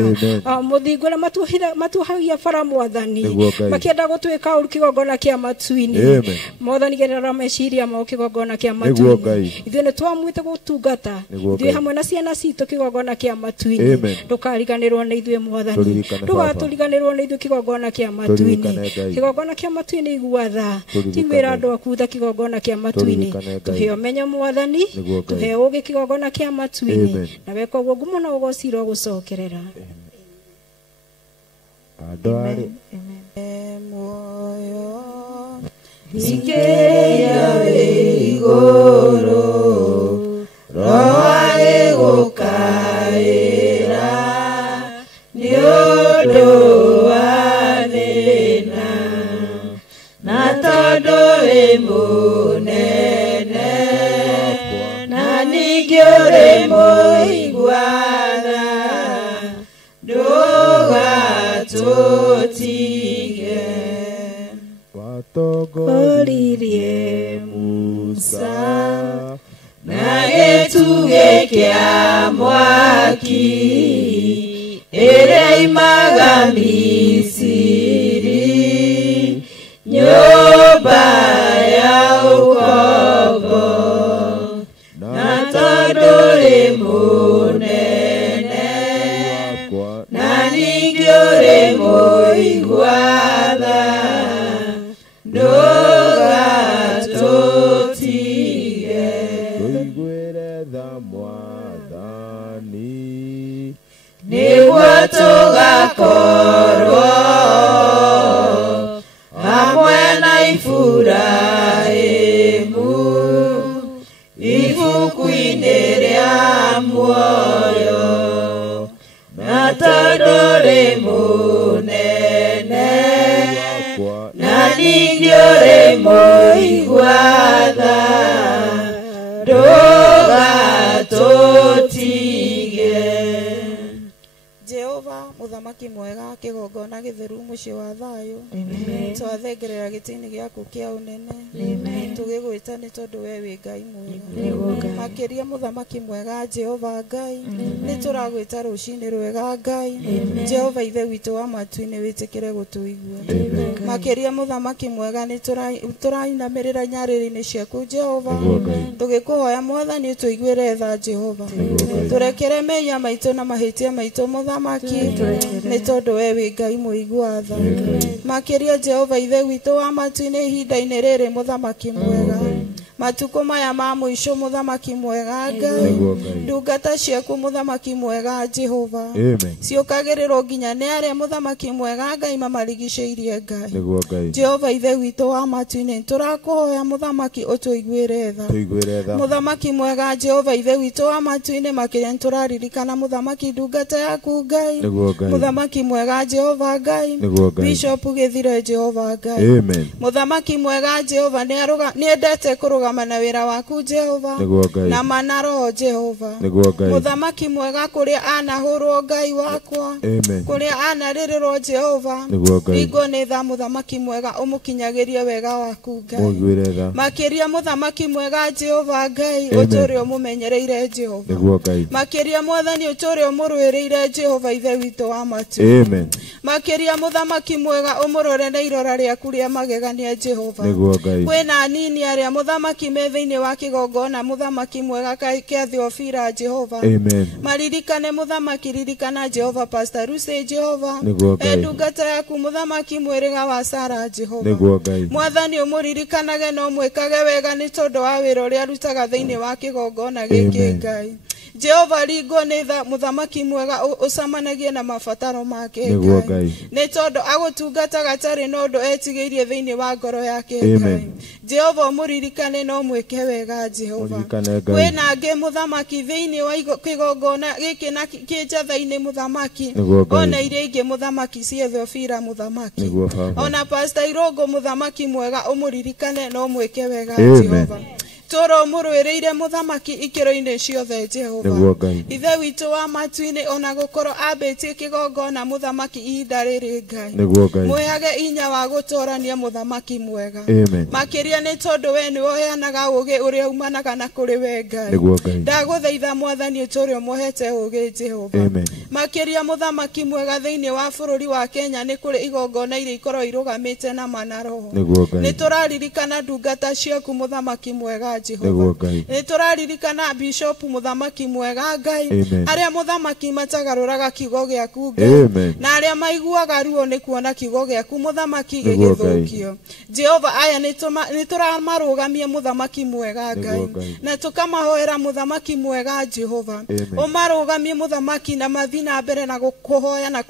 mũthingu ũrĩa matuhagia bara Mwathani makĩenda gũtuĩka ũru kĩgongona kĩa matu-inĩ Mwathani gerera meciria mao kĩgongona kĩa matu-inĩ ithuĩ nĩ twamwĩte gũtungata ithuĩ hamwe na ciana citũ kĩgongona kĩa matu-inĩ ndũkariganĩrwo nĩ ithuĩ Mwathani ndũgatũriganĩrwo nĩ ithuĩ kĩgongona kĩa matu-inĩ kĩgongona kĩa matu-inĩ iguatha tigwĩra andũ akutha kĩgongona kĩa matu-inĩ tũhe ũmenyo Mwathani tũhe ũgĩ kĩgongona kĩa matu-inĩ na weka ũguo ngumo na ũgocirwo gũcokerera andũ arĩ muoyo ingĩrĩria wĩ igũrũ roho agĩgũkaĩra nĩ ũndũ wa thĩna na tondũ wĩ mũnene na ningĩ ũrĩ mũiguana ndũgatũtige watongoririe Musa na gĩtugĩ kĩa mwaki ĩrĩa imaga Misiri nyũmba ya igwatha ndũgatũtige tũiguĩre tha Mwathani nĩguo tũgakorwo hamwe na Iburahĩmu ibuku-inĩ rĩa muoyo na tondũ rĩ mũnene na ningĩ ũrĩ mũigwatha ndũgatũtige. Jehova muthamaki mwega kigongona githeru muciĩ wa thayũ twathengerera gĩtĩ-inĩ gĩaku kĩa ũnene tũgĩgwĩta nĩ tondũ we wĩ Ngai mwega makĩria muthamaki mwega Jehova Ngai nĩ tũragwĩta rũcinĩ rwega Ngai Jehova ithe witũ wa matu-inĩ wĩtĩkĩre gũtũigua makĩria muthamaki mwega nĩ tũrainamĩrĩra nyarĩrĩ-inĩ ciaku Jehova tũgĩkũhoya Mwathani ũtũiguĩre tha Jehova tũrekere mehia maitũ na mahĩtia maitũ muthamaki nĩ tondũ we wĩ Ngai mũigwatha makĩria Jehova ithe witũ wa matu-inĩ ihinda-inĩ rĩrĩ muthamaki mwega matukũ maya ma mũico muthamaki mwega Ngai ndungata ciaku muthamaki mwega Jehova ciũkagĩrĩrwo nginya nĩ arĩa muthamaki mwega Ngai mamarigicĩirie Ngai Jehova ithe witũ wa matu-inĩ tũrakũhoya muthamaki ũtũiguĩre tha muthamaki mwega Jehova ithe witũ wa matu-inĩ makĩria tũraririkana muthamaki ndungata yaku Ngai muthamaki mwega Jehova Ngai Bishop Gĩthire Jehova Ngai muthamaki mwega Jehova nĩendete kũrũgama na wĩra waku Jehova na manaro Jehova muthamaki mwega kũrĩa anahũrwo Ngai wakwa kũrĩa anarĩrĩrwo Jehova ringo nĩ tha muthamaki mwega ũmũkinyagĩrie wega waku Ngai makĩria muthamaki mwega Jehova Ngai ũtũre ũmũmenyereire Jehova makĩria Mwathani ũtũre ũmũrũĩrĩire Jehova ithe witũ wa matu makĩria muthamaki mwega ũmũrore na irora rĩaku rĩa magegania Jehova kwĩna anini arĩa muthamaki me thĩinĩ wa kĩgongona muthamaki mwega kĩa Theophila Jehova maririkane muthamaki ririkana Jehova Pastor Lucy Jehova ndungata yaku muthamaki mwĩrĩga wa Sarah Jehova Mwathani ũmũririkanage na ũmwĩkage wega nĩ tondũ wa wĩra ũrĩa arutaga thĩinĩ wa kĩgongona gĩkĩ Ngai Jehova ringo nĩ tha muthamaki mwega ũcamanagie na mabataro make Ngai nĩ tondũ agũtungata gatarĩ na ũndũ etigĩirie thĩinĩ wa ngoro yake Ngai Jehova ũmũririkane na ũmwĩke wega Jehova kwĩna angĩ muthamaki thĩinĩ wa kĩgongona gĩkĩ na kĩnjatha-inĩ muthamaki ona iria ingĩ muthamaki cia Theophila muthamaki ona Pastor Irũngũ muthamaki mwega ũmũririkane na ũmwĩke wega Jehova tũro mũrũĩrĩire muthamaki ikĩro-inĩ ciothe Jehova ithe witũ wa matu-inĩ ona gũkorwo ambĩtie kĩgongona muthamaki ihinda rĩrĩ Ngai mwĩhage inya wa gũtũrania muthamaki mwega makĩria nĩ tondũ we nĩ woheanaga ũgĩ ũrĩa umanaga na kũrĩ we Ngai ndagũthaitha Mwathani ũtũre ũmũhete ũgĩ Jehova makĩria muthamaki mwega thĩinĩ wa bũrũri wa Kenya nĩ kũrĩ igongona iria ikorwo irũgamĩte na manaro nĩ tũraririkana ndungata ciaku muthamaki mwega Jehova nĩ tũraririkana Bishop muthamaki mwega Ngai arĩa muthamaki matagarũraga kiugo gĩaku Ngai na arĩa maiguaga ruo nĩ kuona kiugo gĩaku muthamaki gĩgĩthũkio Jehova aya nĩ tũramarũgamia muthamaki mwega Ngai na tũkamahoera muthamaki mwega Jehova ũmarũgamie muthamaki na mathi na mbere na gũkũhoya na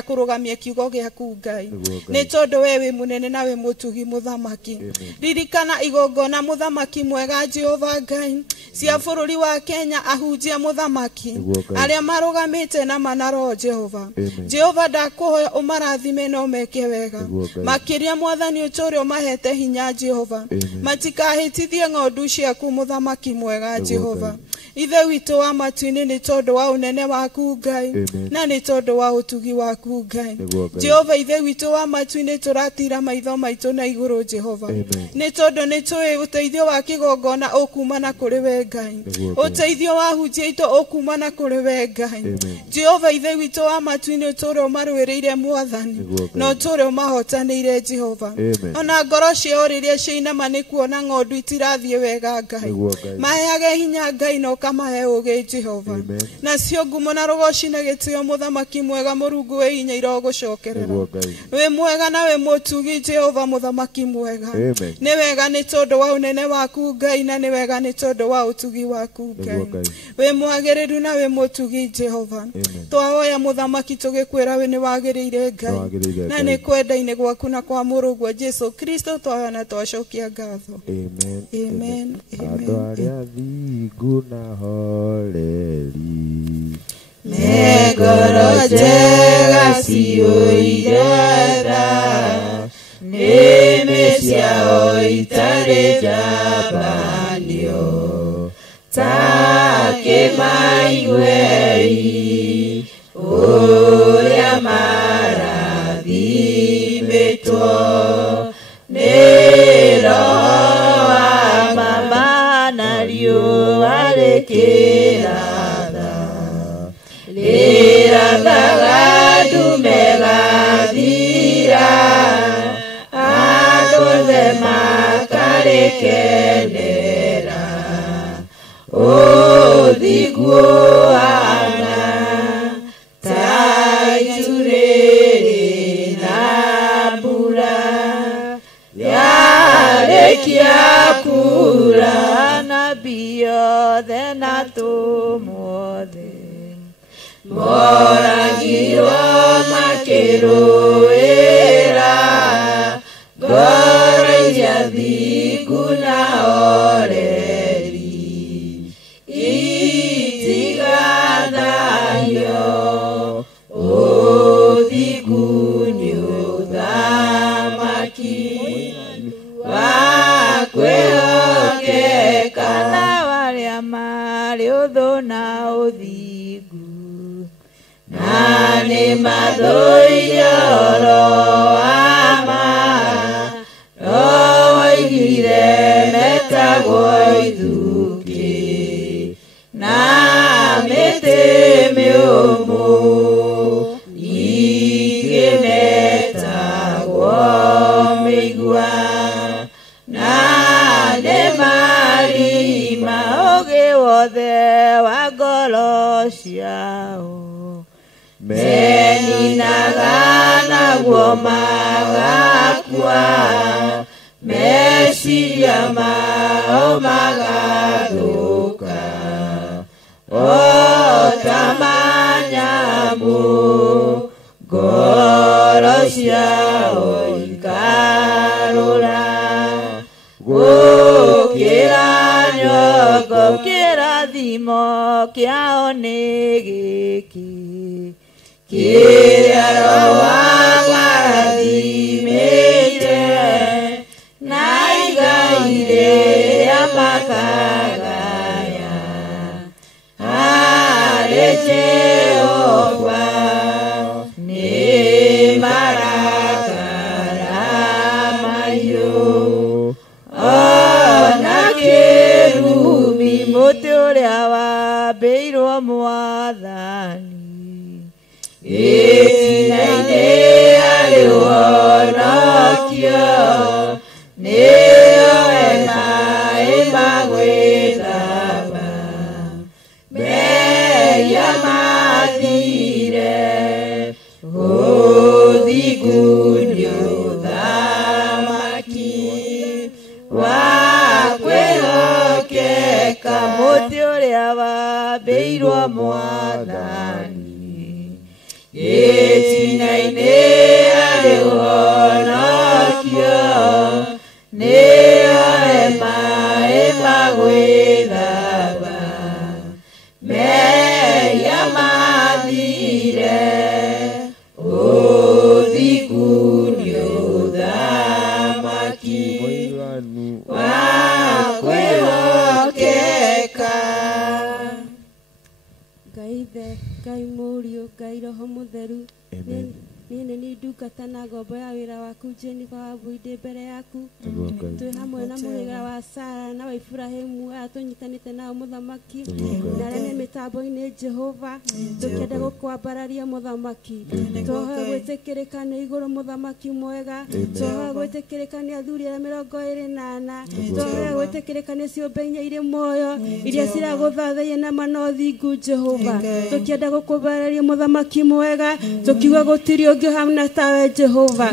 kũrũgamia kiugo gĩaku Ngai nĩ tondũ we wĩ mũnene na wĩ mũtugi muthamaki ririkana igongona muthamaki mwega Jehova Ngai cia bũrũri wa Kenya ahunjia muthamaki arĩa marũgamĩte na manaro Jehova Jehova ndakũhoya ũmarathime na ũmeke wega makĩria Mwathani ũtũre ũmahete hinya Jehova matikahĩtithie ng'ondu ciaku muthamaki mwega Jehova ithe witũ wa matu-inĩ nĩ tondũ wa ũnene waku Ngai na nĩ tondũ wa ũtugi waku Ngai Jehova ithe witũ wa matu-inĩ tũratira maitho maitũ na igũrũ Jehova nĩ tondũ nĩ tũĩ ũteithio wa kĩgongona ũkumana kũrĩ we Ngai ũteithio wa hunjia itũ ũkumana kũrĩ we Ngai Jehova ithe witũ wa matu-inĩ ũtũre ũmarũĩrĩire Mwathani na ũtũre ũmahotanĩire Jehova ona ngoro ciao rĩrĩa ciainama nĩ kuona ng'ondu itirathiĩ wega Ngai maheage hinya Ngai na ukamahe uge Jehova Amen. nacio ngumo na rugoci na gitio muthamaki mwega murungu we hinya irogucokerera Nĩguo Ngai. we mwega na we mutugi Jehova muthamaki mwega Amen. ni wega ni tondu wa unene waku Ngai na ni wega ni tondu wa utugi waku Nĩguo Ngai Ngai. we mwagiriru na we mutugi Jehova Amen. twahoya muthamaki tugikwira we ni wagirire Ngai Nĩwagĩrĩire na Ngai. ni kwenda-ini gwaku na kwa murugu Jesu Kristo twahoya na twacokia ngatho Amen. Amen. Andũ arĩa thingu na horeri Negoro njega ciũire tha nĩmĩ ciao itarĩ njambanio ta kĩmaiguei ũrĩa marathimĩtwo nĩ Roho wa mama na riũa rĩkĩratha rĩrathaga ndume gathira andũ othe makarĩkenera ũthingu ũhana ta itu rĩrĩ na mbura yarĩkia kura anabii othe na tũmothe moragirwo makĩrũĩra ngoro iria thingu na oreri itigathahio ũthingu nĩ ũthamaki wa kwĩhokeka na arĩa marĩ ũthũ na ũthingu na nĩ mathũire ũhoro wa ma no oigire metagwo ithuki na mĩtĩ mĩũmũ ningĩ metagwo mĩigua na nĩ marima ũũgĩ wothe wa ngoro ciao meninaga naguo magakua meciria mao magathũka o ta manyamũ ngoro ciao ikarũra gũkĩra nyongo kĩrathimo kĩao nĩ gĩkĩ kĩrĩa Roho warathimĩte na igai rĩrĩa makagaya harĩ Jehova nĩ marakara mahiũ ona kĩrumi mũtĩ ũrĩa wambĩirwo Mwathani gĩtina-inĩ arĩ ũhonokio nĩyo we maĩ ma gwĩthamba mehia mathire ũthingu nĩ ũthamaki wa kwĩhokeka mũtĩ ũrĩa wambĩirwo Mwathani gĩtina-inĩ arĩ ũhonokio nĩyo we maĩ ma gwĩthamba mehia mathire ũthingu nĩ ũthamaki wa kwĩhokeka Ngai Ithe, Ngai Mũriũ, Ngai Roho Mũtheru, Amen. nini ni ndungata na ngombo ya wĩra waku Jennifer Wambui mbere yaku twĩ hamwe na mũhĩrĩga wa Sara na wa Ibrahimu aya tũnyitanĩte nao mũthamaki na arĩa me mĩtambo-inĩ Jehova tũkĩenda gũkwambararia mũthamaki tũhoe gwĩtĩkĩrĩka nĩ igũrũ mũthamaki mwega tũhoe gwĩtĩkĩrĩka nĩ athuri arĩa 24 tũhoe gwĩtĩkĩrĩka nĩ ciũmbe inya irĩ muoyo iria ciragũthathaiya na manothingu Jehova tũkĩenda gũkwambararia mũthamaki mwega tũkiuga gũtirĩ ũngĩ ũhana tawe Jehova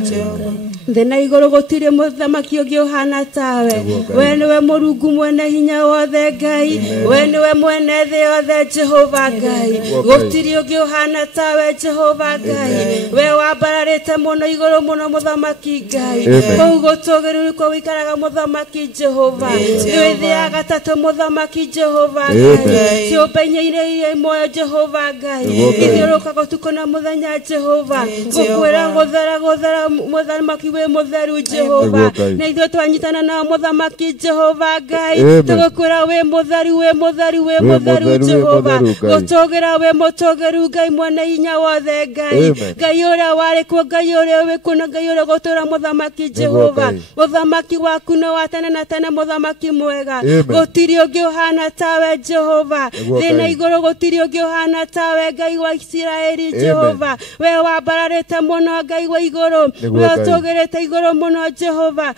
thĩ na igũrũ gũtirĩ mũthamaki ũngĩ ũhana tawe we nĩwe Mũrungu mwene hinya wothe Ngai we nĩwe mwene thĩ yothe Jehova Ngai gũtirĩ ũngĩ ũhana tawe Jehova Ngai we wambararĩte mũno igũrũ mũno mũthamaki Ngai kũu gũtũgĩru kwa wĩikaraga mũthamaki Jehova nĩwe thĩ ya gatatũ mũthamaki Jehova Ngai ciũmbe-inĩ irĩ muoyo Jehova Ngai ithiũrũrũkaga ũtukũ na mũthenya Jehova gũkwĩra gũthera mũthamaki we mũtheru Jehova na ithuĩ twanyitana na mũthamaki Jehova Ngai tũgũkwĩra we mũtheru we mũtheru we mũtheru Jehova gũtũgĩra we mũtũgĩru Ngai mwene hinya wothe Ngai Ngai ũrĩa warĩ kuo Ngai ũrĩa wĩ kuo na Ngai ũrĩa gũtũũra mũthamaki Jehova mũthamaki waku nĩ wa tene na tene mũthamaki mwega gũtirĩ ũngĩ ũhana tawe Jehova thĩ na igũrũ gũtirĩ ũngĩ ũhana tawe Ngai wa Isiraeli Jehova we wambararĩte mũno Ngai wa igũrũ we ũtũgĩrĩte igũrũ mũno Jehova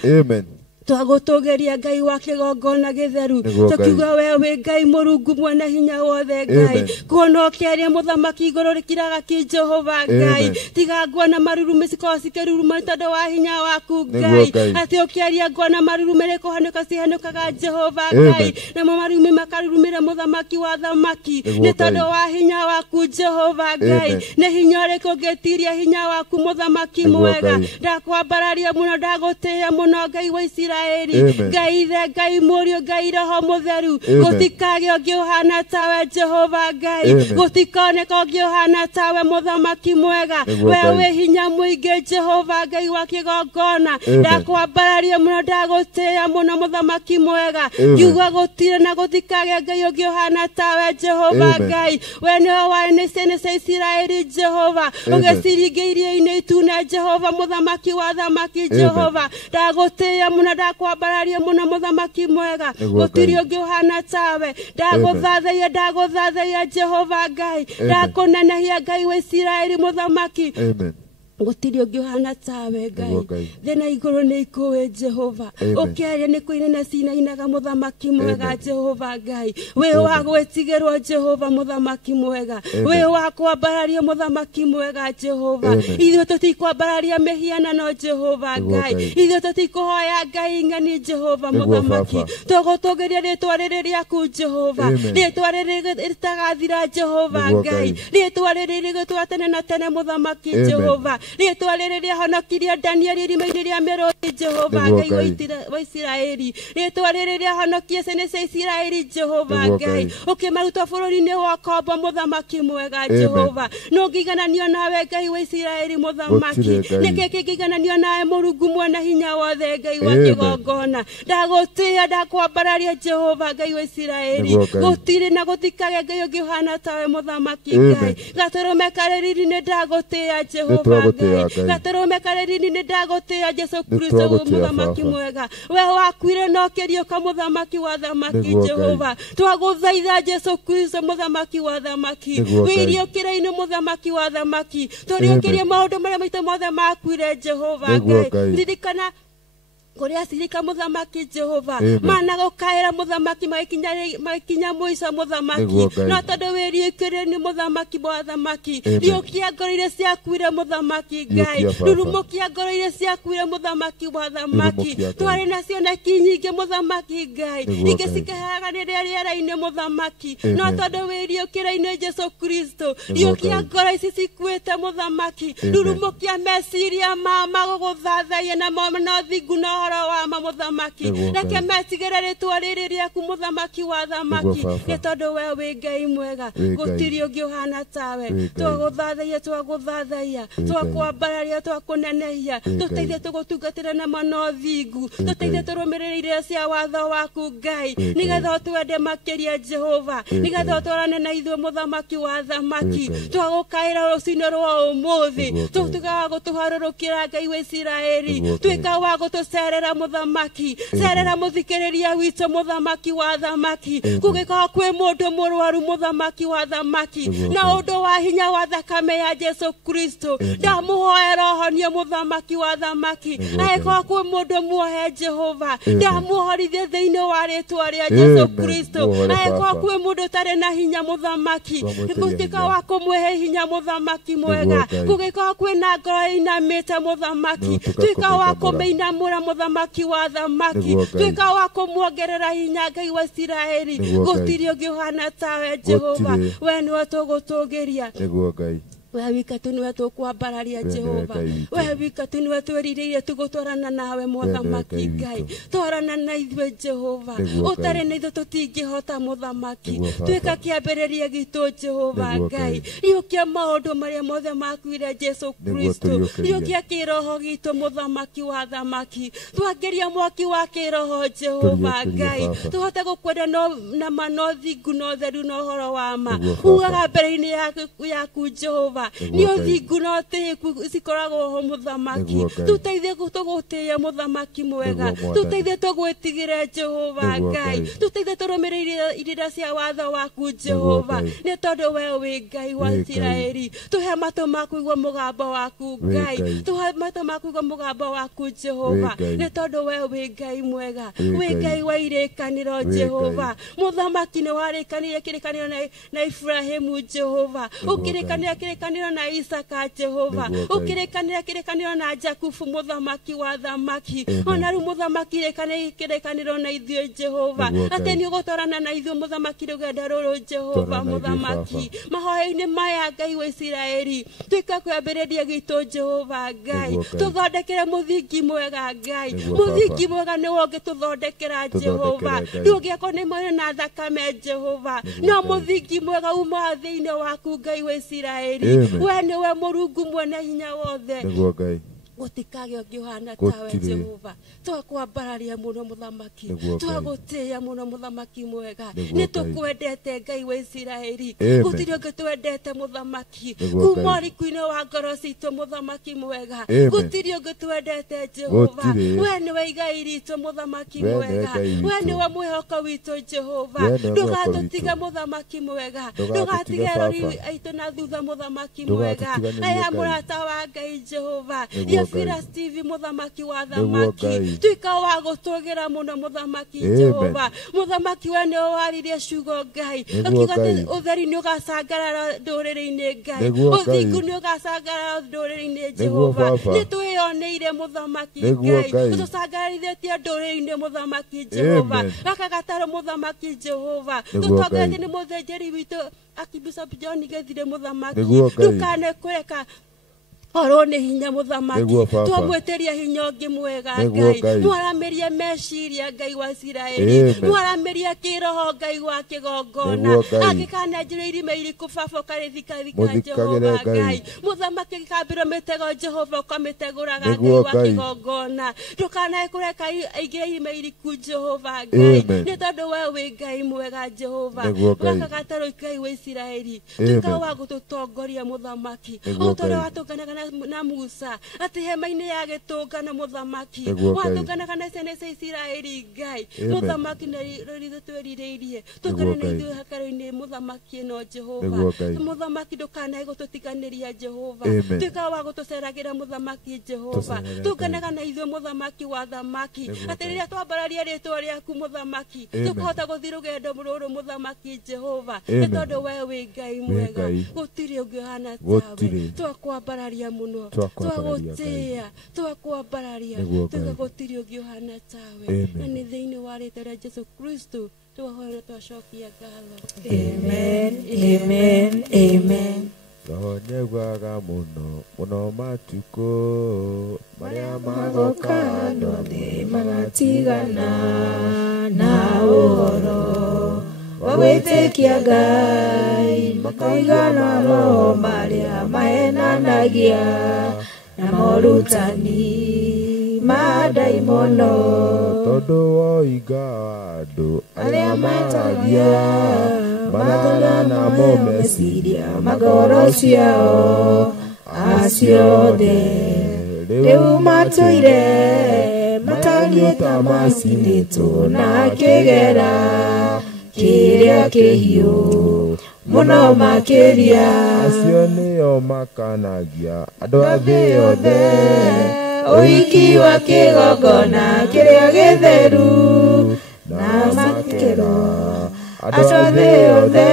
twagũtũgeria Ngai wa kĩgongona gĩtheru tũkiuga we wĩ Ngai Mũrungu mwene hinya wothe Ngai kuona ũkĩaria mũthamaki igũrũ rĩkiraga ki Jehova Ngai tiga ngwana marurumĩ cikorwo cikĩruruma tondũ wa hinya waku Ngai atĩ ũkĩaria ngwana marurumĩ rĩkũhanũka cihanũkaga Jehova Ngai namo marurumĩ makarurumĩra mũthamaki wa thamaki nĩ tondũ wa hinya waku Jehova Ngai nĩ hinya ũrĩkũ ũngĩtiria hinya waku mũthamaki mwega ndakwambararia mũno ndagũtĩĩa mũno Ngai wa Isiraeli Ngai ithe Ngai mũriũ Ngai roho mũtheru gũtikagĩa ũngĩ ũhana tawe Jehova Ngai gũtikoneka ũngĩ ũhana tawe mũthamaki mwega we wĩ hinya mũingĩ Jehova Ngai wa kĩgongona ndakwambararia mũno ndagũtĩĩa mũno mũthamaki mwega ngiuga gũtirĩ na gũtikagĩa Ngai ũngĩ ũhana tawe Jehova Ngai we nĩwe warĩ nĩ ciana cia Isiraeli Jehova ũgĩciringia iria-inĩ itune Jehova mũthamaki wa thamaki Jehova ndagũtĩĩa mũno ndakwambararia mũno mũthamaki mwega gũtirĩ ũngĩ ũhana tawe ndagũthathaiya Jehova Ngai ndakũnenehia Ngai wa Isiraeli mũthamaki gũtirĩ ũngĩ ũhana tawe Ngai thĩ na igũrũ nĩ ikũĩ Jehova ũkĩaria nĩ kũinana cinainaga mũthamaki mwega Jehova Ngai wĩ wa gwĩtigĩrwo Jehova mũthamaki mwega wĩ wa kwambararia mũthamaki mwega Jehova ithuĩ tũtikwambararia mĩhianano Jehova Ngai ithuĩ tũtikũhoya Ngai ng'eni Jehova mũthamaki tũgũtũgĩria rĩtwa rĩrĩ rĩaku Jehova rĩtwa rĩrĩ rĩtagathira Jehova Ngai rĩtwa rĩrĩ rĩgĩtũra tene na tene mũthamaki Jehova rĩtwa rĩrĩ rĩahonokirie Danieli irima-inĩ rĩa mĩrũthi Jehova Ngai wa Isiraeli rĩtwa rĩrĩ rĩahonokie ciana cia Isiraeli Jehova Ngai ũkĩmaruta bũrũri-inĩ wa kombo mũthamaki mwega Jehova no ngĩigananio nawe Ngai wa Isiraeli mũthamaki nĩkĩ kĩngĩigananio nawe Mũrungu mwene hinya wothe Ngai wa kĩgongona ndagũtĩĩa ndakwambararia Jehova Ngai wa Isiraeli gũtirĩ na gũtikagĩa Ngai ũngĩ ũhana tawe mũthamaki Ngai gatũrũme karĩrĩri-inĩ ndagũtĩĩa Jehova gatũrũme karĩrĩri-inĩ ndagũtĩĩa Jesu Kristo mũthamaki mwega we wakuire no ũkĩriũka mũthamaki wa thamaki Jehova twagũthaitha Jesu Kristo mũthamaki wa thamaki wĩriũkĩre-inĩ mũthamaki wa thamaki tũriũkĩrie maũndũ marĩa maitũ mothe makuire Jehova Ngai ririkana kũrĩa cirika mũthamaki Jehova mana gũkaĩra mũthamaki magĩkinya mũico mũthamaki no tondũ wĩriũkĩire nĩ mũthamaki wa thamaki riũkia ngoro iria ciakuire mũthamaki Ngai rurumũkia ngoro iria ciakuire mũthamaki wa thamaki twarĩ na cioneki nyingĩ mũthamaki Ngai ingĩ cikehaga rĩrĩa rĩera-inĩ mũthamaki no tondũ wĩriũkĩre-inĩ Jesu Kristo riũkia ngoro ici cikuĩte mũthamaki rurumũkia meciria magũgũthathaiya na manothingu no horo wa muthamaki reke metigere ritwa riri riaku muthamaki wa thamaki ni tondu we wi Ngai mwega gutiri ungi uhana tawe twaguthathaia twakwambararia twakunenehia tuteithie tugutungatira na mano thingu tuteithie turumirire cia watho waku Ngai nigetha twende makiria Jehova nigetha twarane na ithuĩ muthamaki wa thamaki twagukaira rucini rwa umuthi tutuga gutuharurukira Ngai wa Isiraeli twika wa gutucerera muthamaki cerera muthikiriria witu muthamaki wa thamaki gugika kwi mundu murwaru muthamaki wa thamaki na undu wa hinya wa thakame ya Jesu Kristo ndamuhoera honia muthamaki wa thamaki aiko kwi mundu muohe Jehova ndamuhorithie thiini wa ritwa ria Jesu Kristo aiko kwi mundu tare na hinya muthamaki gutika wa kumwehe hinya muthamaki mwega gugika kwi na ngoro inamite muthamaki twika wa kuminamura muthamaki wa thamaki twika wa kumuongerera hinya Ngai wa Isiraeli gutiri ungi uhana tawe Jehova we niwe tugutugiria niguo Ngai we wika tu niwe tukwambararia Jehova we wika tu niwe twerireirie tugutwarana nawe muthamaki Ngai twarana na ithuĩ Jehova utari na ithuĩ tutingihota muthamaki twika kiambĩrĩria gitu Jehova Ngai riukia maundu maria mothe makuire Jesu Kristo riukia kiroho gitu muthamaki wa thamaki twangeria mwaki wa kiroho Jehova Ngai tuhote gukwenda na mano thingu no theru no horo wa ma ugaga mbere-inĩ yaku Jehova ni uthingu no tiku sikoragwo ho muthamaki tuteithie gutugutia muthamaki mwega tuteithie tugwitigire Jehova Ngai tuteithie turumirire irira cia watho waku Jehova ni tondu we wi Ngai wa Isiraeli tuhe matu makuigwa mugambo waku Ngai tuhe matu makuigwa mugambo waku Jehova ni tondu we wi Ngai mwega wi Ngai wa irikaniro Jehova muthamaki ni warikanire kirikaniro na Ibrahimu Jehova ukirikanira kirikaniro na Isaka Jehova ukirikanira na Jakubu muthamaki wa thamaki ona ru muthamaki kirikaniro na ithuĩ Jehova ati ni gutwarana na ithuĩ muthamaki rugenda ruru Jehova muthamaki mahoya-inĩ maya Ngai wa Isiraeli twika kwambĩrĩria gitu Jehova Ngai tuthondekere muthingi mwega Ngai muthingi mwega ni wonge tuthondekera Jehova ndũngĩakwo nĩ mwana na thakame Jehova no muthingi mwega uma thĩinĩ waku Ngai wa Isiraeli we niwe Mũrungu mwene hinya wothe niguo Ngai gutikage ngihana tawe Jehova twakwambararia muno muthamaki twagutia muno muthamaki mwega ni tukwendete Ngai wa Isiraeli gutiri ungi twendete muthamaki kuma riku-inĩ wa ngoro citu muthamaki mwega gutiri ungi twendete Jehova we niwe igai ritu muthamaki mwega we niwe mwihoko witu Jehova ndugatutiga muthamaki mwega ndugatige rori aitu na thutha muthamaki mwega aya murata wa Ngai Jehova Fira Steve muthamaki wa thamaki twika wa gutugira muno muthamaki Jehova muthamaki we ni waririe ciugo Ngai akiuga utheri ni ugacangarara ndũrĩrĩ-inĩ Ngai uthingu ni ugacangarara ndũrĩrĩ-inĩ Jehova ni twĩyoneire muthamaki Ngai tucangararithĩtie ndũrĩrĩ-inĩ muthamaki Jehova gaka gataro muthamaki Jehova tutongete ni mũthĩnjĩri witũ Archbishop John Gĩthire muthamaki ndukane kũreka oro ni hinya muthamaki twamweteria hinya ungi mwega Ngai mwarameria meciria Ngai wa Isiraeli mwarameria kiroho Ngai wa kigongona angikana njire irima iriku baba karithika Jehova Ngai muthamaki kambiro mitego Jehova ukamiteguraga Ngai wa kigongona ndukanae kureka aingire irima iriku Jehova Ngai ni tondu we wi Ngai mwega Jehova gaka gataro Ngai wa Isiraeli tukawa gututongoria muthamaki utore watunganaga na Musa ati hema-inĩ ya gĩtũngano muthamaki watunganaga na ciana cia Isiraeli Ngai muthamaki nĩ twerirĩirie tũkane na ithuĩ hakaro-inĩ muthamaki no Jehova muthamaki ndũkanae gũtũtiganĩria Jehova tuĩka wa gũtũceragĩra muthamaki Jehova tunganaga na ithuĩ muthamaki wa thamaki atĩ rĩrĩa twambararia rĩtwa rĩaku muthamaki tũkahota gũthiĩ rũgendo rũrũ muthamaki Jehova nĩ tondũ we wĩ Ngai mwega gũtirĩ ũngĩ ũhana tawe twakwambararia muno twagutia twakwambararia tugagũtirĩ ũngĩ ũhana tawe na nĩ thĩinĩ wa rĩĩtwa rĩa Jesu Kristo twahoera twacokia ngatho amen amen amen roho nĩaiguaga mũno matukũ marĩa magoka andũ thĩ magatigana na ũhoro wa gwĩtĩkia Ngai makaigana roho marĩa mahenanagia na morutani ma ndaimono tondũ woiga andũ arĩa matagia mathaga na meciria magoro ciao aciothe rĩu matũire matariĩ ta macinĩtwo na kĩgera kĩrĩa kĩhiũ mũno makĩria acio nĩo makanagia andũ a thĩ yothe ũhiki wa kĩgongona kĩrĩa gĩtheru na makĩro andũ a thĩ yothe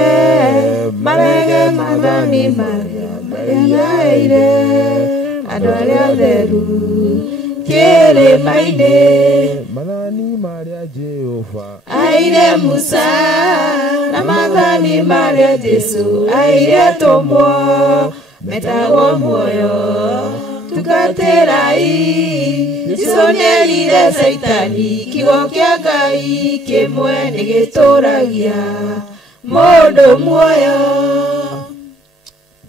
marege mathani marĩa marĩaire andũ arĩa atheru kĩrĩma-inĩ mathani marĩa Jehova aire Musa na mathani marĩa Jesu aire tũmwo metagwo muoyo tungatĩrai Jesũ nĩerire Saitani kiugo kĩa Ngai kĩmwe nĩgĩtũragia mũndũ muoyo.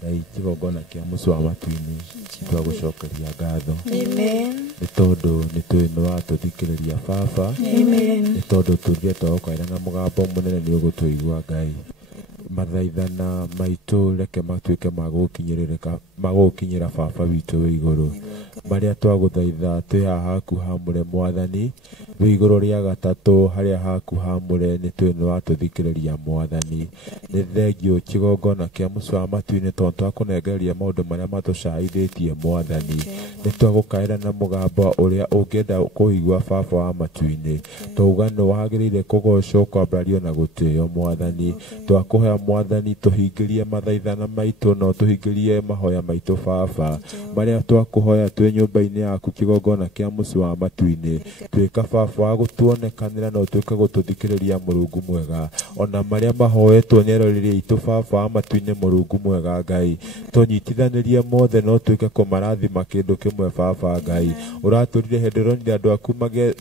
Ngai kĩgongona kĩa mũciĩ wa matu-inĩ twagũcokeria ngatho nĩ tondũ nĩtũĩ nĩwatũthikĩrĩria Baba nĩ tondũ tũthiĩ twagokaĩra na mũgambo mũnene nĩũgũtũigua Ngai mathaithana maitũ reke matuĩke magũkinyĩra Baba witũ wĩ igũrũ marĩa twagũthaitha twĩ haha haku hamũre Mwathani wĩ igũrũ rĩa gatatũ harĩa haku hamũre nĩtũĩ nĩwatũthikĩrĩria Mwathani nĩ thengio kĩgongona kĩa mũciĩ wa matu-inĩ tondũ twakũnengereria maũndũ marĩa matũcahithĩtie Mwathani nĩ twagũkaĩra na mũgambo ũrĩa ũngĩenda kũigua Baba wa matu-inĩ twauga nĩwagĩrĩire kũgocwo kwambario na gũtĩo Mwathani twakũhoya Mwathani tũhingĩrie mathaithana maitũ no tũhingĩrie mahoya maitũ Baba marĩa twakũhoya twĩ nyũmba-inĩ yaku kĩgongona kĩa mũciĩ wa matu-inĩ twĩka Baba wa gũtuonekanĩra na ũtuĩke gũtũthikĩrĩria Mũrungu mwega ona marĩa mahoetwo nĩ eroreri aitũ Baba wa matu-inĩ Mũrungu mwega Ngai tũnyitithanĩrie mothe no twĩke kũmarathima kĩndũ kĩmwe Baba Ngai ũratũrire hĩndĩ ũronire andũ aku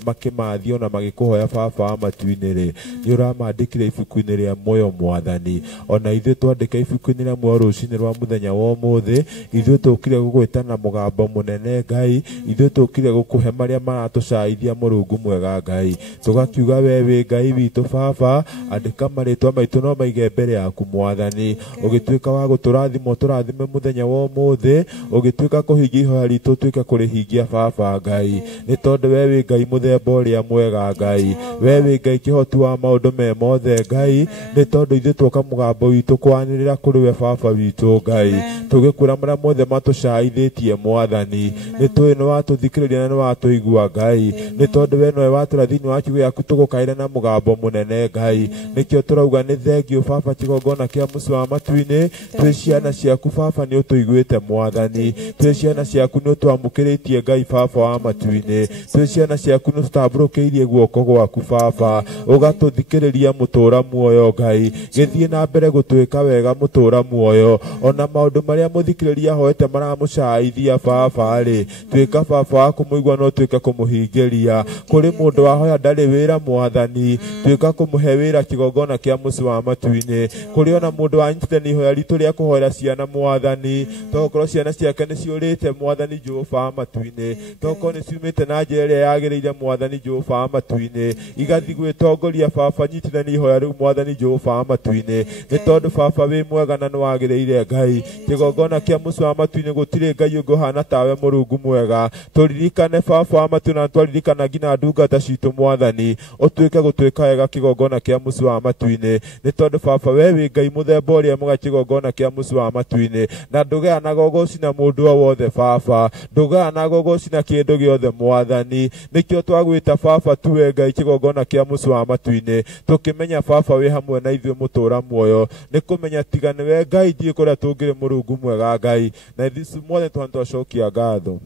makĩmathio na magĩkũhoya Baba wa matu-inĩ rĩ nĩ ũramandĩkire ibuku-inĩ rĩa muoyo Mwathani ona ithuĩ twandĩka ibuku-inĩ rĩa muoyo rũcinĩ rwa mũthenya wa ũmũthĩ ithuĩ tũkire gũgwĩta na mũgambo mũnene Ngai ithuĩ tũkire gũkũhe marĩa maratũcahithia Mũrungu mwega Ngai tũgakiuga we wĩ Ngai witũ Baba andĩka marĩtwa maitũ no maige mbere yaku Mwathani ũgĩtuĩka wa gũtũrathima tũrathime mũthenya wa ũmũthĩ ũgĩtuĩka kũhingia ihoya ritũ ũtuĩke kũrĩhingia Baba Ngai nĩ tondũ we wĩ Ngai mũthemba ũrĩa mwega Ngai we wĩ Ngai kĩhoti wa maũndũ me mothe Ngai nĩ tondũ ithuĩ twoka mũgambo witũ kwanĩrĩra kũrĩ we Baba witũ Ngai tũgĩkwĩra marĩa mothe matũcahithĩtie Mwathani nĩ tũĩ nĩwatũthikĩrĩria na nĩwatũigua Ngai nĩ tondũ we nowe watũra thĩinĩ wa kiugo gĩaku tũgũkaĩra na mũgambo mũnene Ngai nĩkĩo tũrauga nĩ thengio Baba kĩgongona kĩa mũciĩ wa matu-inĩ twĩ ciana ciaku Baba nĩ ũtũiguĩte Mwathani twĩ ciana ciaku nĩ ũtwamũkĩrĩtie Ngai Baba wa matu-inĩ twĩ ciana ciaku nĩ ũtambũrũkĩirie guoko gwaku Baba ũgatũthikĩrĩria mũtũra muoyo Ngai gĩthiĩ na mbere gũtwĩka wega mũtũra muoyo ona maũndũ marĩa mũthikĩrĩria hoete maramũcahithia Baba rĩ twĩka Baba wa kũmũigua no twĩka kũmũhingĩria kũrĩ mũndũ wahoya ndarĩ wĩra Mwathani twĩka kũmũhe wĩra kĩgongona kĩa mũciĩ wa matu-inĩ kũrĩ ona mũndũ wanyitithania ihoya ritũ rĩa kũhoera ciana Mwathani tokorwo ciana ciake nĩ ciũrĩte Mwathani Jehova wa matu-inĩ tokorwo nĩ ciumĩte na njĩra ĩrĩa yagĩrĩire Mwathani Jehova wa matu-inĩ igathiĩ gwĩtongoria Baba nyitithania ihoya rĩu Mwathani Jehova wa matu-inĩ nĩ tondũ Baba wĩ mwega na nĩwagĩrĩire Ngai kĩgongona kĩa mũciĩ wa matu-inĩ gũtirĩ Ngai ũngĩ ũhana tawe Mũrungu mwega tũririkane Baba wa matu-inĩ na twaririkana nginya ndungata citũ Mwathani ũtuĩke gũtwĩka wega kĩgongona kĩa mũciĩ wa matu-inĩ nĩ tondũ Baba we wĩ Ngai mũthemba ũrĩa mwega kĩgongona kĩa mũciĩ wa matu-inĩ na ndũgeanaga ũgũcina mũndũ o wothe Baba ndũgeanaga ũgũcina kĩndũ gĩothe Mwathani nĩkĩo twagwĩta Baba tuwe Ngai kĩgongona kĩa mũciĩ wa matu-inĩ tũkĩmenya Baba wĩ hamwe na ithuĩ mũtũra muoyo nĩ kũmenya tiga nĩwe Ngai ndiĩ kũrĩa tũngĩrĩ Mũrungu mwega Ngai na ithuĩ mothe twacokia ngatho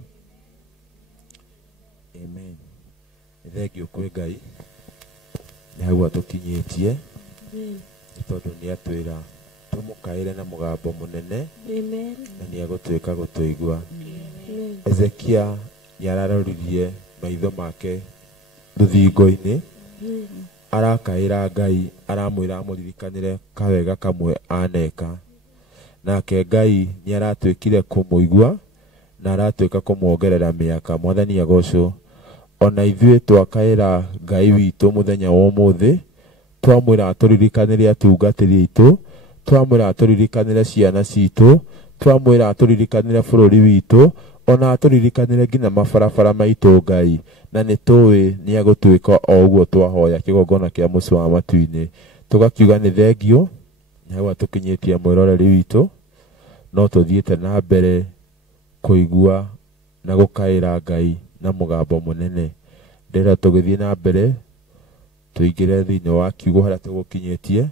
amen thengio kwĩ Ngai nĩ hau atũkinyĩtie nĩ tondũ nĩ atwĩra tumukaire na mugambo munene Amen. na ni agutwika gutuigua. Amen. Ezekia yararoririe maitho make ruthingo-ini arakaira Ngai aramwira amuririkanire kawega kamwe aneka, nake Ngai ni aratwikire kumuigua na aratwika kumuongerera miaka. Mwathani agocwo. Ona ithuĩ twakaĩra Ngai witũ muthenya wa ũmũthĩ, twamwĩra atũririkanĩre atungatĩri aitũ, twamwĩra atũririkanĩre ciana citũ, twamwĩra atũririkanĩre bũrũri witũ, ona atũririkanĩre nginya mabarabara maitũ Ngai, na nĩ tũĩ nĩ agũtwĩka o ũguo twahoya kĩgongona kĩa mũci wa matu-inĩ. Tugakiuga nĩ thengio nĩ hau atũkinyĩtie mwĩroreri witũ, no tũthiĩte na mbere kũigua na gũkaĩra Ngai na mugambo munene. Ndĩrenda tũgĩthiĩ na mbere tũingĩre thĩinĩ wa kiugo harĩa tũgũkinyĩtie,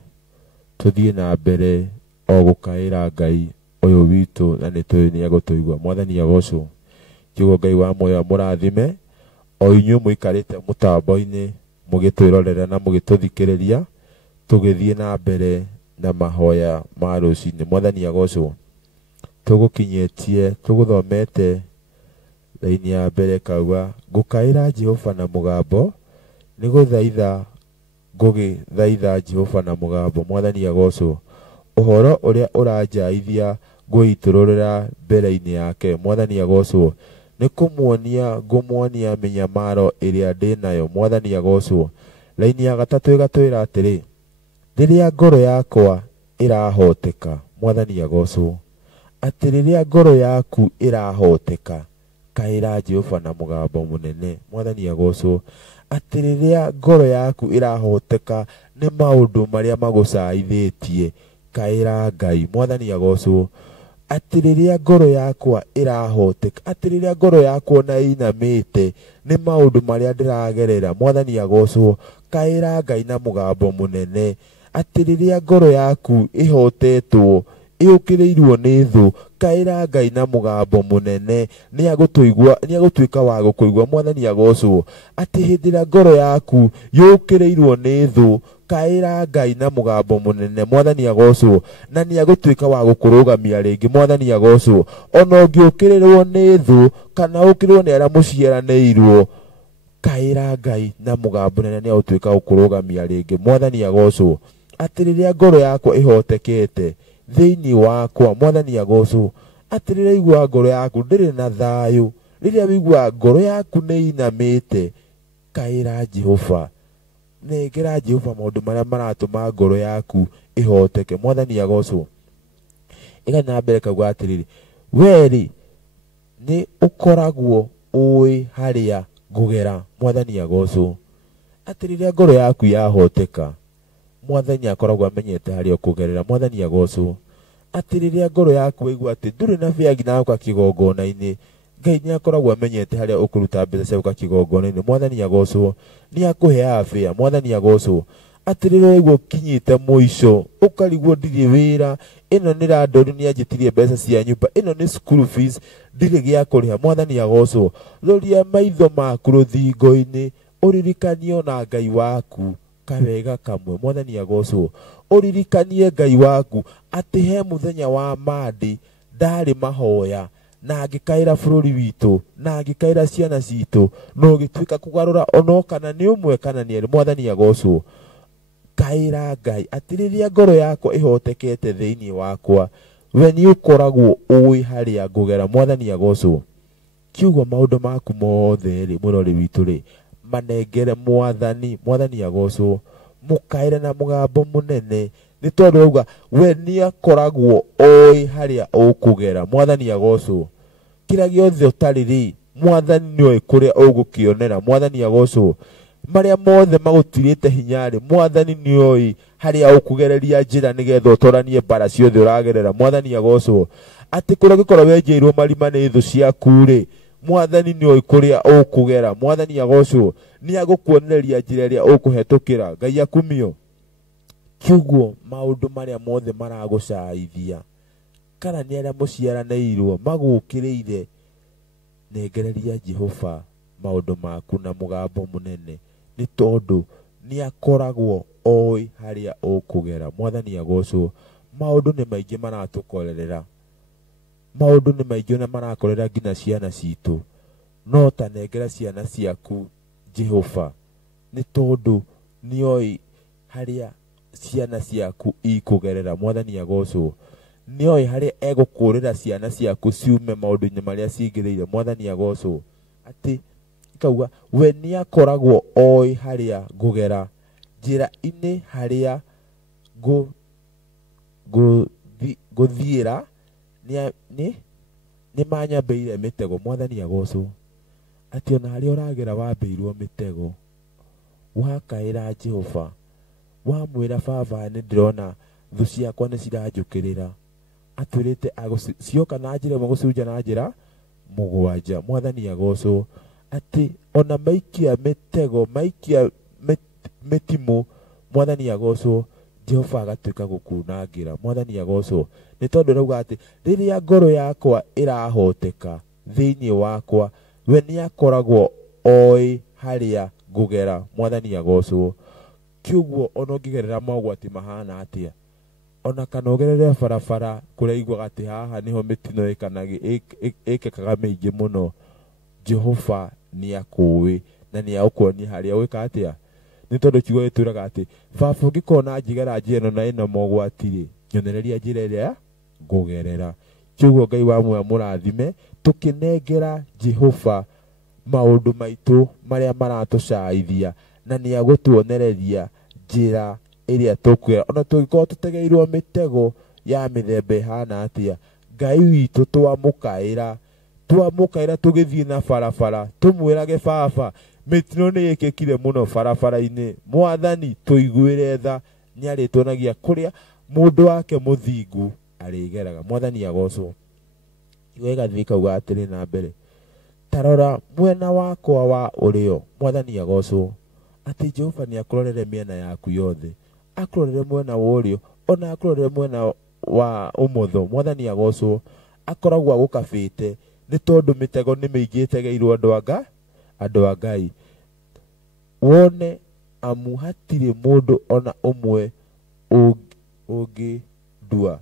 tũthiĩ na mbere o gũkaĩra Ngai ũyũ witũ, na nĩ tũĩ nĩ agũtũigua. Mwathani agocwo. Kiugo Ngai wa muoyo mũrathime o inyuĩ mũikarĩte mũtambo-inĩ mũgĩtwĩrorera na mũgĩtũthikĩrĩria, tũgĩthiĩ na mbere na mahoya ma rũcinĩ. Mwathani agocwo. Tũgũkinyĩtie tũgũthomete raini ya mbere kauga ngũkaĩra Jehova na mugambo, nĩ gũthaitha ngũgĩthaitha Jehova na mugambo. Mwathani agocwo. Ũhoro ũrĩa ũranjaithia ngũitũrũrĩra mbere-inĩ yake. Mwathani agocwo. Nĩ kũmuonia ngũmuonia mĩnyamaro ĩrĩa ndĩ nayo. Mwathani agocwo. Raini ya gatatũ ĩgatwĩra atĩrĩ, rĩrĩa ngoro yakwa ĩrahoteka. Mwathani agocwo. Atĩ rĩrĩa ngoro yaku ĩrahoteka, kaĩra Jehova na mugambo munene. Mwathani agocwo. Atĩ rĩrĩa ngoro yaku ĩrahoteka nĩ maũndũ marĩa magũcaithĩtie, kaĩra Ngai. Mwathani agocwo. Atĩ rĩrĩa ngoro yakwa ĩrahoteka, atĩ rĩrĩa ngoro yakwa na ĩinamĩte nĩ maũndũ marĩa ndĩragerera. Mwathani agocwo. Kaĩra Ngai na mugambo munene. Atĩ rĩrĩa ngoro yaku ĩhotetwo, ĩũkĩrĩirwo nĩ thũ, kaĩra Ngai na mugambo munene. Nĩ agũtũigua, nĩ agũtuĩka wa gũkũigua. Mwathani agocwo. Atĩ hĩndĩ ĩrĩa ngoro yaku yũkĩrĩirwo nĩ thũ, kaĩra Ngai na mugambo munene. Mwathani agocwo. Na nĩ agũtuĩka wa gũkũrũgamia rĩngĩ. Mwathani agocwo. Ona ũngĩũkĩrĩrwo nĩ thũ kana ũkĩrĩrwo nĩ arĩa mũciaranĩirwo, kaĩra Ngai na mugambo munene, nĩ agũtuĩka gũkũrũgamia rĩngĩ. Mwathani agocwo. Atĩ rĩrĩa ngoro yakwa ĩhotekete thĩinĩ wakwa. Mwathani agocwo. Atĩ rĩrĩa igua ngoro yaku ndĩrĩ na thayũ, rĩrĩa wigua ngoro yaku nĩ inamĩte, kaĩra Jehova. Nengera Jehova maũndũ marĩa maratũma ngoro yaku ĩhoteke. Mwathani agocwo. Ĩgathiĩ na mbere kauga atĩrĩrĩ, wee nĩ ũkoragwo ũĩ harĩa ngũgera. Mwathani agocwo. Atĩ rĩrĩa ngoro yaku yahoteka, Mwathani akoragwo amenyete harĩa ũkũgerera. Mwathani agocwo. Atĩ rĩrĩa ngoro yaku waigua atĩ ndũrĩ na bĩagi na gũka kĩgongona-inĩ, Ngai nĩ akoragwo amenyete harĩa ũkũruta mbeca cia gũka kĩgongona-inĩ. Mwathani agocwo. Nĩ akũheaga bĩa. Mwathani agocwo. Atĩ rĩrĩa waigua ũkinyĩte mũico, ũkarigwo ndirĩ wĩra, ĩno nĩ landlord nĩ anjĩtirie mbeca cia nyũmba, ĩno nĩ school fees, ndirĩ gĩa kũrĩha. Mwathani agocwo. Roria maitho maku rũthingo-inĩ, ũririkanio na Ngai waku kawega kamwe. Mwathani agocwo. Ũririkanie Ngai waku atĩ he mũthenya wa mandi ndarĩ mahoya na ngĩkaĩra bũrũri witũ na ngĩkaĩra ciana citũ, no gĩtuĩka kũgarũra ono kana nĩ ũmwe kana nĩ erĩ. Mwathani agocwo. Kaĩra Ngai atĩ rĩrĩa ngoro yakwa ĩhotekete thĩinĩ wakwa, we nĩ ũkoragwo ũĩ harĩa ngũgera. Mwathani agocwo. Kiugo maũndũ maku mothe rĩ, mũrori witũ rĩ, manengere Mwathani. Mwathani agocwo. Mũkaĩre na mugambo munene, nĩ tondũ auga we nĩ akoragwo oĩ harĩa ũkũgera. Mwathani agocwo. Kĩrĩa gĩothe ũtarĩ rĩ, Mwathani nĩoĩ kũrĩa ũgũkĩonera. Mwathani agocwo. Marĩa mothe magũtirĩte hinya rĩ, Mwathani nĩoĩ harĩa ũkũgereria njĩra nĩgetha ũtwaranie mbara ciothe ũragerera. Mwathani agocwo. Atĩ kũrĩa gĩkorwo wenjeirwo marima nĩ thũ ciaku rĩ, Mwathani nĩoĩ kũrĩa ũkũgera. Mwathani agocwo. Nĩ agũkuonereria njĩra ĩrĩa ũkũhetũkĩra. Ngai akumio. Kiugo maũndũ marĩa mothe maragũcaithia, kana nĩ arĩa mũciaranĩirwo magũkĩrĩire, nengereria Jehova maũndũ maku na mugambo munene, nĩ tondũ nĩ akoragwo oĩ harĩa ũkũgera. Mwathani agocwo. maundu nĩ maingĩ maratukorerera, maundu nĩ maingĩ na marakorera nginya ciana citũ, no ta nengera ciana ciaku Jehova, nĩ tondũ nĩoĩ harĩa ciana ciaku ikugerera. Mwathani agocwo, nĩoĩ harĩa egũkũrĩra ciana ciaku ciume maũndũ-inĩ marĩa cingĩrĩire. Mwathani agocwo, atĩ kauga we nĩakoragwo oĩ harĩa ngũgera, njĩra-inĩ harĩa ngũthiĩra nĩ manyambĩire mĩtego. Mwathani agocwo, atĩ ona harĩa ũragera wambĩirwo mĩtego, wakaĩra Jehova, wamwĩra Baba, nĩ ndĩrona thũ ciakwa nĩ ciranjũkĩrĩra, atwĩrĩte cioka na njĩra ĩmwe gũcunja na njĩra mũgwanja. Mwathani agocwo, atĩ ona maikia mĩtego, maikia mĩtimũ, Mwathani agocwo, Jehova agatuĩka gũkunangĩra. Mwathani agocwo, nĩ tondũ rauga atĩ rĩrĩa ngoro yakwa ĩrahoteka thĩinĩ wakwa, we nĩakoragwo oĩ harĩa ngũgera. Mwathani agocwo, kiuguo ona ũngĩgerera mogwati mahana atĩa, ona kana ũgerere barabara kũrĩa iguaga atĩ haha nĩho mĩtino ĩkĩkaga mĩingĩ mũno, Jehova nĩakũĩ na nĩagũkuonia harĩa gwĩka atĩa. Nĩ tondũ kiugo gĩtwĩraga atĩ Baba, ũngĩkona njigera njĩra ĩno na ĩna mogwati-rĩ, nyonereria njĩra ĩrĩa ngũgerera. Kiuguo Ngai wa muoyo mũrathime, tũkĩnengera Jehova maũndũ maitũ marĩa maratũcaithia, na nĩagũtuonereria njĩra ĩrĩa tũkwĩra. Ona tũngĩkorwo tũtegeirwo mĩtego ya mĩthemba ĩhana atĩa, Ngai witũ twamũkaĩra tũgĩthiĩ na barabara, tũmwĩrage Baba, mĩtino nĩ ĩkĩkire mũno barabara-inĩ, Mwathani tũiguĩre tha, nĩarĩtuonagia kũrĩa mũndũ wake mũthingu arĩgeraga. Mwathani agocwo, kiugo gĩgathiĩ kauga atĩrĩ na mbere, tarora mwena wakwa wa ũrĩo. Mwathani agocwo, atĩ Jehova nĩakũrorere mĩena yaku yothe, akũrorere mwena wa ũrĩo, ona akũrorere mwena wa ũmotho. Mwathani agocwo, akoragwo agũkabĩte, nĩ tondũ mĩtego nĩ mĩingĩ ĩtegeirwo andũ a Ngai. Wone amu hatirĩ mũndũ ona ũmwe ũngĩndua,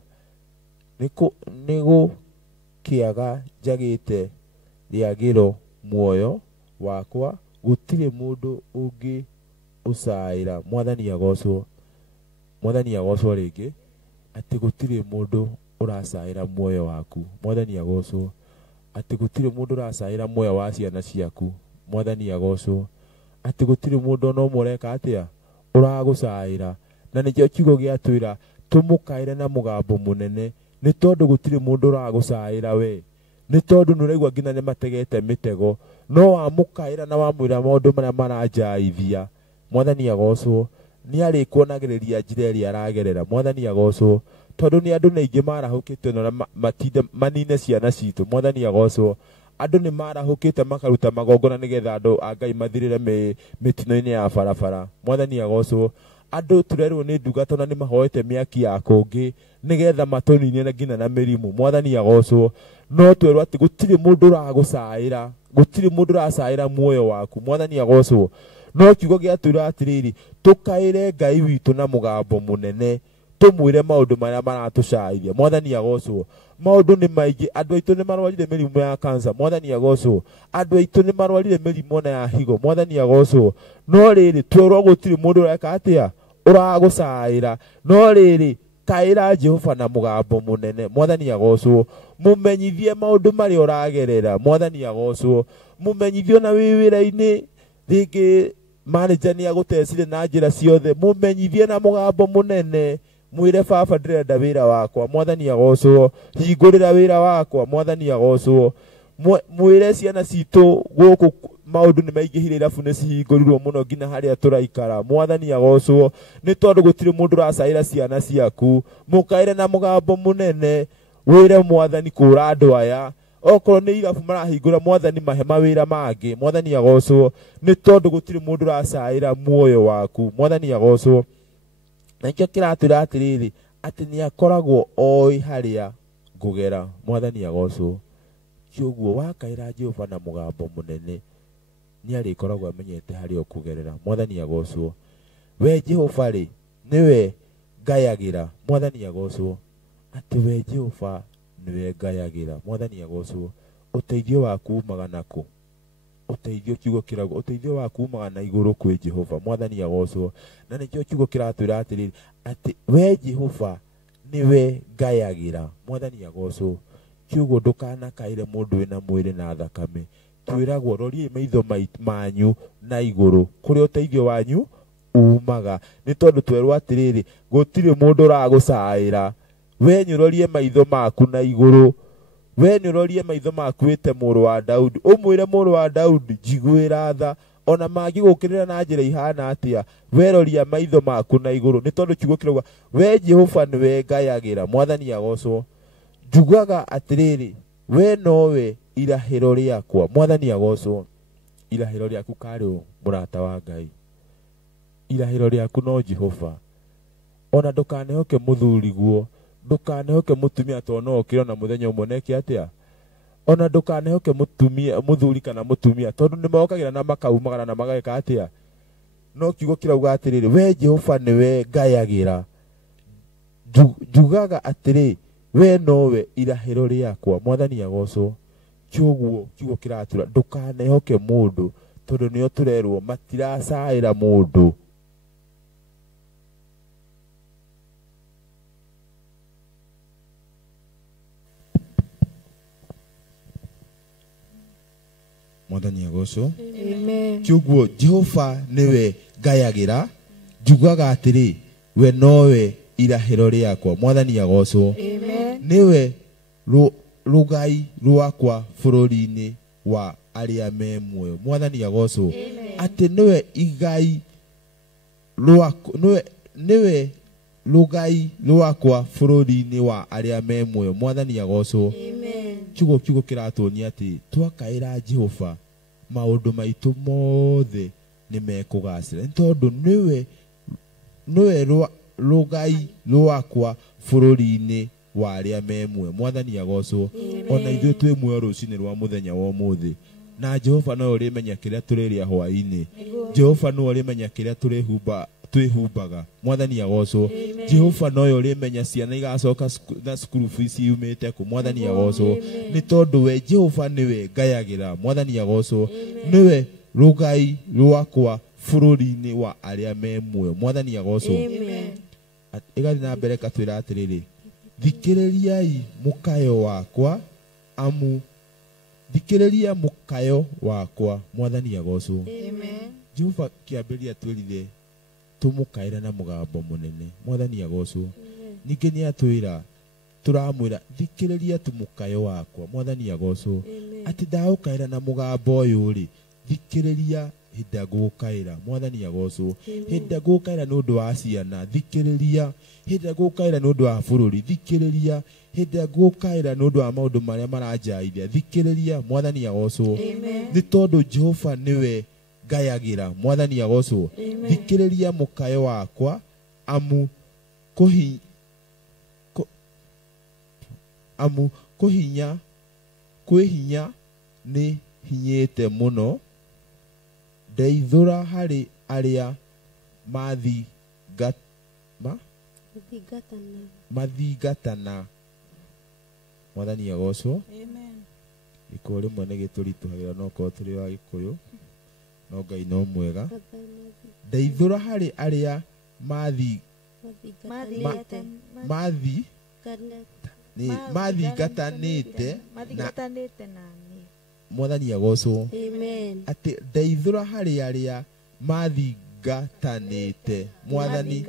nĩ gũkĩaga njagĩte rĩagĩro muoyo wakwa, gũtirĩ mũndũ ũngĩ ũcaĩra. Mwathani agocwo, Mwathani agocwo rĩngĩ, atĩ gũtirĩ mũndũ ũracaĩra muoyo waku. Mwathani agocwo, atĩ gũtirĩ mũndũ ũracaĩra muoyo wa ciana ciaku. Mwathani agocwo, atĩ gũtirĩ mũndũ ona ũmwe ũreka atĩa, ũragũcaĩra. Na nĩkĩo kiugo gĩatwĩra tũmũkaĩre na mũgambo mũnene, nĩ tondũ gũtirĩ mũndũ ũragũcaĩra we, nĩ tondũ nĩũraigua nginya nĩ mategete mĩtego, no wamũkaĩra na wamwĩra maũndũ marĩa maranjaithia, Mwathani agocwo, nĩarĩkuonagĩrĩria njĩra ĩrĩa aragerera. Mwathani agocwo, tondũ nĩ andũ aingĩ marahũkĩte na matinde manine ciana citũ. Mwathani agocwo, andũ nĩ marahũkĩte makaruta magongona nĩgetha andũ a Ngai mathirĩre mĩtino-inĩ ya barabara. Mwathani agocwo, andũ turerwo nĩ ndungata na nĩ mahoete mĩaki ya kũngĩ nĩgetha matũninie nginya na mĩrimũ. Mwathani agocwo, no twerwo atĩ gũtirĩ mũndũ ũragũcaĩra, gũtirĩ mũndũ ũracaĩra muoyo waku. Mwathani agocwo, no kiugo gĩatwĩra atĩrĩrĩ, tũkaĩre Ngai witũ na mũgambo mũnene, tũmwĩre maũndũ marĩa maratũcaithia. Mwathani agocwo, maũndũ nĩ maingĩ, andũ aitũ nĩ marwarire mĩrimũ ya kansa. Mwathani agocwo, andũ aitũ nĩ marwarire mĩrimũ na ya higo. Mwathani agocwo, no rĩrĩ twerwo gũtirĩ mũndũ ũreka atĩa, ũragũcaĩra. No rĩrĩ kaĩra Jehova na mũgambo mũnene. Mwathani agocwo, mũmenyithie maũndũ marĩa ũragerera. Mwathani agocwo, mũmenyithie na wĩ wĩra-inĩ, rĩngĩ manager nĩ agũtecire na njĩra ciothe, mũmenyithie na mũgambo mũnene, mwĩre Baba, ndĩrenda wĩra wakwa. Mwathani agocwo, hingũrĩra wĩra wakwa. Mwathani agocwo, mwĩre ciana citũ gũkũ maũndũ nĩ maingĩhire, irabu nĩ cihingũrirwo mũno nginya harĩa tũraikara. Mwathani agocwo, nĩ tondũ gũtirĩ mũndũ ũracaĩra ciana ciaku. Mũkaĩre na mũgambo mũnene, wĩre Mwathani kũra andũ aya, okorwo nĩ irabu marahingũra, Mwathani mahe mawĩra mangĩ. Mwathani agocwo, nĩ tondũ gũtirĩ mũndũ ũracaĩra muoyo waku. Mwathani agocwo, na nĩkĩo kĩratwĩra atĩrĩrĩ, atĩ nĩakoragwo oĩ harĩa ngũgera. Mwathani agocwo, kiuguo wakaĩra Jehova na mũgambo mũnene, nĩarĩkoragwo amenyete harĩa ũkũgerera. Mwathani agocwo, we Jehova rĩ, nĩwe ngayagĩra. Mwathani agocwo, ati we Jehova niwe ngayagira. Mwathani agocwo. Uteithio waku umaga naku. Uteithio kiugo kirago. Uteithio waku umaga na iguru kwi Jehova. Mwathani agocwo. Na nikio kiugo kiratwira atiriri ati we Jehova niwe ngayagira. Mwathani agocwo. Kiugo ndukanakaire mundu wina mwiri na thakame. Twiragwo rorie maitho manyu na iguru kuri uteithio wanyu umaga. Ni tondu twerwo atiriri gutire mundu ragucaira. We nyurorie maitho maku na iguru. We nyurorie maitho maku wite muru wa Daudi. Umwire muru wa Daudi njiguira tha ona mangigukirira na njira ihana atia. We roria maitho maku na iguru. Ni tondu kiugo kirauga we Jehova niwe ngayagira. Mwathani agocwo. Njugaga atiriri we nowe irahiro riakwa. Mwathani agocwo. Irahiro riaku kari murata wa Ngai. Irahiro riaku no Jehova. Ona ndukanehoke muthuri guo. Ndukanehoke mutumia to no okirona muthenya umwe neke atia. Ona ndukanehoke muthuri kana mutumia tondu nimokagira na makaumagara na mageka atia. No kiugo kirauga atiriri we Jehova niwe ngayagira. Njugaga atiri we nowe irahiro riakwa. Mwathani agocwo. Kiugo kiratura ndukanehoke mundu tondu nio turerwo matiracaira mundu. Mwathani agocwo. Amen. Kiugo Jehova niwe ngayagira. Njugaga atiri we nowe irahiro riakwa. Mwathani agocwo. Amen. Niwe rugai rwakwa bururi-ini wa aria me muoyo. Mwathani agocwo. Ati niwe igai rwakwa niwe rugai rwakwa bururi-ini wa aria me muoyo. Mwathani agocwo. Amen. Kiugo kiratuonia ati twakaira Jehova maundu maitu mothe ni mekugacira tondu niwe rugai rwakwa bururi-ini wa aria me muoyo. Mwathani agocwo. Ona ithuĩ twĩ muoyo rũcinĩ rwa mũthenya wa ũmũthĩ. Na Jehova no ũrĩmenya kĩrĩa tũrĩrĩa hwaĩ-inĩ. Jehova no ũrĩmenya kĩrĩa twĩhumbaga. Mwathani agocwo. Jehova no ũrĩmenya ciana igacoka na school fees yumĩte kũ. Mwathani agocwo. Nĩ tondũ we Jehova niwe ngayagira. Mwathani agocwo. Niwe rugai rwakwa bururi-ini wa aria me muoyo. Mwathani agocwo. Igathi na mbere katwĩra atĩrĩrĩ thikĩrĩriai mukayo wakwa amu thikĩrĩria mukayo wakwa. Mwathani agocwo. Amen. Jehova kĩambĩrĩria twĩrire tumukaire na mugambo munene. Mwathani agocwo. Ningĩ nĩ atwĩra turamwĩra thikĩrĩria tumukayo wakwa. Mwathani agocwo. Ati ndaũkaira na mugambo ũyũ rĩ thikĩrĩria hĩndĩ ngũkaira. Mwathani agocwo. Hĩndĩ ngũkaira nĩ ũndũ wa ciana thikĩrĩria. Hĩndĩ ngũkaira nĩ ũndũ wa bũrũri thikĩrĩria. Hĩndĩ ngũkaira nĩ ũndũ wa maũndũ marĩa maranjaithia thikĩrĩria. Mwathani agocwo. Nĩ tondũ Jehova niwe ngayagira. Mwathani agocwo. Thikĩrĩria mukayo wakwa amu kwĩhinya nĩ hinyĩte mũno. Ndeithũra harĩ arĩa mathingatana. Mwathani agocwo. Iko rĩmwe nĩ gĩtũritũhagĩra no korwo tũrĩ wa Gĩkũyũ no Ngai no mwega. Ndeithũra harĩ arĩa mathingatanĩte na Mwathani agocwo. Ati ndeithũra harĩ arĩa mathingatanĩte. Mwathani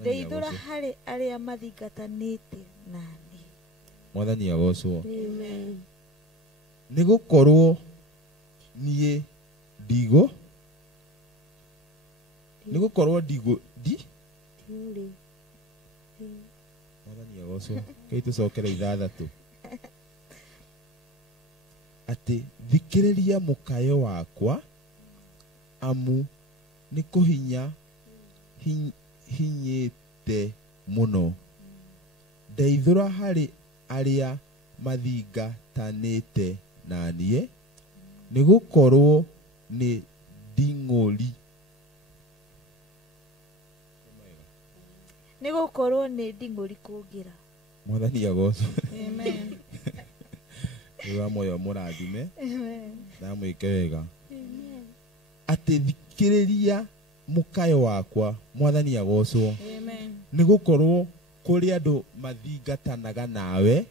ndeithũra harĩ arĩa mathingatanĩte nani. Mwathani agocwo. Nĩ gũkorwo niĩ ndigũ Mwathani agocwo. Kei tũcokere ithathatũ. Ati thikĩrĩria mukayo wakwa amu nĩ kũhinya hinyĩte mũno. Ndeithũra harĩ arĩa mathingatanĩte naniĩ nĩ gũkorwo nĩ nding'ũri. nĩ gũkorwo nĩ nding'ũri kũngĩra. Mwathani agocwo. Amen. Rĩu moyo mũrathime Amen. na mwĩke wega. Atĩ thikĩrĩria mũkayo wakwa, Mwathani agocwo. Amen. Nĩ gũkorwo kũrĩ andũ mathingatanaga nawe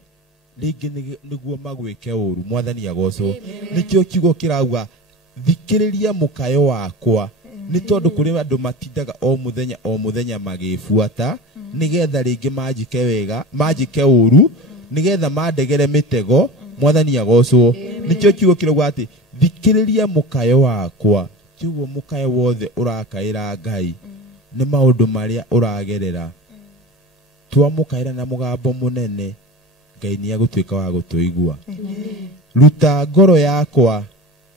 rĩngĩ nĩguo magwĩke ũru. Mwathani agocwo. Nĩkĩo kiugo kĩrauga thikĩrĩria mũkayo wakwa, nĩ tondũ kũrĩ andũ matindaga o mũthenya magĩbuata nĩgetha rĩngĩ manjike wega, manjike ũru, nĩgetha mandegere mĩtego. Mwathani agocwo. Nĩkĩo kiugo kĩrauga atĩ thikĩrĩria mũkayo wakwa. Kiugo mũkayo wothe ũrakaĩra Ngai nĩ maũndũ marĩa ũragerera. Twamũkaĩra na mũgambo mũnene, Ngai nĩ agũtuĩka wa gũtũigua. Ruta ngoro yakwa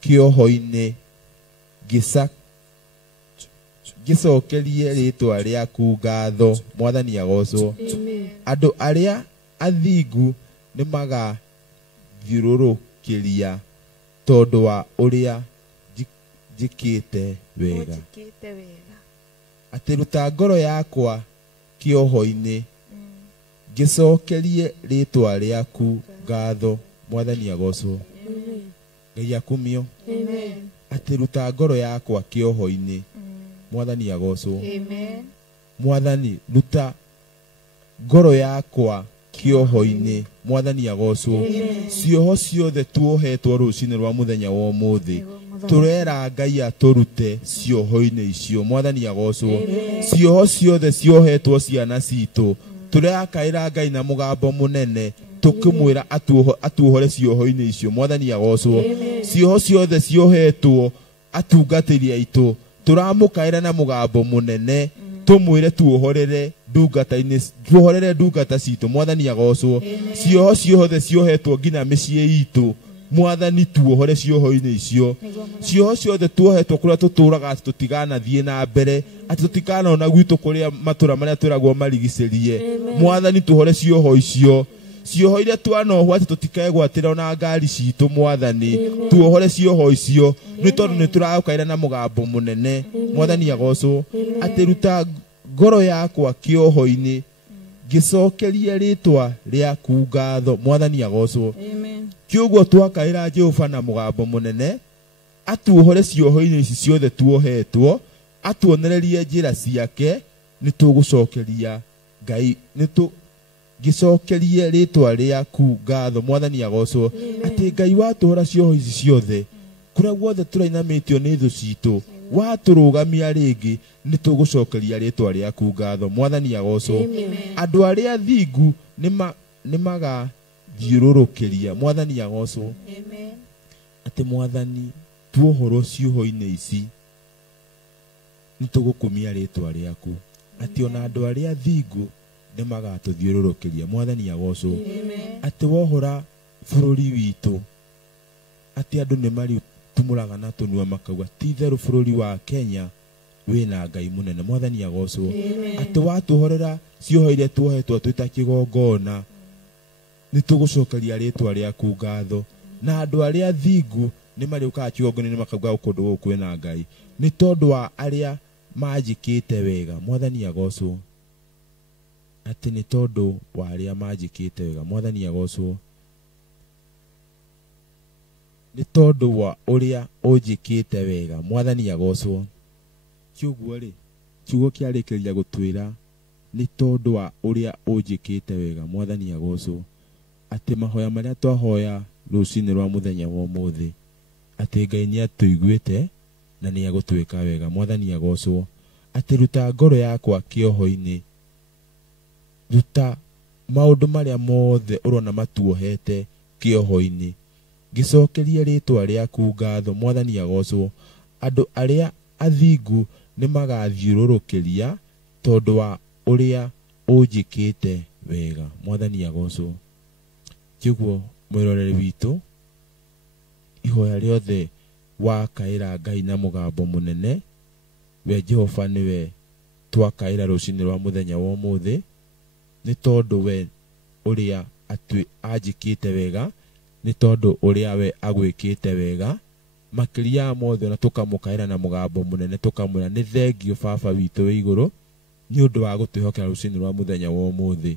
kĩoho-inĩ, gĩcokerie rĩtwa rĩaku ngatho. Mwathani agocwo. Andũ arĩa athingu nĩ magathiũrũrũkĩria tondũ wa ũrĩa njĩkĩte wega. Atĩ ruta ngoro yakwa kĩoho-inĩ, gĩcokerie rĩtwa rĩaku ngatho. Mwathani agocwo. Ngai akumio. Atĩ ruta ngoro yakwa kĩoho-inĩ. Mwathani agocwo. Mwathani ruta ngoro yakwa kĩoho-inĩ. Mwathani agocwo. Cioho ciothe tuohetwo rũcinĩ rwa mũthenya wa ũmũthĩ, turera Ngai atũrute cioho-inĩ icio. Mwathani agocwo. Cioho ciothe ciohetwo ciana citũ, turakaĩra Ngai na mũgambo mũnene tukimwĩra atuohore cioho-inĩ icio. Mwathani agocwo. Cioho ciothe ciohetwo atungatĩri aitũ, turamũkaĩra na mũgambo mũnene tumwĩre tuohorere ndungata citũ. Mwathani agocwo. Cioho ciothe ciohetwo nginya mĩciĩ itũ, Mwathani tuohore cioho-inĩ icio. Cioho ciothe tuohetwo kũrĩa tũtũraga atĩ tũtiganathiĩ na mbere, atĩ tũtikanona gwitũ kũrĩa matũra marĩa twĩragwo marigicĩrie. Mwathani tuohore cioho icio. Cioho iria twanohwo atĩ tũtikegwatĩra na ngari citũ. Mwathani tuohore cioho icio, nĩ tondũ nĩ tũragũkaĩra na mũgambo mũnene. Mwathani agocwo. Atĩ ruta ngoro yakwa kĩoho-inĩ, gĩcokerie rĩtwa rĩaku ngatho. Mwathani agocwo. Kiugo twakaĩra Jehova na mũgambo mũnene atuohore cioho-inĩ ici ciothe tuohetwo, atuonererie njĩra ciake. Nĩ tũgũcokeria Ngai, gĩcokerie rĩtwa rĩaku ngatho. Mwathani agocwo. Atĩ Ngai watuohora cioho ici ciothe, kũrĩa guothe tũrainamĩtio nĩ thũ citũ, watũrũgamia rĩngĩ, nĩ tũgũcokeria rĩtwa rĩaku ngatho. Mwathani agocwo. Andũ arĩa athingu nĩ magathiũrũrũkĩria. Mwathani agocwo. Atĩ Mwathani tuohorwo cioho-inĩ ici, nĩ tũgũkumia rĩtwa rĩaku. Atĩ ona andũ arĩa athingu nĩ magatũthiũrũrũkĩria. Mwathani agocwo. Atĩ wohora bũrũri witũ, atĩ andũ nĩ maritumũraga na tũnua makauga ti therũ bũrũri wa Kenya wĩna Ngai mũnene. Mwathani agocwo. Atĩ watuohorera cioho iria tuohetwo twĩta kĩgongona, nĩ tũgũcokeria rĩtwa rĩaku ngatho. Na andũ arĩa athingu nĩ marĩũkaga kĩgongona-inĩ makauga kũndũ gũkũ kwĩna Ngai, nĩ tondũ wa arĩa manjĩkĩte wega. Mwathani agocwo. Atĩ nĩ tondũ wa arĩa manjĩkĩte wega. Mwathani agocwo. Nĩ tondũ wa ũrĩa ũnjĩkĩte wega. Mwathani agocwo. Kiugo rĩ, kiugo kĩarĩkĩria gũtwĩra nĩ tondũ wa ũrĩa ũnjĩkĩte wega. Mwathani agocwo. Atĩ mahoya marĩa twahoya rũcinĩ rwa mũthenya wa ũmũthĩ, atĩ Ngai nĩ atũiguĩte na nĩ agũtwĩka wega. Mwathani agocwo. Atĩ ruta ngoro yakwa kĩoho-inĩ, ruta maũndũ marĩa mothe ũrona matuohete kĩoho-inĩ, gĩcokerie rĩtwa rĩaku ngatho. Mwathani agocwo. Andũ arĩa athingu nĩ magathiũrũrũkĩria tondũ wa ũrĩa ũnjĩkĩte wega. Mwathani agocwo. Kĩguo mwĩroreri witũ, ihoya rĩothe wakaĩra Ngai na mũgambo mũnene, we Jehova nĩwe twakaĩra rũcinĩ rwa mũthenya wa ũmũthĩ, nĩ tondũ we ũrĩa anjĩkĩte wega, nĩ tondũ ũrĩa we agwĩkĩte wega. Makĩria ya mothe na tũkamũkaĩra na mũgambo mũnene tũkamwĩra nĩ thengio Baba witũ wĩ igũrũ, nĩ ũndũ wa gũtwĩhokera rũcinĩ rwa mũthenya wa ũmũthĩ.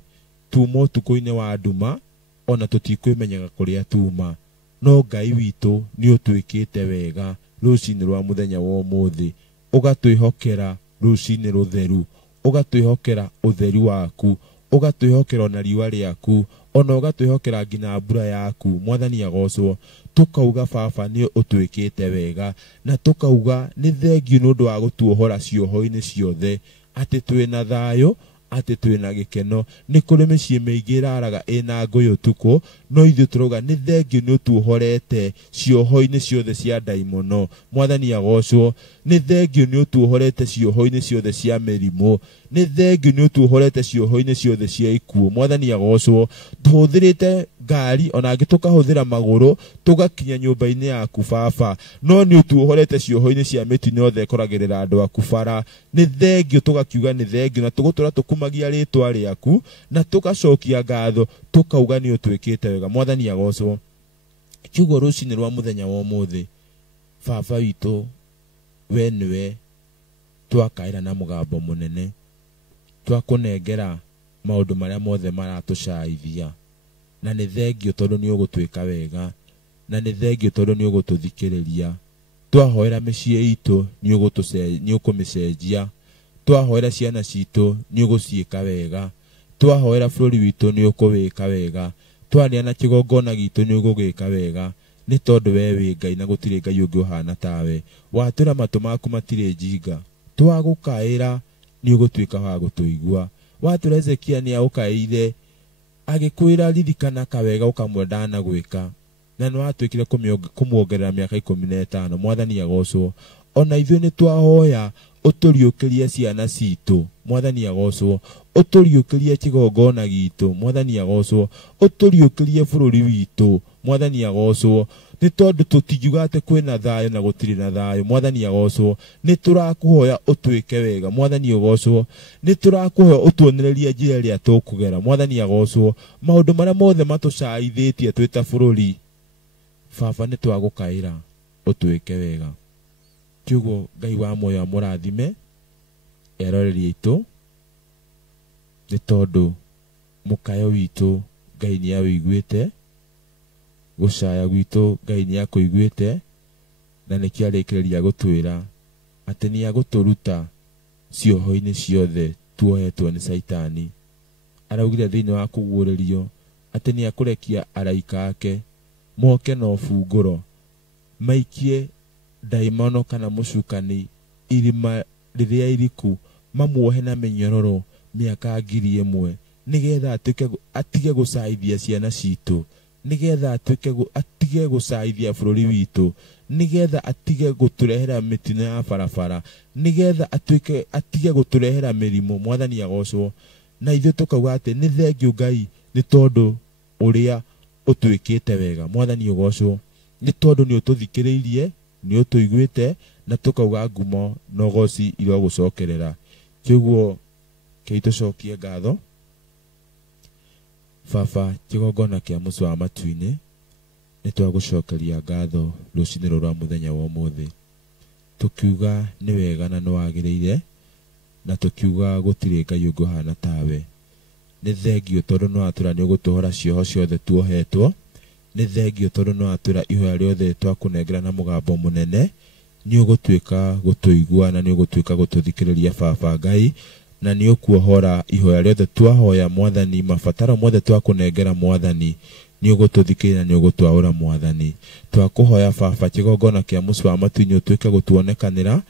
Tuma ũtukũ-inĩ wa nduma, ona tũtikwĩmenyaga kũrĩa tuma, no Ngai witũ nĩ ũtwĩkĩte wega rũcinĩ rwa mũthenya wa ũmũthĩ, ũgatwĩhokera rũcinĩ rũtheru, ũgatwĩhokera ũtheri waku, ũgatwĩhokera ona riũa rĩaku, ona ũgatwĩhokera nginya mbura yaku. Mwathani agocwo. Tukauga Baba nĩ ũtwĩkĩte wega, na tukauga nĩ thengiũ nĩ ũndũ wa gũtuohora cioho-inĩ ciothe, atĩ twĩna thayũ, atĩ twĩna gĩkeno. Nĩ kũrĩ mĩciĩ mĩingĩ ĩraraga ĩna ngũĩ ũtukũ, no ithuĩ tũrauga nĩ thengiũ nĩ ũtuohorete cioho-inĩ ciothe cia ndaimono. Mwathani agocwo. Nĩ thengiũ nĩ ũtuohorete cioho-inĩ ciothe cia mĩrimũ, nĩ thengiũ nĩ ũtuohorete cioho-inĩ ciothe cia ikuũ. Mwathani agocwo. Tũhũthĩrĩte ngari, ona angĩ tũkahũthĩra magũrũ, tũgakinya nyũmba-inĩ yaku Baba, no nĩ ũtuohorete cioho-inĩ cia mĩtino yothe ĩkoragĩrĩra andũ aku bara. Nĩ thengiũ, tũgakiuga nĩ thengiũ, na tũgũtũra tũkumagia rĩtwa rĩaku, na tũgacokia ngatho, tũkauga nĩ ũtwĩkĩte wega. Mwathani agocwo. Kiugo rũcinĩ rwa mũthenya wa ũmũthĩ, Baba witũ, we nĩwe twakaĩra na mũgambo mũnene, twakũnengera maũndũ marĩa mothe maratũcaithia, na nĩ thengiũ tondũ nĩ ũgũtwĩka wega, na nĩ thengiũ tondũ nĩ ũgũtũthikĩrĩria. Twahoera mĩciĩ itũ nĩ ũkũmĩcenjia, twahoera ciana citũ nĩ ũgũciĩka wega, twahoera bũrũri witũ nĩ ũkũwĩka wega, twaneana kĩgongona gitũ nĩ ũgũgĩka wega, nĩ tondũ we wĩ Ngai na gũtirĩ Ngai ũngĩ ũhana tawe. Watũra matũ maku matirĩ njinga, twagũkaĩra nĩ ũgũtuĩka wa gũtũigua. Watũra Hezekia nĩ agũkaĩire, agĩkwĩra ririkana kawega ũkamwenda na gwĩka, na nĩ watwĩkire kũmuongerera mĩaka 15. Mwathani agocwo. Ona ithuĩ nĩ twahoya ũtũriũkĩrie ciana citũ. Mwathani agocwo. Ũtũriũkĩrie kĩgongona gitũ. Mwathani agocwo. Ũtũriũkĩrie bũrũri witũ. Mwathani agocwo. Nĩ tondũ tũtingiuga atĩ kwĩna thayũ na gũtirĩ na thayũ. Mwathani agocwo. Nĩ tũrakũhoya ũtwĩke wega. Mwathani agocwo. Nĩ tũrakũhoya ũtuonererie njĩra ĩrĩa tũkũgera. Mwathani agocwo. Maũndũ marĩa mothe matũcaithĩtie twĩ ta bũrũri, Baba nĩ twagũkaĩra ũtwĩke wega. Kiugo Ngai wa muoyo amũrathime eroreri aitũ, nĩ tondũ mũkayo witũ Ngai nĩ awĩiguĩte, gũcaya gwitũ Ngai nĩ akũiguĩte, na nĩ kĩarĩkĩrĩria gũtwĩra atĩ nĩ agũtũruta cioho-inĩ ciothe tuohetwo nĩ Saitani. Araugire thĩinĩ wa kũguũrĩrio atĩ nĩ akũrekia araika ake moke na ũbungũro, maikie ndaimono kana mũcukani irima rĩrĩa iriku, mamuohe na mĩnyororo mĩaka 1000, nĩgetha atige gũcaithia ciana citũ, nĩgetha atige gũcaithia bũrũri witũ, nĩgetha atige gũtũrehera mĩtino ya barabara, nĩgetha atige gũtũrehera mĩrimũ. Mwathani agocwo. Na ithuĩ tũkauga atĩ nĩ thengiũ Ngai nĩ tondũ ũrĩa ũtwĩkĩte wega. Mwathani agocwo. Nĩ tondũ nĩ ũtũthikĩrĩirie, nĩ ũtũiguĩte, na tũkauga ngumo na ũgoci irogũcokerera. Kĩuguo kĩi tũcokie ngatho Baba, kĩgongona kĩa mũciĩ wa matu-inĩ nĩ twagũcokeria ngatho rũcinĩ rwa mũthenya wa ũmũthĩ, tũkiuga nĩ wega na nĩ wagĩrĩire, na tũkiuga gũtirĩ Ngai ũngĩ ũhana tawe. Nĩ thengiũ tondũ nĩ watwĩra nĩ ũgũtũhora cioho ciothe tuohetwo, nĩ thengiũ tondũ nĩ watwĩra ihoya rĩothe twakũnengera na mũgambo mũnene nĩ ũgũtuĩka gũtũigua na nĩ ũgũtuĩka gũtũthikĩrĩria Baba Ngai, na nĩ ũkuohora ihoya rĩothe twahoya Mwathani, mabataro mothe twakũnengera Mwathani, nĩ ũgũtũthikĩrĩria na nĩ ũgũtwaũra Mwathani. Twakũhoya Baba, kĩgongona kĩa mũciĩ wa matu-inĩ ũtuĩke gũtuonekanĩra,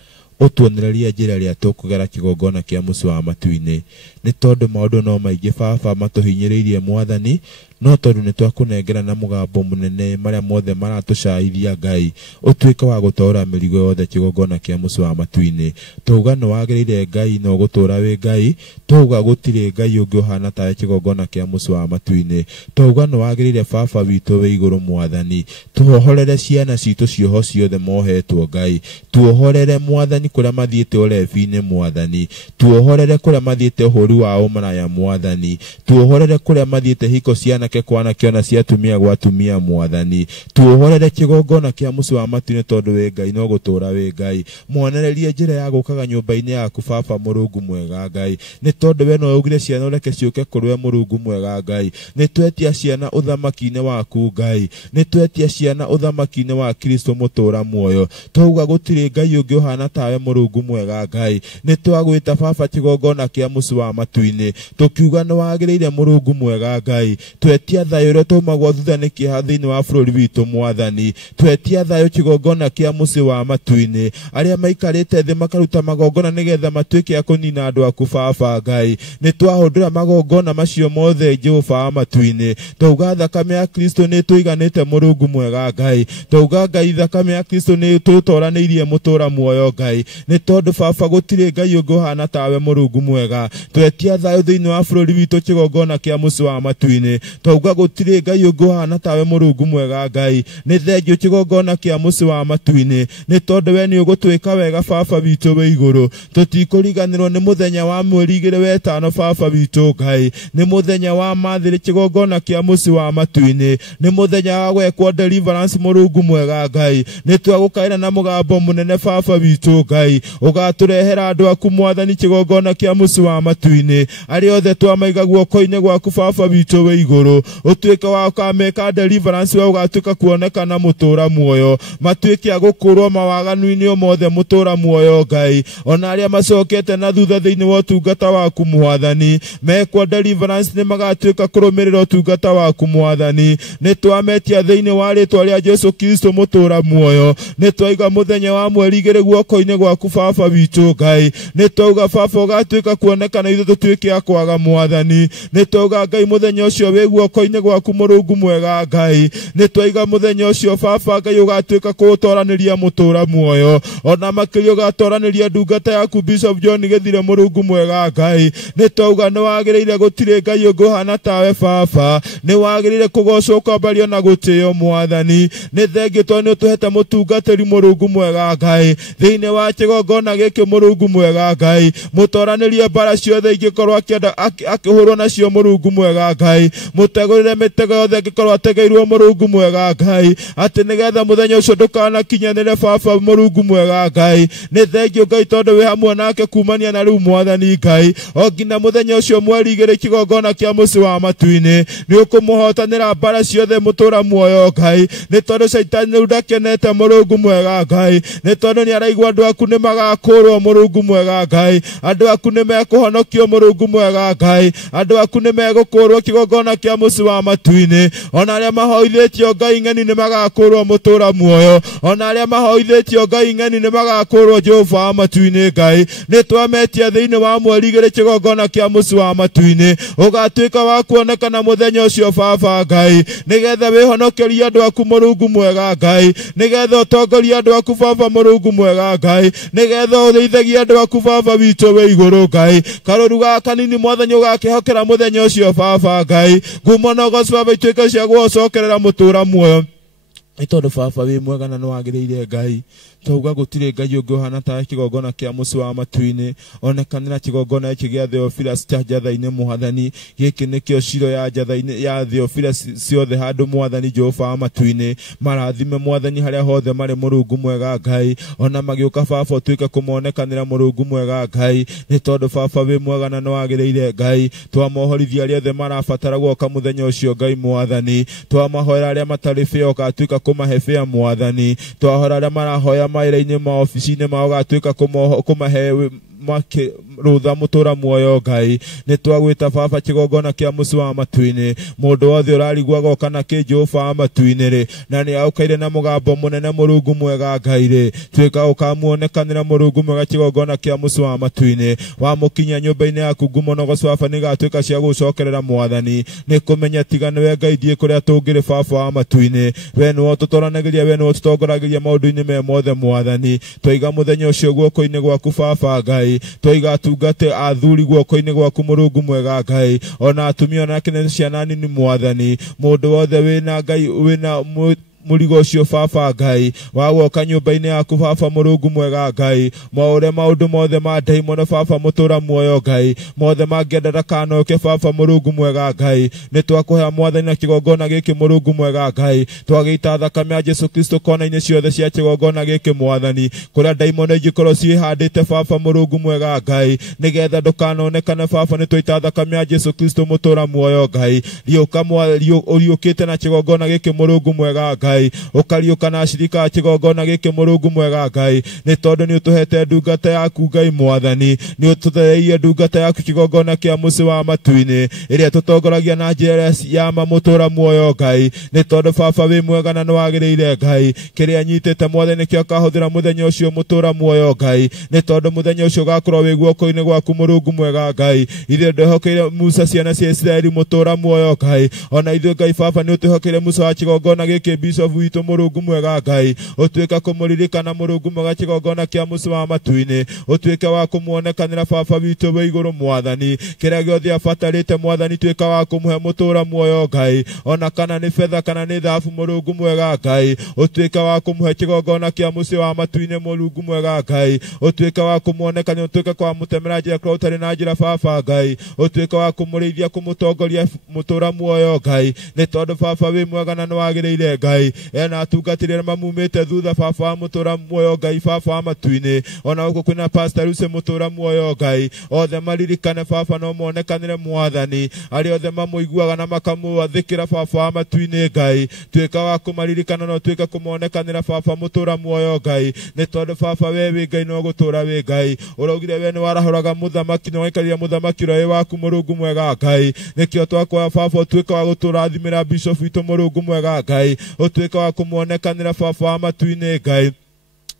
ũtuonererie njĩra ĩrĩa tũkũgera kĩgongona kĩa mũciĩ wa matu-inĩ, nĩ tondũ maũndũ no maingĩ Baba matũhinyĩrĩirie Mwathani, no tondũ nĩ twakũnengera na mũgambo mũnene marĩa mothe maratũcaithia Ngai, ũtuĩke wa gũtwaũra mĩrigo yothe kĩgongona kĩa mũciĩ wa matu-inĩ. Twauga nĩ wagĩrĩire Ngai na ũgũtũũra wĩ Ngai, twauga gũtirĩ Ngai ũngĩ ũhana tawe kĩgongona kĩa mũciĩ wa matu-inĩ. Twauga nĩ wagĩrĩire Baba witũ wĩ igũrũ Mwathani, tuohorere ciana citũ cioho ciothe mohetwo Ngai, tuohorere Mwathani kũrĩa mathiĩte ũrebi-inĩ Mwathani, tuohorere kũrĩa mathiĩte ũhũri wa ũmaraya Mwathani, tuohorere kũrĩa mathiĩte hiko ciana kwanake kwanake ona cia atumia gwa atumia mwathani tuohorere kigongona kia muci wa matu-ini tondu we Ngai no gutura we Ngai mwonererie njira ya gukaga nyumba-ini yaku baba Murungu mwega Ngai ni tondu we no ugire ciana ureke ciuke kuri we Murungu mwega Ngai ni twetia ciana uthamaki-ini waku Ngai ni twetia ciana uthamaki-ini wa Kristo mutura muoyo twauga gutiri Ngai ungi uhana tawe Murungu mwega Ngai ni twagwita baba kigongona kia muci wa matu-ini tukiuga ni wagiriire Murungu mwega Ngai twetia thayo ria tumagwo thutha ni kiha thiini wa bururi witu mwathani twetia thayo kigongona kia muci wa matu-ini aria maikarite thi makaruta magongona nigetha matuike akunina andu aku baba Ngai ni twahundura magongona macio mothe Jehova matu-ini twauga thakame ya Kristo ni tuiganite Murungu mwega Ngai twauga Ngai thakame ya Kristo ni tutoraniirie mutura muoyo Ngai ni tondu baba gutire Ngai ungi uhana tawe Murungu mwega twetia thayo thiini wa bururi witu kigongona kia muci wa matu-ini twauga gutire Ngai ungi uhana tawe Murungu mwega Ngai ni thengio kigongona kia muci wa matu-ini ni tondu we ni ugutwika wega baba witu we iguru tutikuriganirwo ni muthenya wa mweri 2 baba witu Ngai ni muthenya wa mathiri kigongona kia muci wa matu-ini ni muthenya wa gwekwo deliverance Murungu mwega Ngai ni twagukaira na mugambo munene baba witu Ngai ugaturehera andu aku mwathani kigongona kia muci wa matu-ini ari othe twamaiga guoko-ini gwaku baba witu we iguru utuike wa kameka deliverance we ugatuika kuonekana mutura muoyo matuike agukurwo mawaganu-ini omothe mutura muoyo Ngai ona aria macokete na thutha thiini wa utungata waku mwathani mekwo deliverance ni magatuika kurumirira utungata waku mwathani ni twametia thiini wa ritwa ria Jesu Kristo mutura muoyo ni twaiga muthenya wa mweri 2 guoko-ini gwaku baba witu Ngai ni twauga baba ugatuika kuonekana ithu tutuike akwaga mwathani ni twauga Ngai muthenya ucio wi guoko-ini gwaku Murungu mwega Ngai ni twaiga muthenya ucio baba Ngai ugatuika kutoraniria mutura muoyo ona makiri ugatoraniria ndungata yaku Bishop John Githire Murungu mwega Ngai ni twauga ni wagiriire gutire Ngai ungi uhana tawe baba ni wagiriire kugocwo kwambario na gutio mwathani ni thengio tondu ni tuhete mutungatiri Murungu mwega Ngai thiini wa kigongona giki Murungu mwega Ngai mutoranirie bara ciothe ingikorwo akienda akihurwo nacio Murungu mwega Ngai mutegurire mitego yothe ingikorwo ategeirwo Murungu mwega Ngai ati nigetha muthenya ucio ndukanakinyanire baba Murungu mwega Ngai ni thengio Ngai tondu wi hamwe nake kumania na riu mwathani Ngai ogina muthenya ucio mweri 2 kigongona kia muci wa matu-ini ni ukumuhotanira bara ciothe mutura muoyo Ngai ni tondu shaitani riu ndakenete Murungu mwega Ngai ni tondu ni araigua andu aku ni magakurwo Murungu mwega Ngai andu aku ni mekuhonokio Murungu mwega Ngai andu aku ni megukurwo kigongona kia muci wa matu-ini ona aria mahoithitio Ngai ng'eni ni magakurwo mutura muoyo ona aria mahoithitio Ngai ng'eni ni magakurwo Jehova matu-ini Ngai ni twametia thiini wa mweri 2 kigongona kia muci wa matu-ini ugatuika wa kuonekana muthenya ucio baba Ngai nigetha wihonokerie andu aku Murungu mwega Ngai nigetha utongorie andu aku baba Murungu mwega Ngai nigetha utheithagie andu aku baba witu we iguru Ngai karuru gaka nini mwathani ugakihokera muthenya ucio baba Ngai ngumo na ugoci baba ituike cia gucokerera mutura muoyo ni tondu baba wi mwega na ni wagiriire Ngai twauga gutire Ngai ungi uhana tawe kigongona kia muci wa matu-ini onekanira kigongona iki gia Theophilus cha njatha-ini mwathani giki nikio ciro ya njatha-ini ya Theophilus ciothe handu mwathani Jehova wa matu-ini marathime mwathani haria hothe mari Murungu mwega Ngai ona magiuka baba utuike kumonekanira Murungu mwega Ngai ni tondu baba wi mwega na ni wagiriire Ngai twamohorithia aria othe marabatara guoka muthenya ucio Ngai mwathani twamahoera aria matari bia ukatuika kumahe bia mwathani twahora aria marahoya maira-ini ma ofici-ini mao gatuika kumahe rutha mutura muoyo Ngai ni twagwita baba kigongona kia muci wa matu-ini mundu wothe urarigwa goka na ki Jehova wa matu-ini ri na ni aukaire na mugambo munene Murungu mwega Ngai ri twika ukamuonekanira Murungu mwega kigongona kia muci wa matu-ini wa mukinya nyumba-ini yaku ngumo na ugoci baba ni gatuika cia gucokerera mwathani ni kumenya tiga niwe Ngai thie kuria tungiri baba wa matu-ini we ni wotutoranagiria we ni wotutongoragiria maundu-ini me mothe mwathani twaiga muthenya ucio guoko-ini gwaku baba Ngai twaiga atungate athuri guoko-ini gwaku Murungu mwega Ngai ona atumia ona kene ciana nini mwathani mundu wothe wina Ngai wina mũrigo ũcio baba Ngai wagoka nyũmba-inĩ yaku baba Mũrungu mwega Ngai maũre maũndũ mothe ma ndaimono baba mũtũra muoyo Ngai mothe mangĩenda ndakanoke baba Mũrungu mwega Ngai nĩ twakũhe mwathani na kĩgongona gĩkĩ Mũrungu mwega Ngai twagĩita thakame ya Jesu Kristo kona-inĩ ciothe cia kĩgongona gĩkĩ mwathani kũrĩa ndaimono ingĩkorwo ciĩhandĩte baba Mũrungu mwega Ngai nĩgetha ndũkanonekane baba nĩ twaita thakame ya Jesu Kristo mũtũra muoyo Ngai ũriũkĩte na kĩgongona gĩkĩ Mũrungu mwega Ngai ũkariũka na acirika ya kĩgongona gĩkĩ Mũrungu mwega Ngai nĩ tondũ nĩ ũtũhete ndungata yaku Ngai mwathani nĩ ũtũthereirie ndungata yaku kĩgongona kĩa mũciĩ wa matu-inĩ ĩrĩa tũtongoragia na njĩra ya mũtũra muoyo Ngai nĩ tondũ baba wĩ mwega na nĩ wagĩrĩire Ngai kĩrĩa nyitĩte mwathani nĩkĩo kahũthĩra mũthenya ũcio mũtũra muoyo Ngai nĩ tondũ mũthenya ũcio ũgakorwo wĩ guoko-inĩ gwaku Mũrungu mwega Ngai ithuĩ ndwehokeire Musa ciana cia Isiraeli mũtũra muoyo Ngai ona ithuĩ Ngai baba nĩ ũtwĩhokeire Musa wa kĩgongona gĩkĩ Bishop witũ Mũrungu mwega Ngai ũtuĩka kũmũririkana Mũrungu mwega kĩgongona kĩa mũciĩ wa matu-inĩ ũtuĩke wa kũmuonekanĩra baba witũ wĩ igũrũ mwathani kĩrĩa gĩothe abatarĩte mwathani tuĩka wa kũmũhe mũtũra muoyo Ngai ona kana nĩ betha kana nĩ thahabu Mũrungu mwega Ngai ũtuĩke wa kũmũhe kĩgongona kĩa mũciĩ wa matu-inĩ Mũrungu mwega Ngai ũtuĩke wa kũmuonekania ũtuĩke kwa mũtemera njĩra kũrĩa ũtarĩ na njĩra baba Ngai ũtuĩke wa kũmũrĩithia kũmũtongoria mũtũra muoyo Ngai nĩ tondũ baba wĩ mwega na nĩ wagĩrĩire Ngai ena atungatĩri arĩa mamumĩte thutha baba wa mũtũra muoyo Ngai baba wa matu-inĩ ona gũkũ kwĩna Pastor Lucy mũtũra muoyo Ngai othe maririkane baba no monekanĩre mwathani arĩa othe mamũiguaga na makamũathĩkĩra baba wa matu-inĩ Ngai tuĩka wa kũmaririkana no tuĩka kũmonekanĩra baba mũtũra muoyo Ngai nĩ tondũ baba we wĩ Ngai no gũtũra wĩ Ngai ũraugire we nĩ warahũraga mũthamaki na waikarĩria mũthamaki ũrĩa wĩ waku Mũrungu mwega Ngai nĩkĩo twakũhoya baba ũtuĩke wa gũtũrathimĩra Bishop witũ Mũrungu mwega Ngai ũtuĩke wa kũmuonekanĩra baba wa matu-inĩ Ngai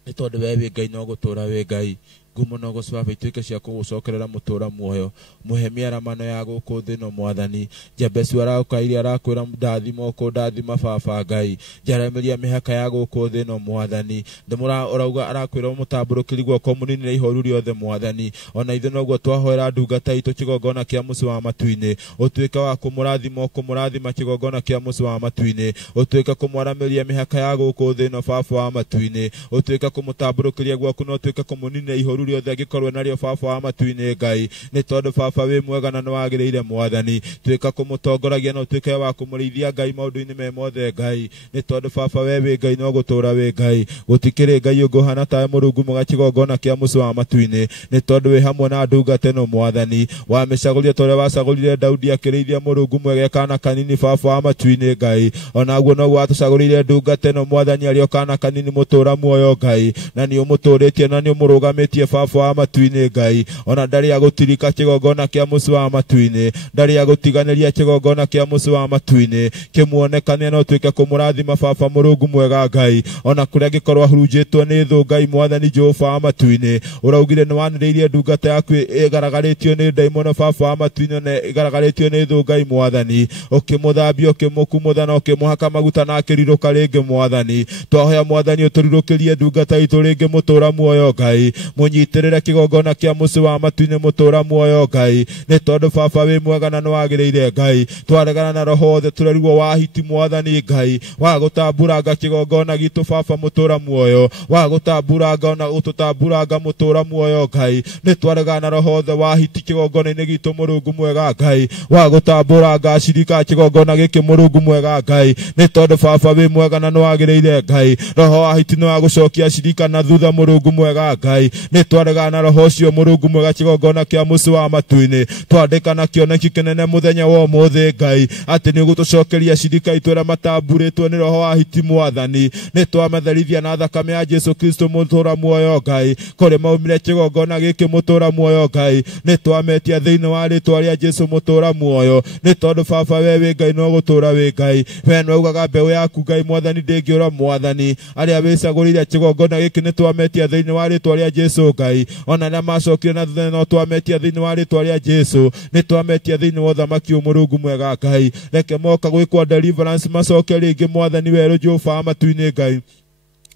nĩ tondũ we wĩ Ngai no gũtũra wĩ Ngai ngumo no gũcaba ituĩke cia kũgũcokerera mũtũra muoyo mũhe mĩaramano ya gũkũ thĩ no mwathani Jabesu araukaire arakwĩra ndathima ũkũndathima baba Ngai njaremeria mĩhaka ya gũkũ thĩ no mwathani ndĩmũra ũrauga arakwĩra mũtambũrũkĩri guoko mũnini na ihoru rĩothe mwathani ona ithuĩ noguo twahoera ndungata itũ kĩgongona kĩa mũciĩ wa matu-inĩ ũtuĩke wa kũmũrathima kĩgongona kĩa mũciĩ wa matu-inĩ ũtuĩke kũmwaramĩria mĩhaka ya gũkũ thĩ no baba wa matu-inĩ ũtuĩke kũmũtambũrũkĩria guoko no ũtuĩke kũmũnina ihoru rĩothe angĩkorwo narĩo baba wa matu-inĩ Ngai nĩ tondũ baba wĩ mwega na nĩ wagĩrĩire mwathani tuĩka kũmũtongoragia no tuĩke wa kũmũrĩithia Ngai maũndũ-inĩ me mothe Ngai nĩ tondũ baba we wĩ Ngai no gũtũra wĩ Ngai gũtikĩrĩ Ngai ũngĩ ũhana tawe Mũrungu mwega kĩgongona kĩa mũciĩ wa matu-inĩ nĩ tondũ wĩ hamwe na ndungata ĩno mwathani wamĩcagũrire ta ũrĩa wacagũrire Daudi akĩrĩithia Mũrungu mwega kana kanini baba wa matu-inĩ Ngai onaguo noguo watũcagũrire ndungata ĩno mwathani arĩ o kana kanini mũtũra muoyo Ngai na nĩ ũmũtũrĩtie na nĩ ũmũrũgamĩtie baba wa matu-inĩ Ngai ona ndarĩ agũtirika kĩgongona kĩa mũciĩ wa matu-inĩ ndarĩ agũtiganĩria kĩgongona kĩa mũciĩ wa matu-inĩ kĩmuonekania no tuĩke kũmũrathima baba Mũrungu mwega Ngai ona kũrĩa angĩkorwo ahurunjĩtwo nĩ thũ Ngai mwathani Jehova wa matu-inĩ ũraugire nĩ wanĩrĩirie ndungata yaku ĩgaragaritio nĩ ndaimono baba wa matu-inĩ na ĩgaragaritio nĩ thũ Ngai mwathani ũkĩmũthambia ũkĩmũkumũtha na ũkĩmũhaka maguta na akĩrirũka rĩngĩ mwathani twahoya mwathani ũtũrirũkĩrie ndungata itũ rĩngĩ mũtũra muoyo Ngai mũnyitĩrĩre kĩgongona kĩa mũciĩ wa matu-inĩ mũtũra muoyo Ngai nĩ tondũ baba wĩ mwega na nĩ wagĩrĩire Ngai twaregana na roho wothe tũreruo wa hiti mwathani Ngai wa gũtamburanga kĩgongona gitũ baba mũtũra muoyo wa gũtamburanga ona gũtũtamburanga mũtũra muoyo Ngai nĩ twaregana na roho wothe wa hiti kĩgongona-inĩ gitũ Mũrungu mwega Ngai wa gũtamburanga acirika kĩgongona gĩkĩ Mũrungu mwega Ngai nĩ tondũ baba wĩ mwega na nĩ wagĩrĩire Ngai roho wa hiti nĩ wa gũcokia acirika na thutha Mũrungu mwega Ngai nĩ twaregana na roho ũcio Mũrungu mwega kĩgongona kĩa mũciĩ wa matu-inĩ twandĩkana kĩoneki kĩnene mũthenya wa ũmũthĩ Ngai atĩ nĩ ũgũtũcokeria acirika itũ arĩa matamburĩtwo nĩ roho wa hiti mwathani nĩ twamatherithia na thakame ya Jesu Kristo mũtũra muoyo Ngai kũrĩ maumire kĩgongona gĩkĩ mũtũra muoyo Ngai nĩ twametia thĩinĩ wa rĩtwa rĩa Jesu mũtũra muoyo nĩ tondũ baba we wĩ Ngai no gũtũra wĩ Ngai we nĩ waugaga mbeũ yaku Ngai mwathani ndĩngĩũra mwathani arĩa wĩcagũrĩire kĩgongona gĩkĩ nĩ twametia thĩinĩ wa rĩtwa rĩa Jesu Ngai ona arĩa macokire na thutha no twametia thĩinĩ wa rĩtwa rĩa Jesu nĩ twametia thĩinĩ wa ũthamaki Mũrungu mwega Ngai reke moka gwĩkwo deliverance macoke rĩngĩ mwathani werũ Jehova wa matu-inĩ Ngai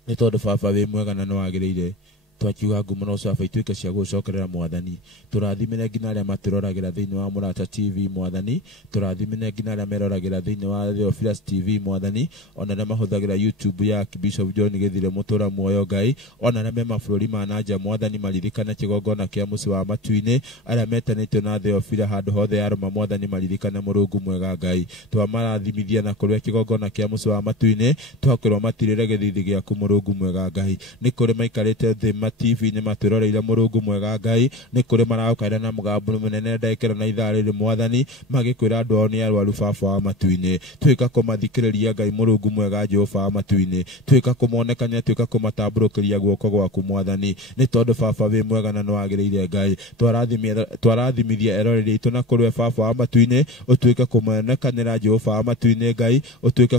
nĩ tondũ baba wĩ mwega na nĩ wagĩrĩire twakiuga ngumo cio aba ituike cia gucokerera mwathani turathimire ngina aria maturoragĩra thĩinĩ wa Mũrata TV mwathani turathimire ngina aria meroragĩra thĩinĩ wa Theophilus TV mwathani ona aria mahũthagĩra YouTube ya Bishop John Gĩthire Mũtũra muoyo Ngai ona aria me mabũrũri ma nanja mwathani maririkane kĩgongona kĩa mũciĩ wa matu-inĩ aria metanĩtio na Theophilus handũ hothe yarũma mwathani maririkane Mũrungu mwega Ngai twamarathimithia na kũrĩa kĩgongona kĩa mũciĩ wa matu-inĩ twakorwo matirĩre gĩthithi gĩaku Mũrungu mwega Ngai nĩ kũrĩ maikarĩte thĩ TV-inĩ matũroreire Mũrungu mwega Ngai nĩ kũrĩ maraukaira na mũgambo mũnene ndekera na ithaa rĩrĩ mwathani magĩkwĩra andũ ao nĩ arwaru baba wa matu-inĩ twĩka kũmathikĩrĩria Ngai Mũrungu mwega Jehova wa matu-inĩ twĩka kũmonekania twĩka kũmatambũrũkĩria guoko gwaku mwathani nĩ tondũ baba wĩ mwega na nĩwagĩrĩire Ngai twarathimithia eroreri itũ na kũrwe baba wa matu-inĩ ũtwĩke kũmonekanĩra Jehova wa matu-inĩ Ngai ũtwĩke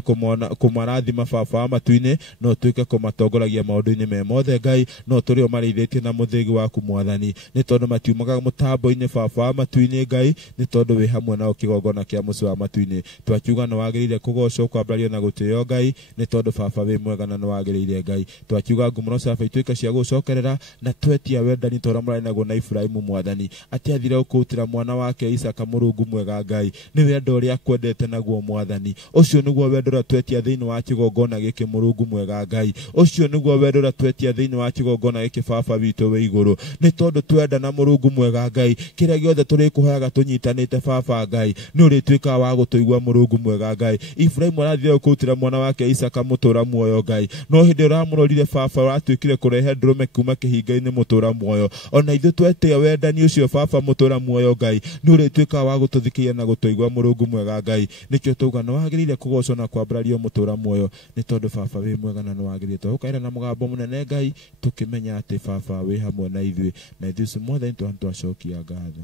kũmarathima baba wa matu-inĩ no ũtwĩke kũmatongoragia maũndũ-inĩ me mothe Ngai no tũrĩ o marĩithĩtie na mũthĩgi waku mwathani nĩ tondũ matiumaga mũtambo-inĩ baba wa matu-inĩ Ngai nĩ tondũ wĩ hamwe nao kĩgongona kĩa mũciĩ wa matu-inĩ twakiuga nĩ wagĩrĩire kũgocwo kwambarario na gũtĩo Ngai nĩ tondũ baba wĩ mwega na nĩ wagĩrĩire Ngai twakiuga ngumo cio aba ituĩke cia gũcokerera na twetia wendani tũrĩa mũrarĩ naguo na Ibrahimu mwathani atĩ athire gũkũrutĩra mwana wake Isaka Mũrungu mwega Ngai nĩ wendo ũrĩa akwendete naguo mwathani ũcio nĩguo wendo ũrĩa twetia thĩinĩ wa kĩgongona gĩkĩ Mũrungu mwega Ngai ũcio nĩguo wendo ũrĩa twetia thĩinĩ wa kĩgongona gĩkĩ baba witũ wĩ igũrũ nĩ tondũ twenda na Mũrungu mwega Ngai kĩrĩa gĩothe tũrĩkũhoyaga tũnyitanĩte baba Ngai nĩ ũrĩtuĩkaga wa gũtũigua Mũrungu mwega Ngai Ibrahimu arathire gũkũrutĩra mwana wake Isaka Mũtũra muoyo Ngai no hĩndĩ ũramũrorire baba ũratuĩkire kũrehe ndũrũme kuma kĩhinga-inĩ Mũtũra muoyo ona ithuĩ twetia wendani ũcio baba Mũtũra muoyo Ngai nĩ ũrĩtuĩkaga wa gũtũthikĩria na gũtũigua Mũrungu mwega Ngai nĩkĩo tauga nĩ wagĩrĩire kũgocwo na kwambarario Mũtũra muoyo nĩ tondũ baba wĩ mwega na nĩ wagĩrĩire tũkaira na mũgambo mũnene Ngai tũkĩmenya atĩ baba wĩ hamwe na ithuĩ na ithuĩ icio mothe nĩtwacokia ngatho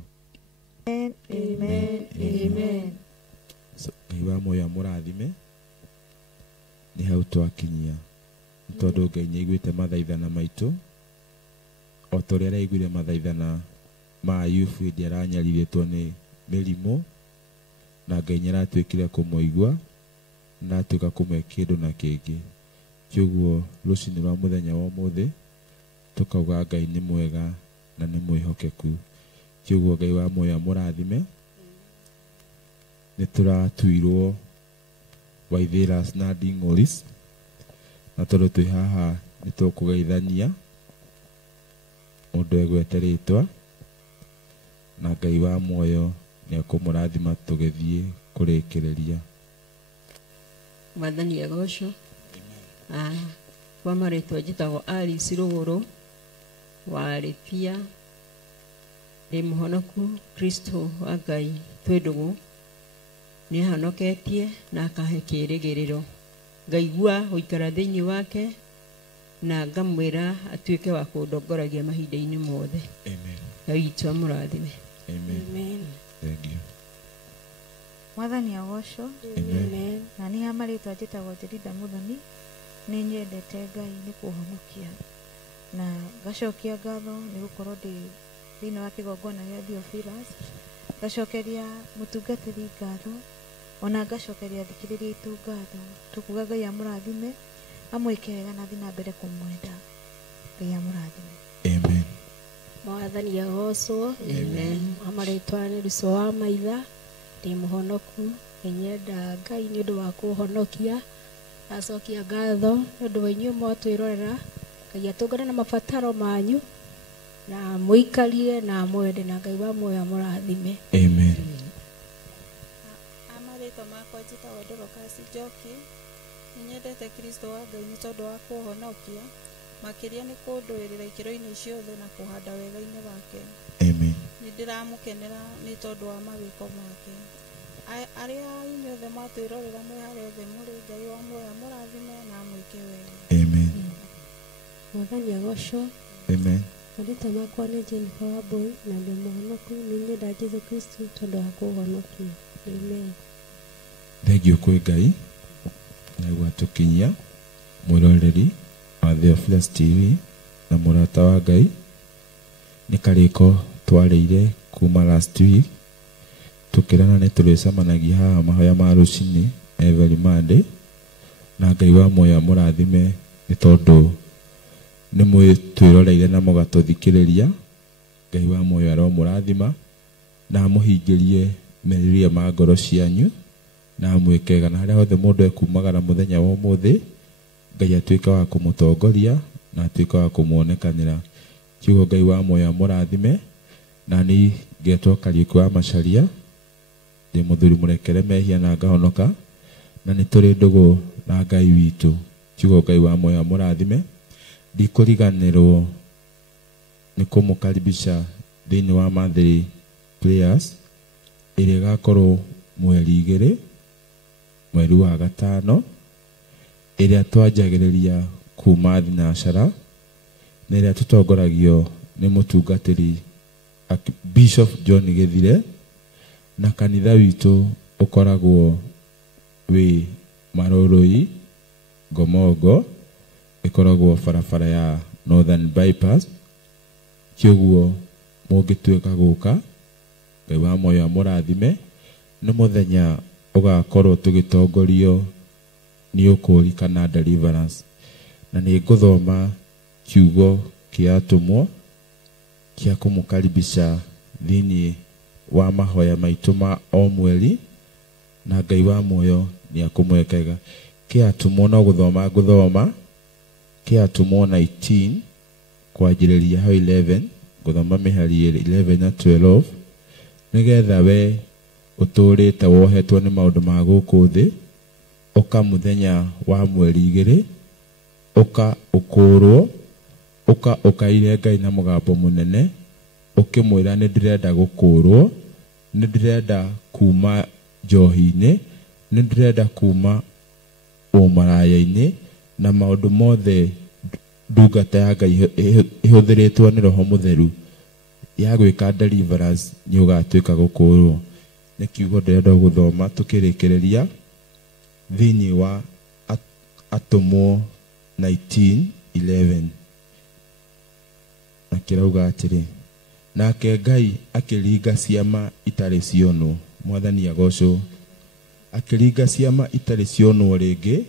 Amen, amen, amen. Ngai wa muoyo amũrathime nĩ hau twakinyia nĩ tondũ Ngai nĩaiguĩte mathaithana maitũ o ta ũrĩa araiguire mathaithana ma Ayubu hĩndĩ aranyariritwo nĩ mĩrimũ na Ngai nĩaratuĩkire kũmũigua na atuĩka kũmwe kĩndũ na kĩngĩ kĩoguo rũcinĩ rwa mũthenya wa ũmũthĩ tũkauga Ngai nĩ mwega na nĩ mwĩhokeku kĩoguo Ngai wa muoyo amũrathime nĩ tũratuirwo Waithĩras na Nding'oris na tondũ twĩ haha nĩ tũkũgeithania mũndũ egwete rĩtwa na Ngai wa muoyo nĩ akũmũrathima tũgĩthiĩ kũrĩkĩrĩria Mwathani agocwo kwa marĩtwa njĩtagwo Alice Rũgũrũ warĩ pia ndĩ mũhonoku Kristo wa Ngai twĩndũgũ nĩ ahonoketie na akahe kĩĩrĩgĩrĩro ngaigua gũikara thĩinĩ wake na ngamwĩra atuĩke wa kũndongoragia mahinda-inĩ mothe amen Ngai witũ amũrathime amen thank you Mwathani agocwo amen na niĩ marĩtwa njĩtagwo Jerida Mũthoni nĩ nyendete Ngai nĩ kũhonokia na ngacokia ngatho nĩ gũkorwo ndĩ thĩinĩ wa kĩgongona gĩa Theophilus ngacokeria mũtungatĩri ngatho ona ngacokeria thikĩrĩria itũ ngatho tũkuga Ngai amũrathime amwĩke wega na thiĩ na mbere kũmwenda Ngai amũrathime amen Mwathani agocwo amen amarĩtwa nĩ Riso wa Maitha ndĩ mũhonoku nyenda Ngai nĩ ũndũ wa kũhonokia acokia ngatho nĩ ũndũ wa inyuĩ mwatwĩrorera Ngai atũngane na mabataro manyu na mũikarie na mwende na Ngai wa muoyo amũrathime amen Amarĩtwa makwa njĩtagwo Dorcas Njoki nĩnyendete Kristo wa Ngai nĩ tondũ wa kũhonokia makĩria nĩ kũndũĩrĩra ikĩro-inĩ ciothe na kũhanda wega-inĩ wake amen nĩ ndĩramũkenera nĩ tondũ wa mawĩko make arĩa inyuothe mwatwĩrorera mwĩ harĩa othe mũrĩ Ngai wa muoyo amũrathime na amwĩke wega amen Mwathani agocwo amen marĩtwa makwa nĩ Jennifer Wambui na ndĩ mũhonoku nĩ nyenda Jesũ Kristo tondũ wa kũhonokia amen thengio kwĩ Ngai na gwatũkinyia mwĩroreri wa Theophilus TV na mũrata wa Ngai nĩ karĩko twarĩire kuma last week tukĩrana nĩ tũrĩcemanagia haha mahoya ma rũcinĩ every Monday na Ngai wa muoyo amũrathime nĩ tondũ nĩ mwĩtwĩroreire na mũgatũthikĩrĩria. Ngai wa muoyo aromũrathima na amũhingĩrie merirĩria ma ngoro cianyu na amwĩkega, na harĩa hothe mũndũ ekumagara mũthenya wa ũmũthĩ, Ngai atuĩke wa kũmũtongoria na atuĩke wa kũmuonekanĩra. Kiugo Ngai wa muoyo amũrathime, na ni ngetwo Kariuki wa Macharia, ndĩ mũthuri mũrekere mehia na ngahonoka, na nĩ tũrĩ ndũgũ na Ngai witũ. Kiugo Ngai wa muoyo amũrathime. Ndikũriganĩrwo nĩ kũmũkaribisha thĩinĩ wa monthly prayers ĩrĩa ĩgakorwo mweri 2 mweri wa gatano, ĩrĩa twanjagĩrĩria kuma thinacara, na ĩrĩa tũtongoragio nĩ mũtungatĩri Bishop John Gĩthire, na kanitha witũ ũkoragwo wĩ Marũrũi Ngomongo, ĩkoragwo barabara ya Northern Bypass. Kĩoguo mũngĩtuĩka gũka, Ngai wa muoyo amũrathime. Nĩ mũthenya ũgakorwo tũgĩtongorio nĩ ũkũũri kana deliverance, na nĩ ngũthoma kiugo kĩa atũmwo kĩa kũmũkaribisha thĩinĩ wa mahoya maitũ ma o mweri, na Ngai wa muoyo nĩ akũmwekega. Kĩa atũmwo no gũthoma ngũthoma kĩa atũmwo 19 kwanjĩrĩria hau 11, ngũthoma mĩhari 11 na 12, nĩgetha we ũtũrĩte wohetwo nĩ maũndũ ma gũkũ thĩ, ũka mũthenya wa mweri 2, ũka ũkũrwo, ũka ũkaire Ngai na mũgambo mũnene, ũkĩmwĩra nĩ ndĩrenda gũkũrwo, nĩ ndĩrenda kuma njohi-inĩ, nĩ ndĩrenda kuma ũmaraya-inĩ, na maũndũ mothe ndungata ya Ngai ĩhũthĩrĩtwo nĩ Roho Mũtheru ya gwĩka deliverance nĩ ũgatuĩka gũkũrwo. Nĩ kiugo ndĩrenda gũthoma tũkĩrĩkĩrĩria thĩinĩ wa atũmwo 19:11, na kĩrauga atĩrĩ: nake Ngai akĩringa ciama itarĩ cionwo. Mwathani agocwo. Akĩringa ciama itarĩ cionwo rĩngĩ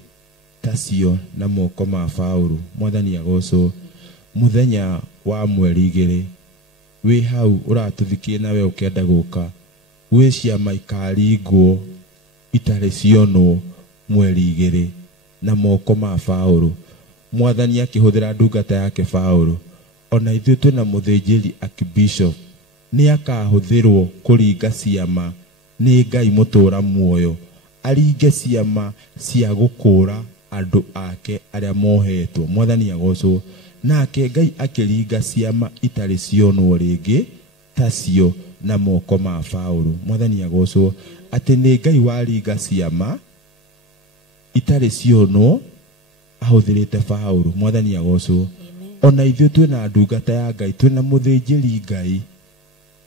tacio na moko ma Paũlũ. Mwathani agocwo. Mũthenya wa mweri 2 wĩ hau ũratũthikie nawe ũkenda gũka, gwĩ ciama ikaringwo itarĩ cionwo mweri 2 na moko ma Paũlũ. Mwathani akĩhũthĩra ndungata yake Paũlũ. Ona ithuĩ twĩna mũthĩnjĩri Archbishop nĩ akahũthĩrwo kũringa ciama nĩ Ngai mũtũra muoyo, aringe ciama cia gũkũra andũ ake arĩa mohetwo. Mwathani agocwo. Nake Ngai akĩringa ciama itarĩ cionwo rĩngĩ tacio na moko ma Paũlũ. Mwathani agocwo. Atĩ nĩ Ngai waringa ciama itarĩ cionwo ahũthĩrĩte Paũlũ. Mwathani agocwo. Ona ithuĩ twĩna ndungata ya Ngai, twĩna mũthĩnjĩri Ngai,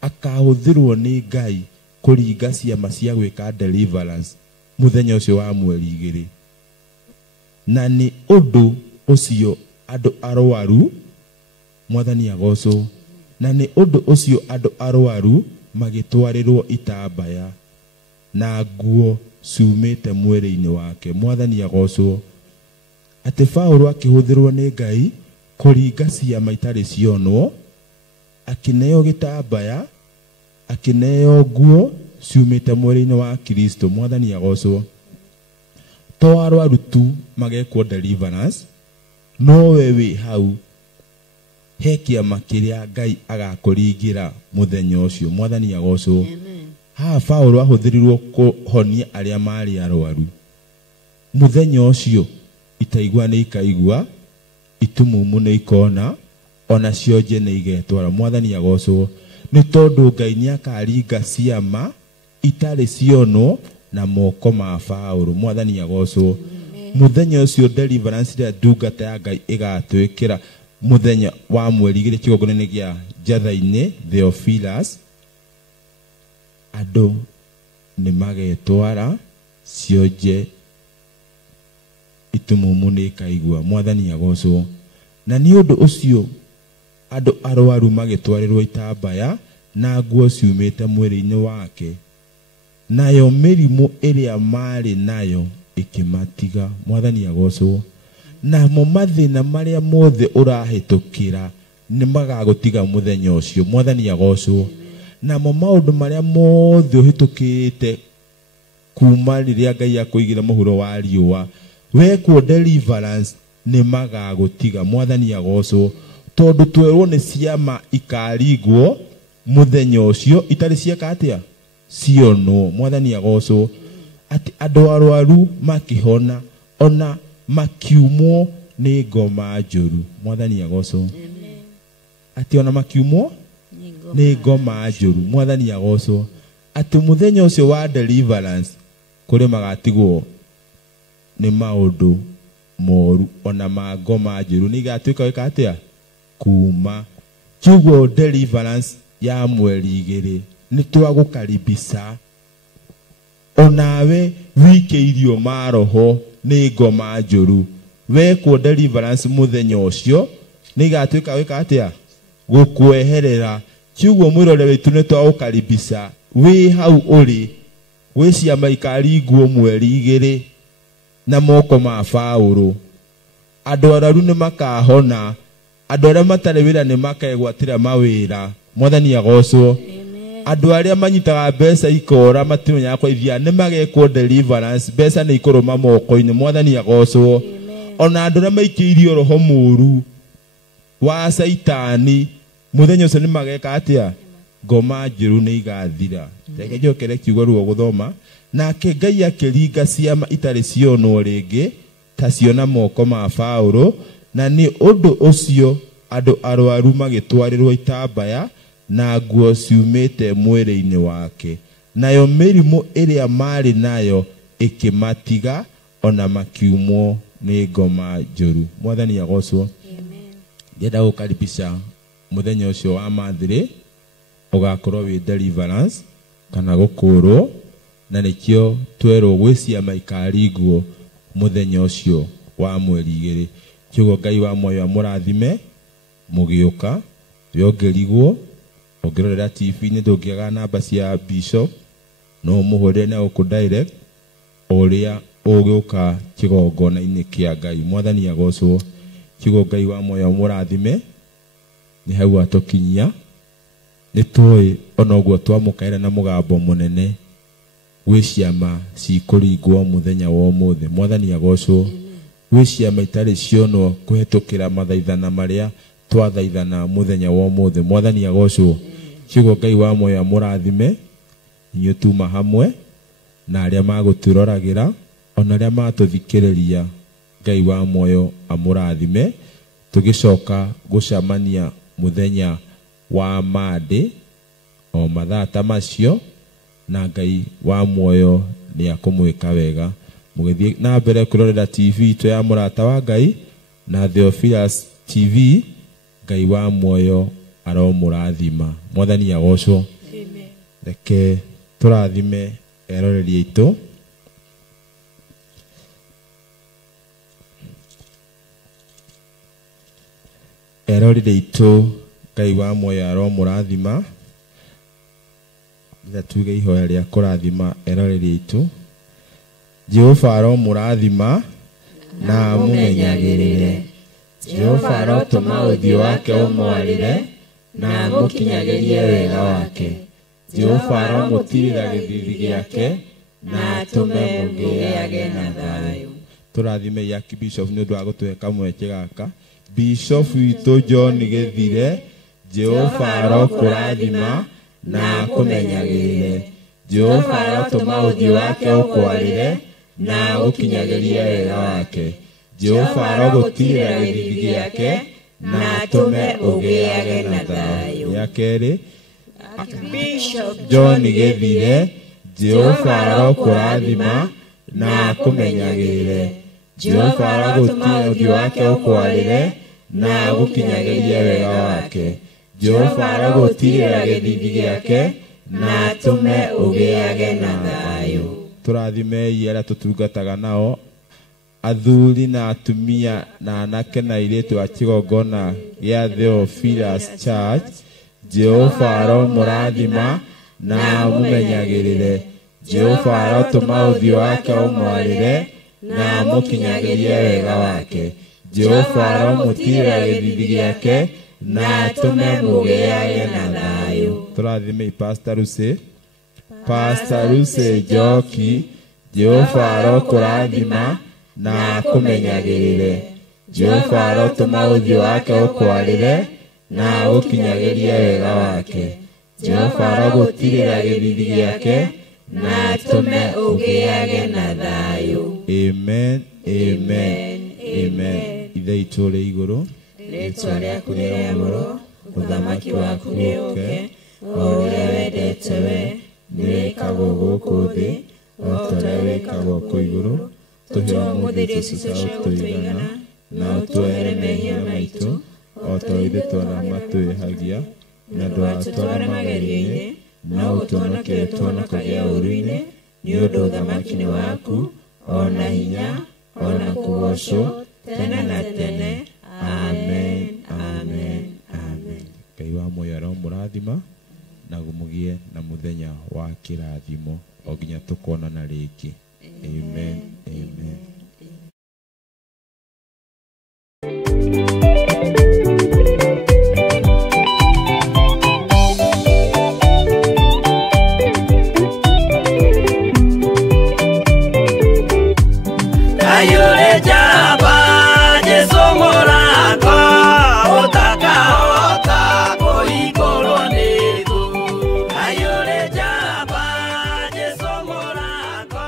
akahũthĩrwo nĩ Ngai kũringa ciama cia gwĩka deliverance mũthenya ũcio wa mweri 2. Na nĩ ũndũ ũcio andũ arwaru, Mwathani agocwo, na nĩ ũndũ ũcio andũ arwaru magĩtwarĩrwo itambaya na nguo ciumĩte mwĩrĩ-inĩ wake. Mwathani agocwo. Atĩ Paũlũ akĩhũthĩrwo nĩ Ngai kũringa ciama itarĩ cionwo, akĩneo gĩtambaya, akĩneo nguo ciumĩte mwĩrĩ-inĩ wa Kristo. Mwathani agocwo. To arwaru tu magekwo deliverance, no we wĩ hau he kĩama kĩrĩa Ngai agakũringĩra mũthenya ũcio. Mwathani agocwo. Haha Paũlũ ahũthĩrirwo kũhonia arĩa marĩ arwaru. Mũthenya ũcio itaigua nĩ ikaigua, itumumu nĩ ikona, ona cionje nĩ igetwara. Mwathani agocwo. Nĩ tondũ Ngai nĩ akaringa ciama itarĩ cionwo na moko ma Paũlũ. Mwathani agocwo. Mũthenya ũcio deliverance ĩrĩa ndungata ya Ngai ĩgatwĩkĩra mũthenya wa mweri 2 kĩgongona-inĩ gĩa Njatha-inĩ Theophilus, andũ nĩ magetwara, cionje itumumu nĩ ikaigua. Mwathani agocwo. Na nĩ ũndũ ũcio andũ arwaru magĩtwarĩrwo itambaya na nguo ciumĩte mwĩrĩ-inĩ wake, nayo mĩrimũ ĩrĩa marĩ nayo ĩkĩmatiga. Mwathani agocwo. na mo mathina maria mothe urahitukira ni magagutiga muthenya ucio. Mwathani agocwo. Na mo maundu maria mothe uhitukite kuma riria Ngai akuigira muhuro wa riua wekwo deliverance ni magagutiga. Mwathani agocwo. Tondu twerwo ni ciama ikaringwo muthenya ucio itari cieka atia ciono. Mwathani agocwo. Ati andu arwaru makihona ona makiumwo ni ngoma njuru. Mwathani agocwo. Ati ona makiumwo ni ngoma njuru. Mwathani agocwo. Ati muthenya ucio wa deliverance kuri magatigwo ni maundu moru ona ma ngoma njuru ni gatuika weka atia kuma. Kiugo deliverance ya mweri igiri ni twagukaribisa onawe wikeirio maroho ni ngoma njuru wekwo deliverance muthenya ucio ni gatuika weka atia gukweherera. Kiugo mwirore witu ni twagukaribisa wi hau uri wi ciama ikaringwo mweri igiri na moko ma Paulo. Andu araru ni makahona, andu aria matari wira ni makegwatira mawira. Mwathani agocwo. Andu aria manyitaga mbeca ikora matimenya kwaithia ni magekwo deliverance. Mbeca ni ikuruma moko-ini. Mwathani agocwo. Ona andu aria maikiirio roho muru wa saitani muthenya ucio ni mageka atia ngoma njuru ni igathira. Reke njokere kiugo ruo guthoma. Nake Ngai akiringa ciama itari cionwo ringi ta ciona moko ma Paulo, na ni undu ucio andu arwaru magitwarirwo itambaya na nguo ciumite mwiri-ini wake, nayo mirimu iria mari nayo ikimatiga ona makiumwo ni ngoma njuru. Mwathani agocwo. Ngenda gukaribisha muthenya ucio wa mathiri ugakorwo wi deliverance kana gukurwo, na nikio twerwo gwi ciama ikaringwo muthenya ucio wa mweri igiri. Kiugo Ngai wa moyo amurathime mugiuka yongerigwo ongerera TV ni ndungiaga namba cia bishop no muhure na uku direct uria ugiuka kigongona-ini kia Ngai. Mwathani agocwo. Kiugo Ngai wa moyo amurathime ni hau atukinyia ni toi ona uguo twamukaira na mugambo munene gwi ciama cikuringwo muthenya wa umuthi. Mwathani agocwo. Gwi ciama itari ciono kuhetukira mathaithana maria twathaithana muthenya wa umuthi. Mwathani agocwo. Kiugo Ngai wa moyo amurathime inyu tuma hamwe na aria maguturoragira ona aria matuthikiriria. Ngai wa moyo amurathime tugicoka gucamania muthenya wa madi o mathaa ta macio, na Ngai wa moyo ni akumwika wega. Mugithie na mbere kurorera TV to ya murata wa Ngai na Theophilus TV. Ngai wa moyo aromurathima. Mwathani agocwo. Amen. Reke turathime eroreri itu. Eroreri itu Ngai wa moyo aromurathima. Ila tuge ihoya ria kurathima eroreri itu. Jehova aromurathima na mumenyagirire. Jehova arotuma uthio wake umwarire na mukinyagirie wega wake. Jehova aromutirira githithi giake na atume mugiage na thayu. Turathime ya Bishop ni undu wa gutuheka mweke gaka. Bishop witu John Githire. Jehova arokurathima na kumenyagirire. Jehova arotuma uthio wake ukwarire na ukinyagirie wega wake. Jehova arogutirira githithi giake na atume ugiage na thayu. Ya keri Bishop John Githire. Jehova arokurathima na kumenyagirire. Jehova arogutira uthio wake ukwarire na gukinyagirie wega wake. Jehova arogutirira githithi giake na atume ugiage na thayu. Turathime yera tutungataga nao athuri na atumia na anake na iritu a kigongona gia Theophilus Church. Jehova aromurathima na mumenyagirire. Jehova arotuma uthio wake umwarire na mukinyagirie wega wake. Jehova aromutira githithi giake na tume mugiage na thayu. Turathime Pastor Lucy Njoki. Jehova arokurathima na kumenyagirire. Jehova arotuma uthio wake ukwarire na ukinyagirie wega wake. Jehova arogutirira githithi giake na tume ugiage na thayu. Amen, amen, amen. Ithe itu ri iguru, Ritwa rĩaku rĩrĩamũrwo, ũthamaki waku nĩũke, o ũrĩa wendete we, nĩwĩkagwo gũkũ thĩ, o ta ũrĩa wĩkagwo kũ igũrũ. Tũhe ũmũthĩ irio citũ cia gũtũigana, na ũtuohere mehia maitũ, o ta ithuĩ twona matwĩhagia, na ndũgatware magerio-inĩ, no ũtũhonokie tuonokagia ũũru-inĩ, nĩ ũndũ ũthamaki nĩ waku, o na hinya, o na kũgocwo, tene na tene. Amen, amen, amen. Ngai wa muoyo aromũrathima na gũmũgie na mũthenya wa kĩrathimo o nginya tũkonana rĩngĩ. Amen, amen. Ayure jaba Jesu morako utakaota koikoroni tu. Ayure jaba Jesu morako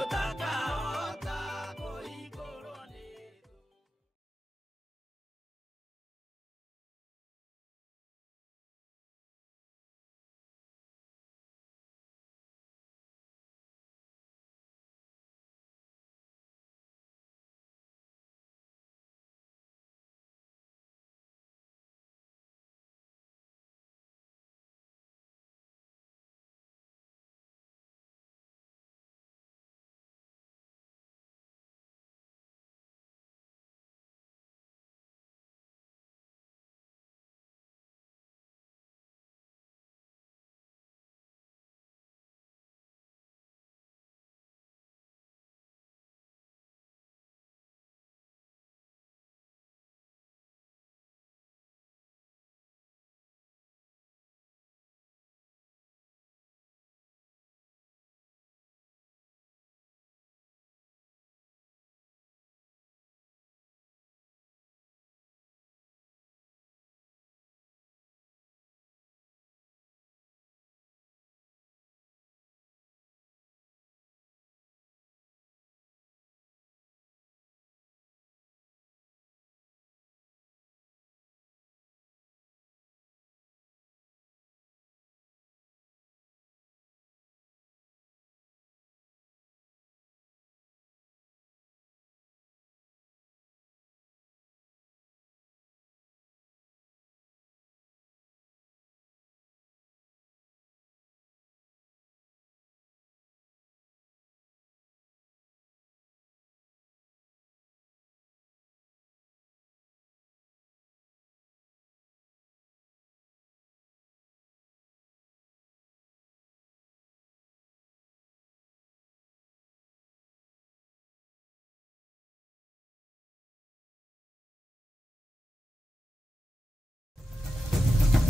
utakaota koikoroni.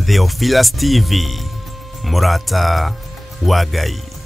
Theophilus TV, Murata wa Ngai.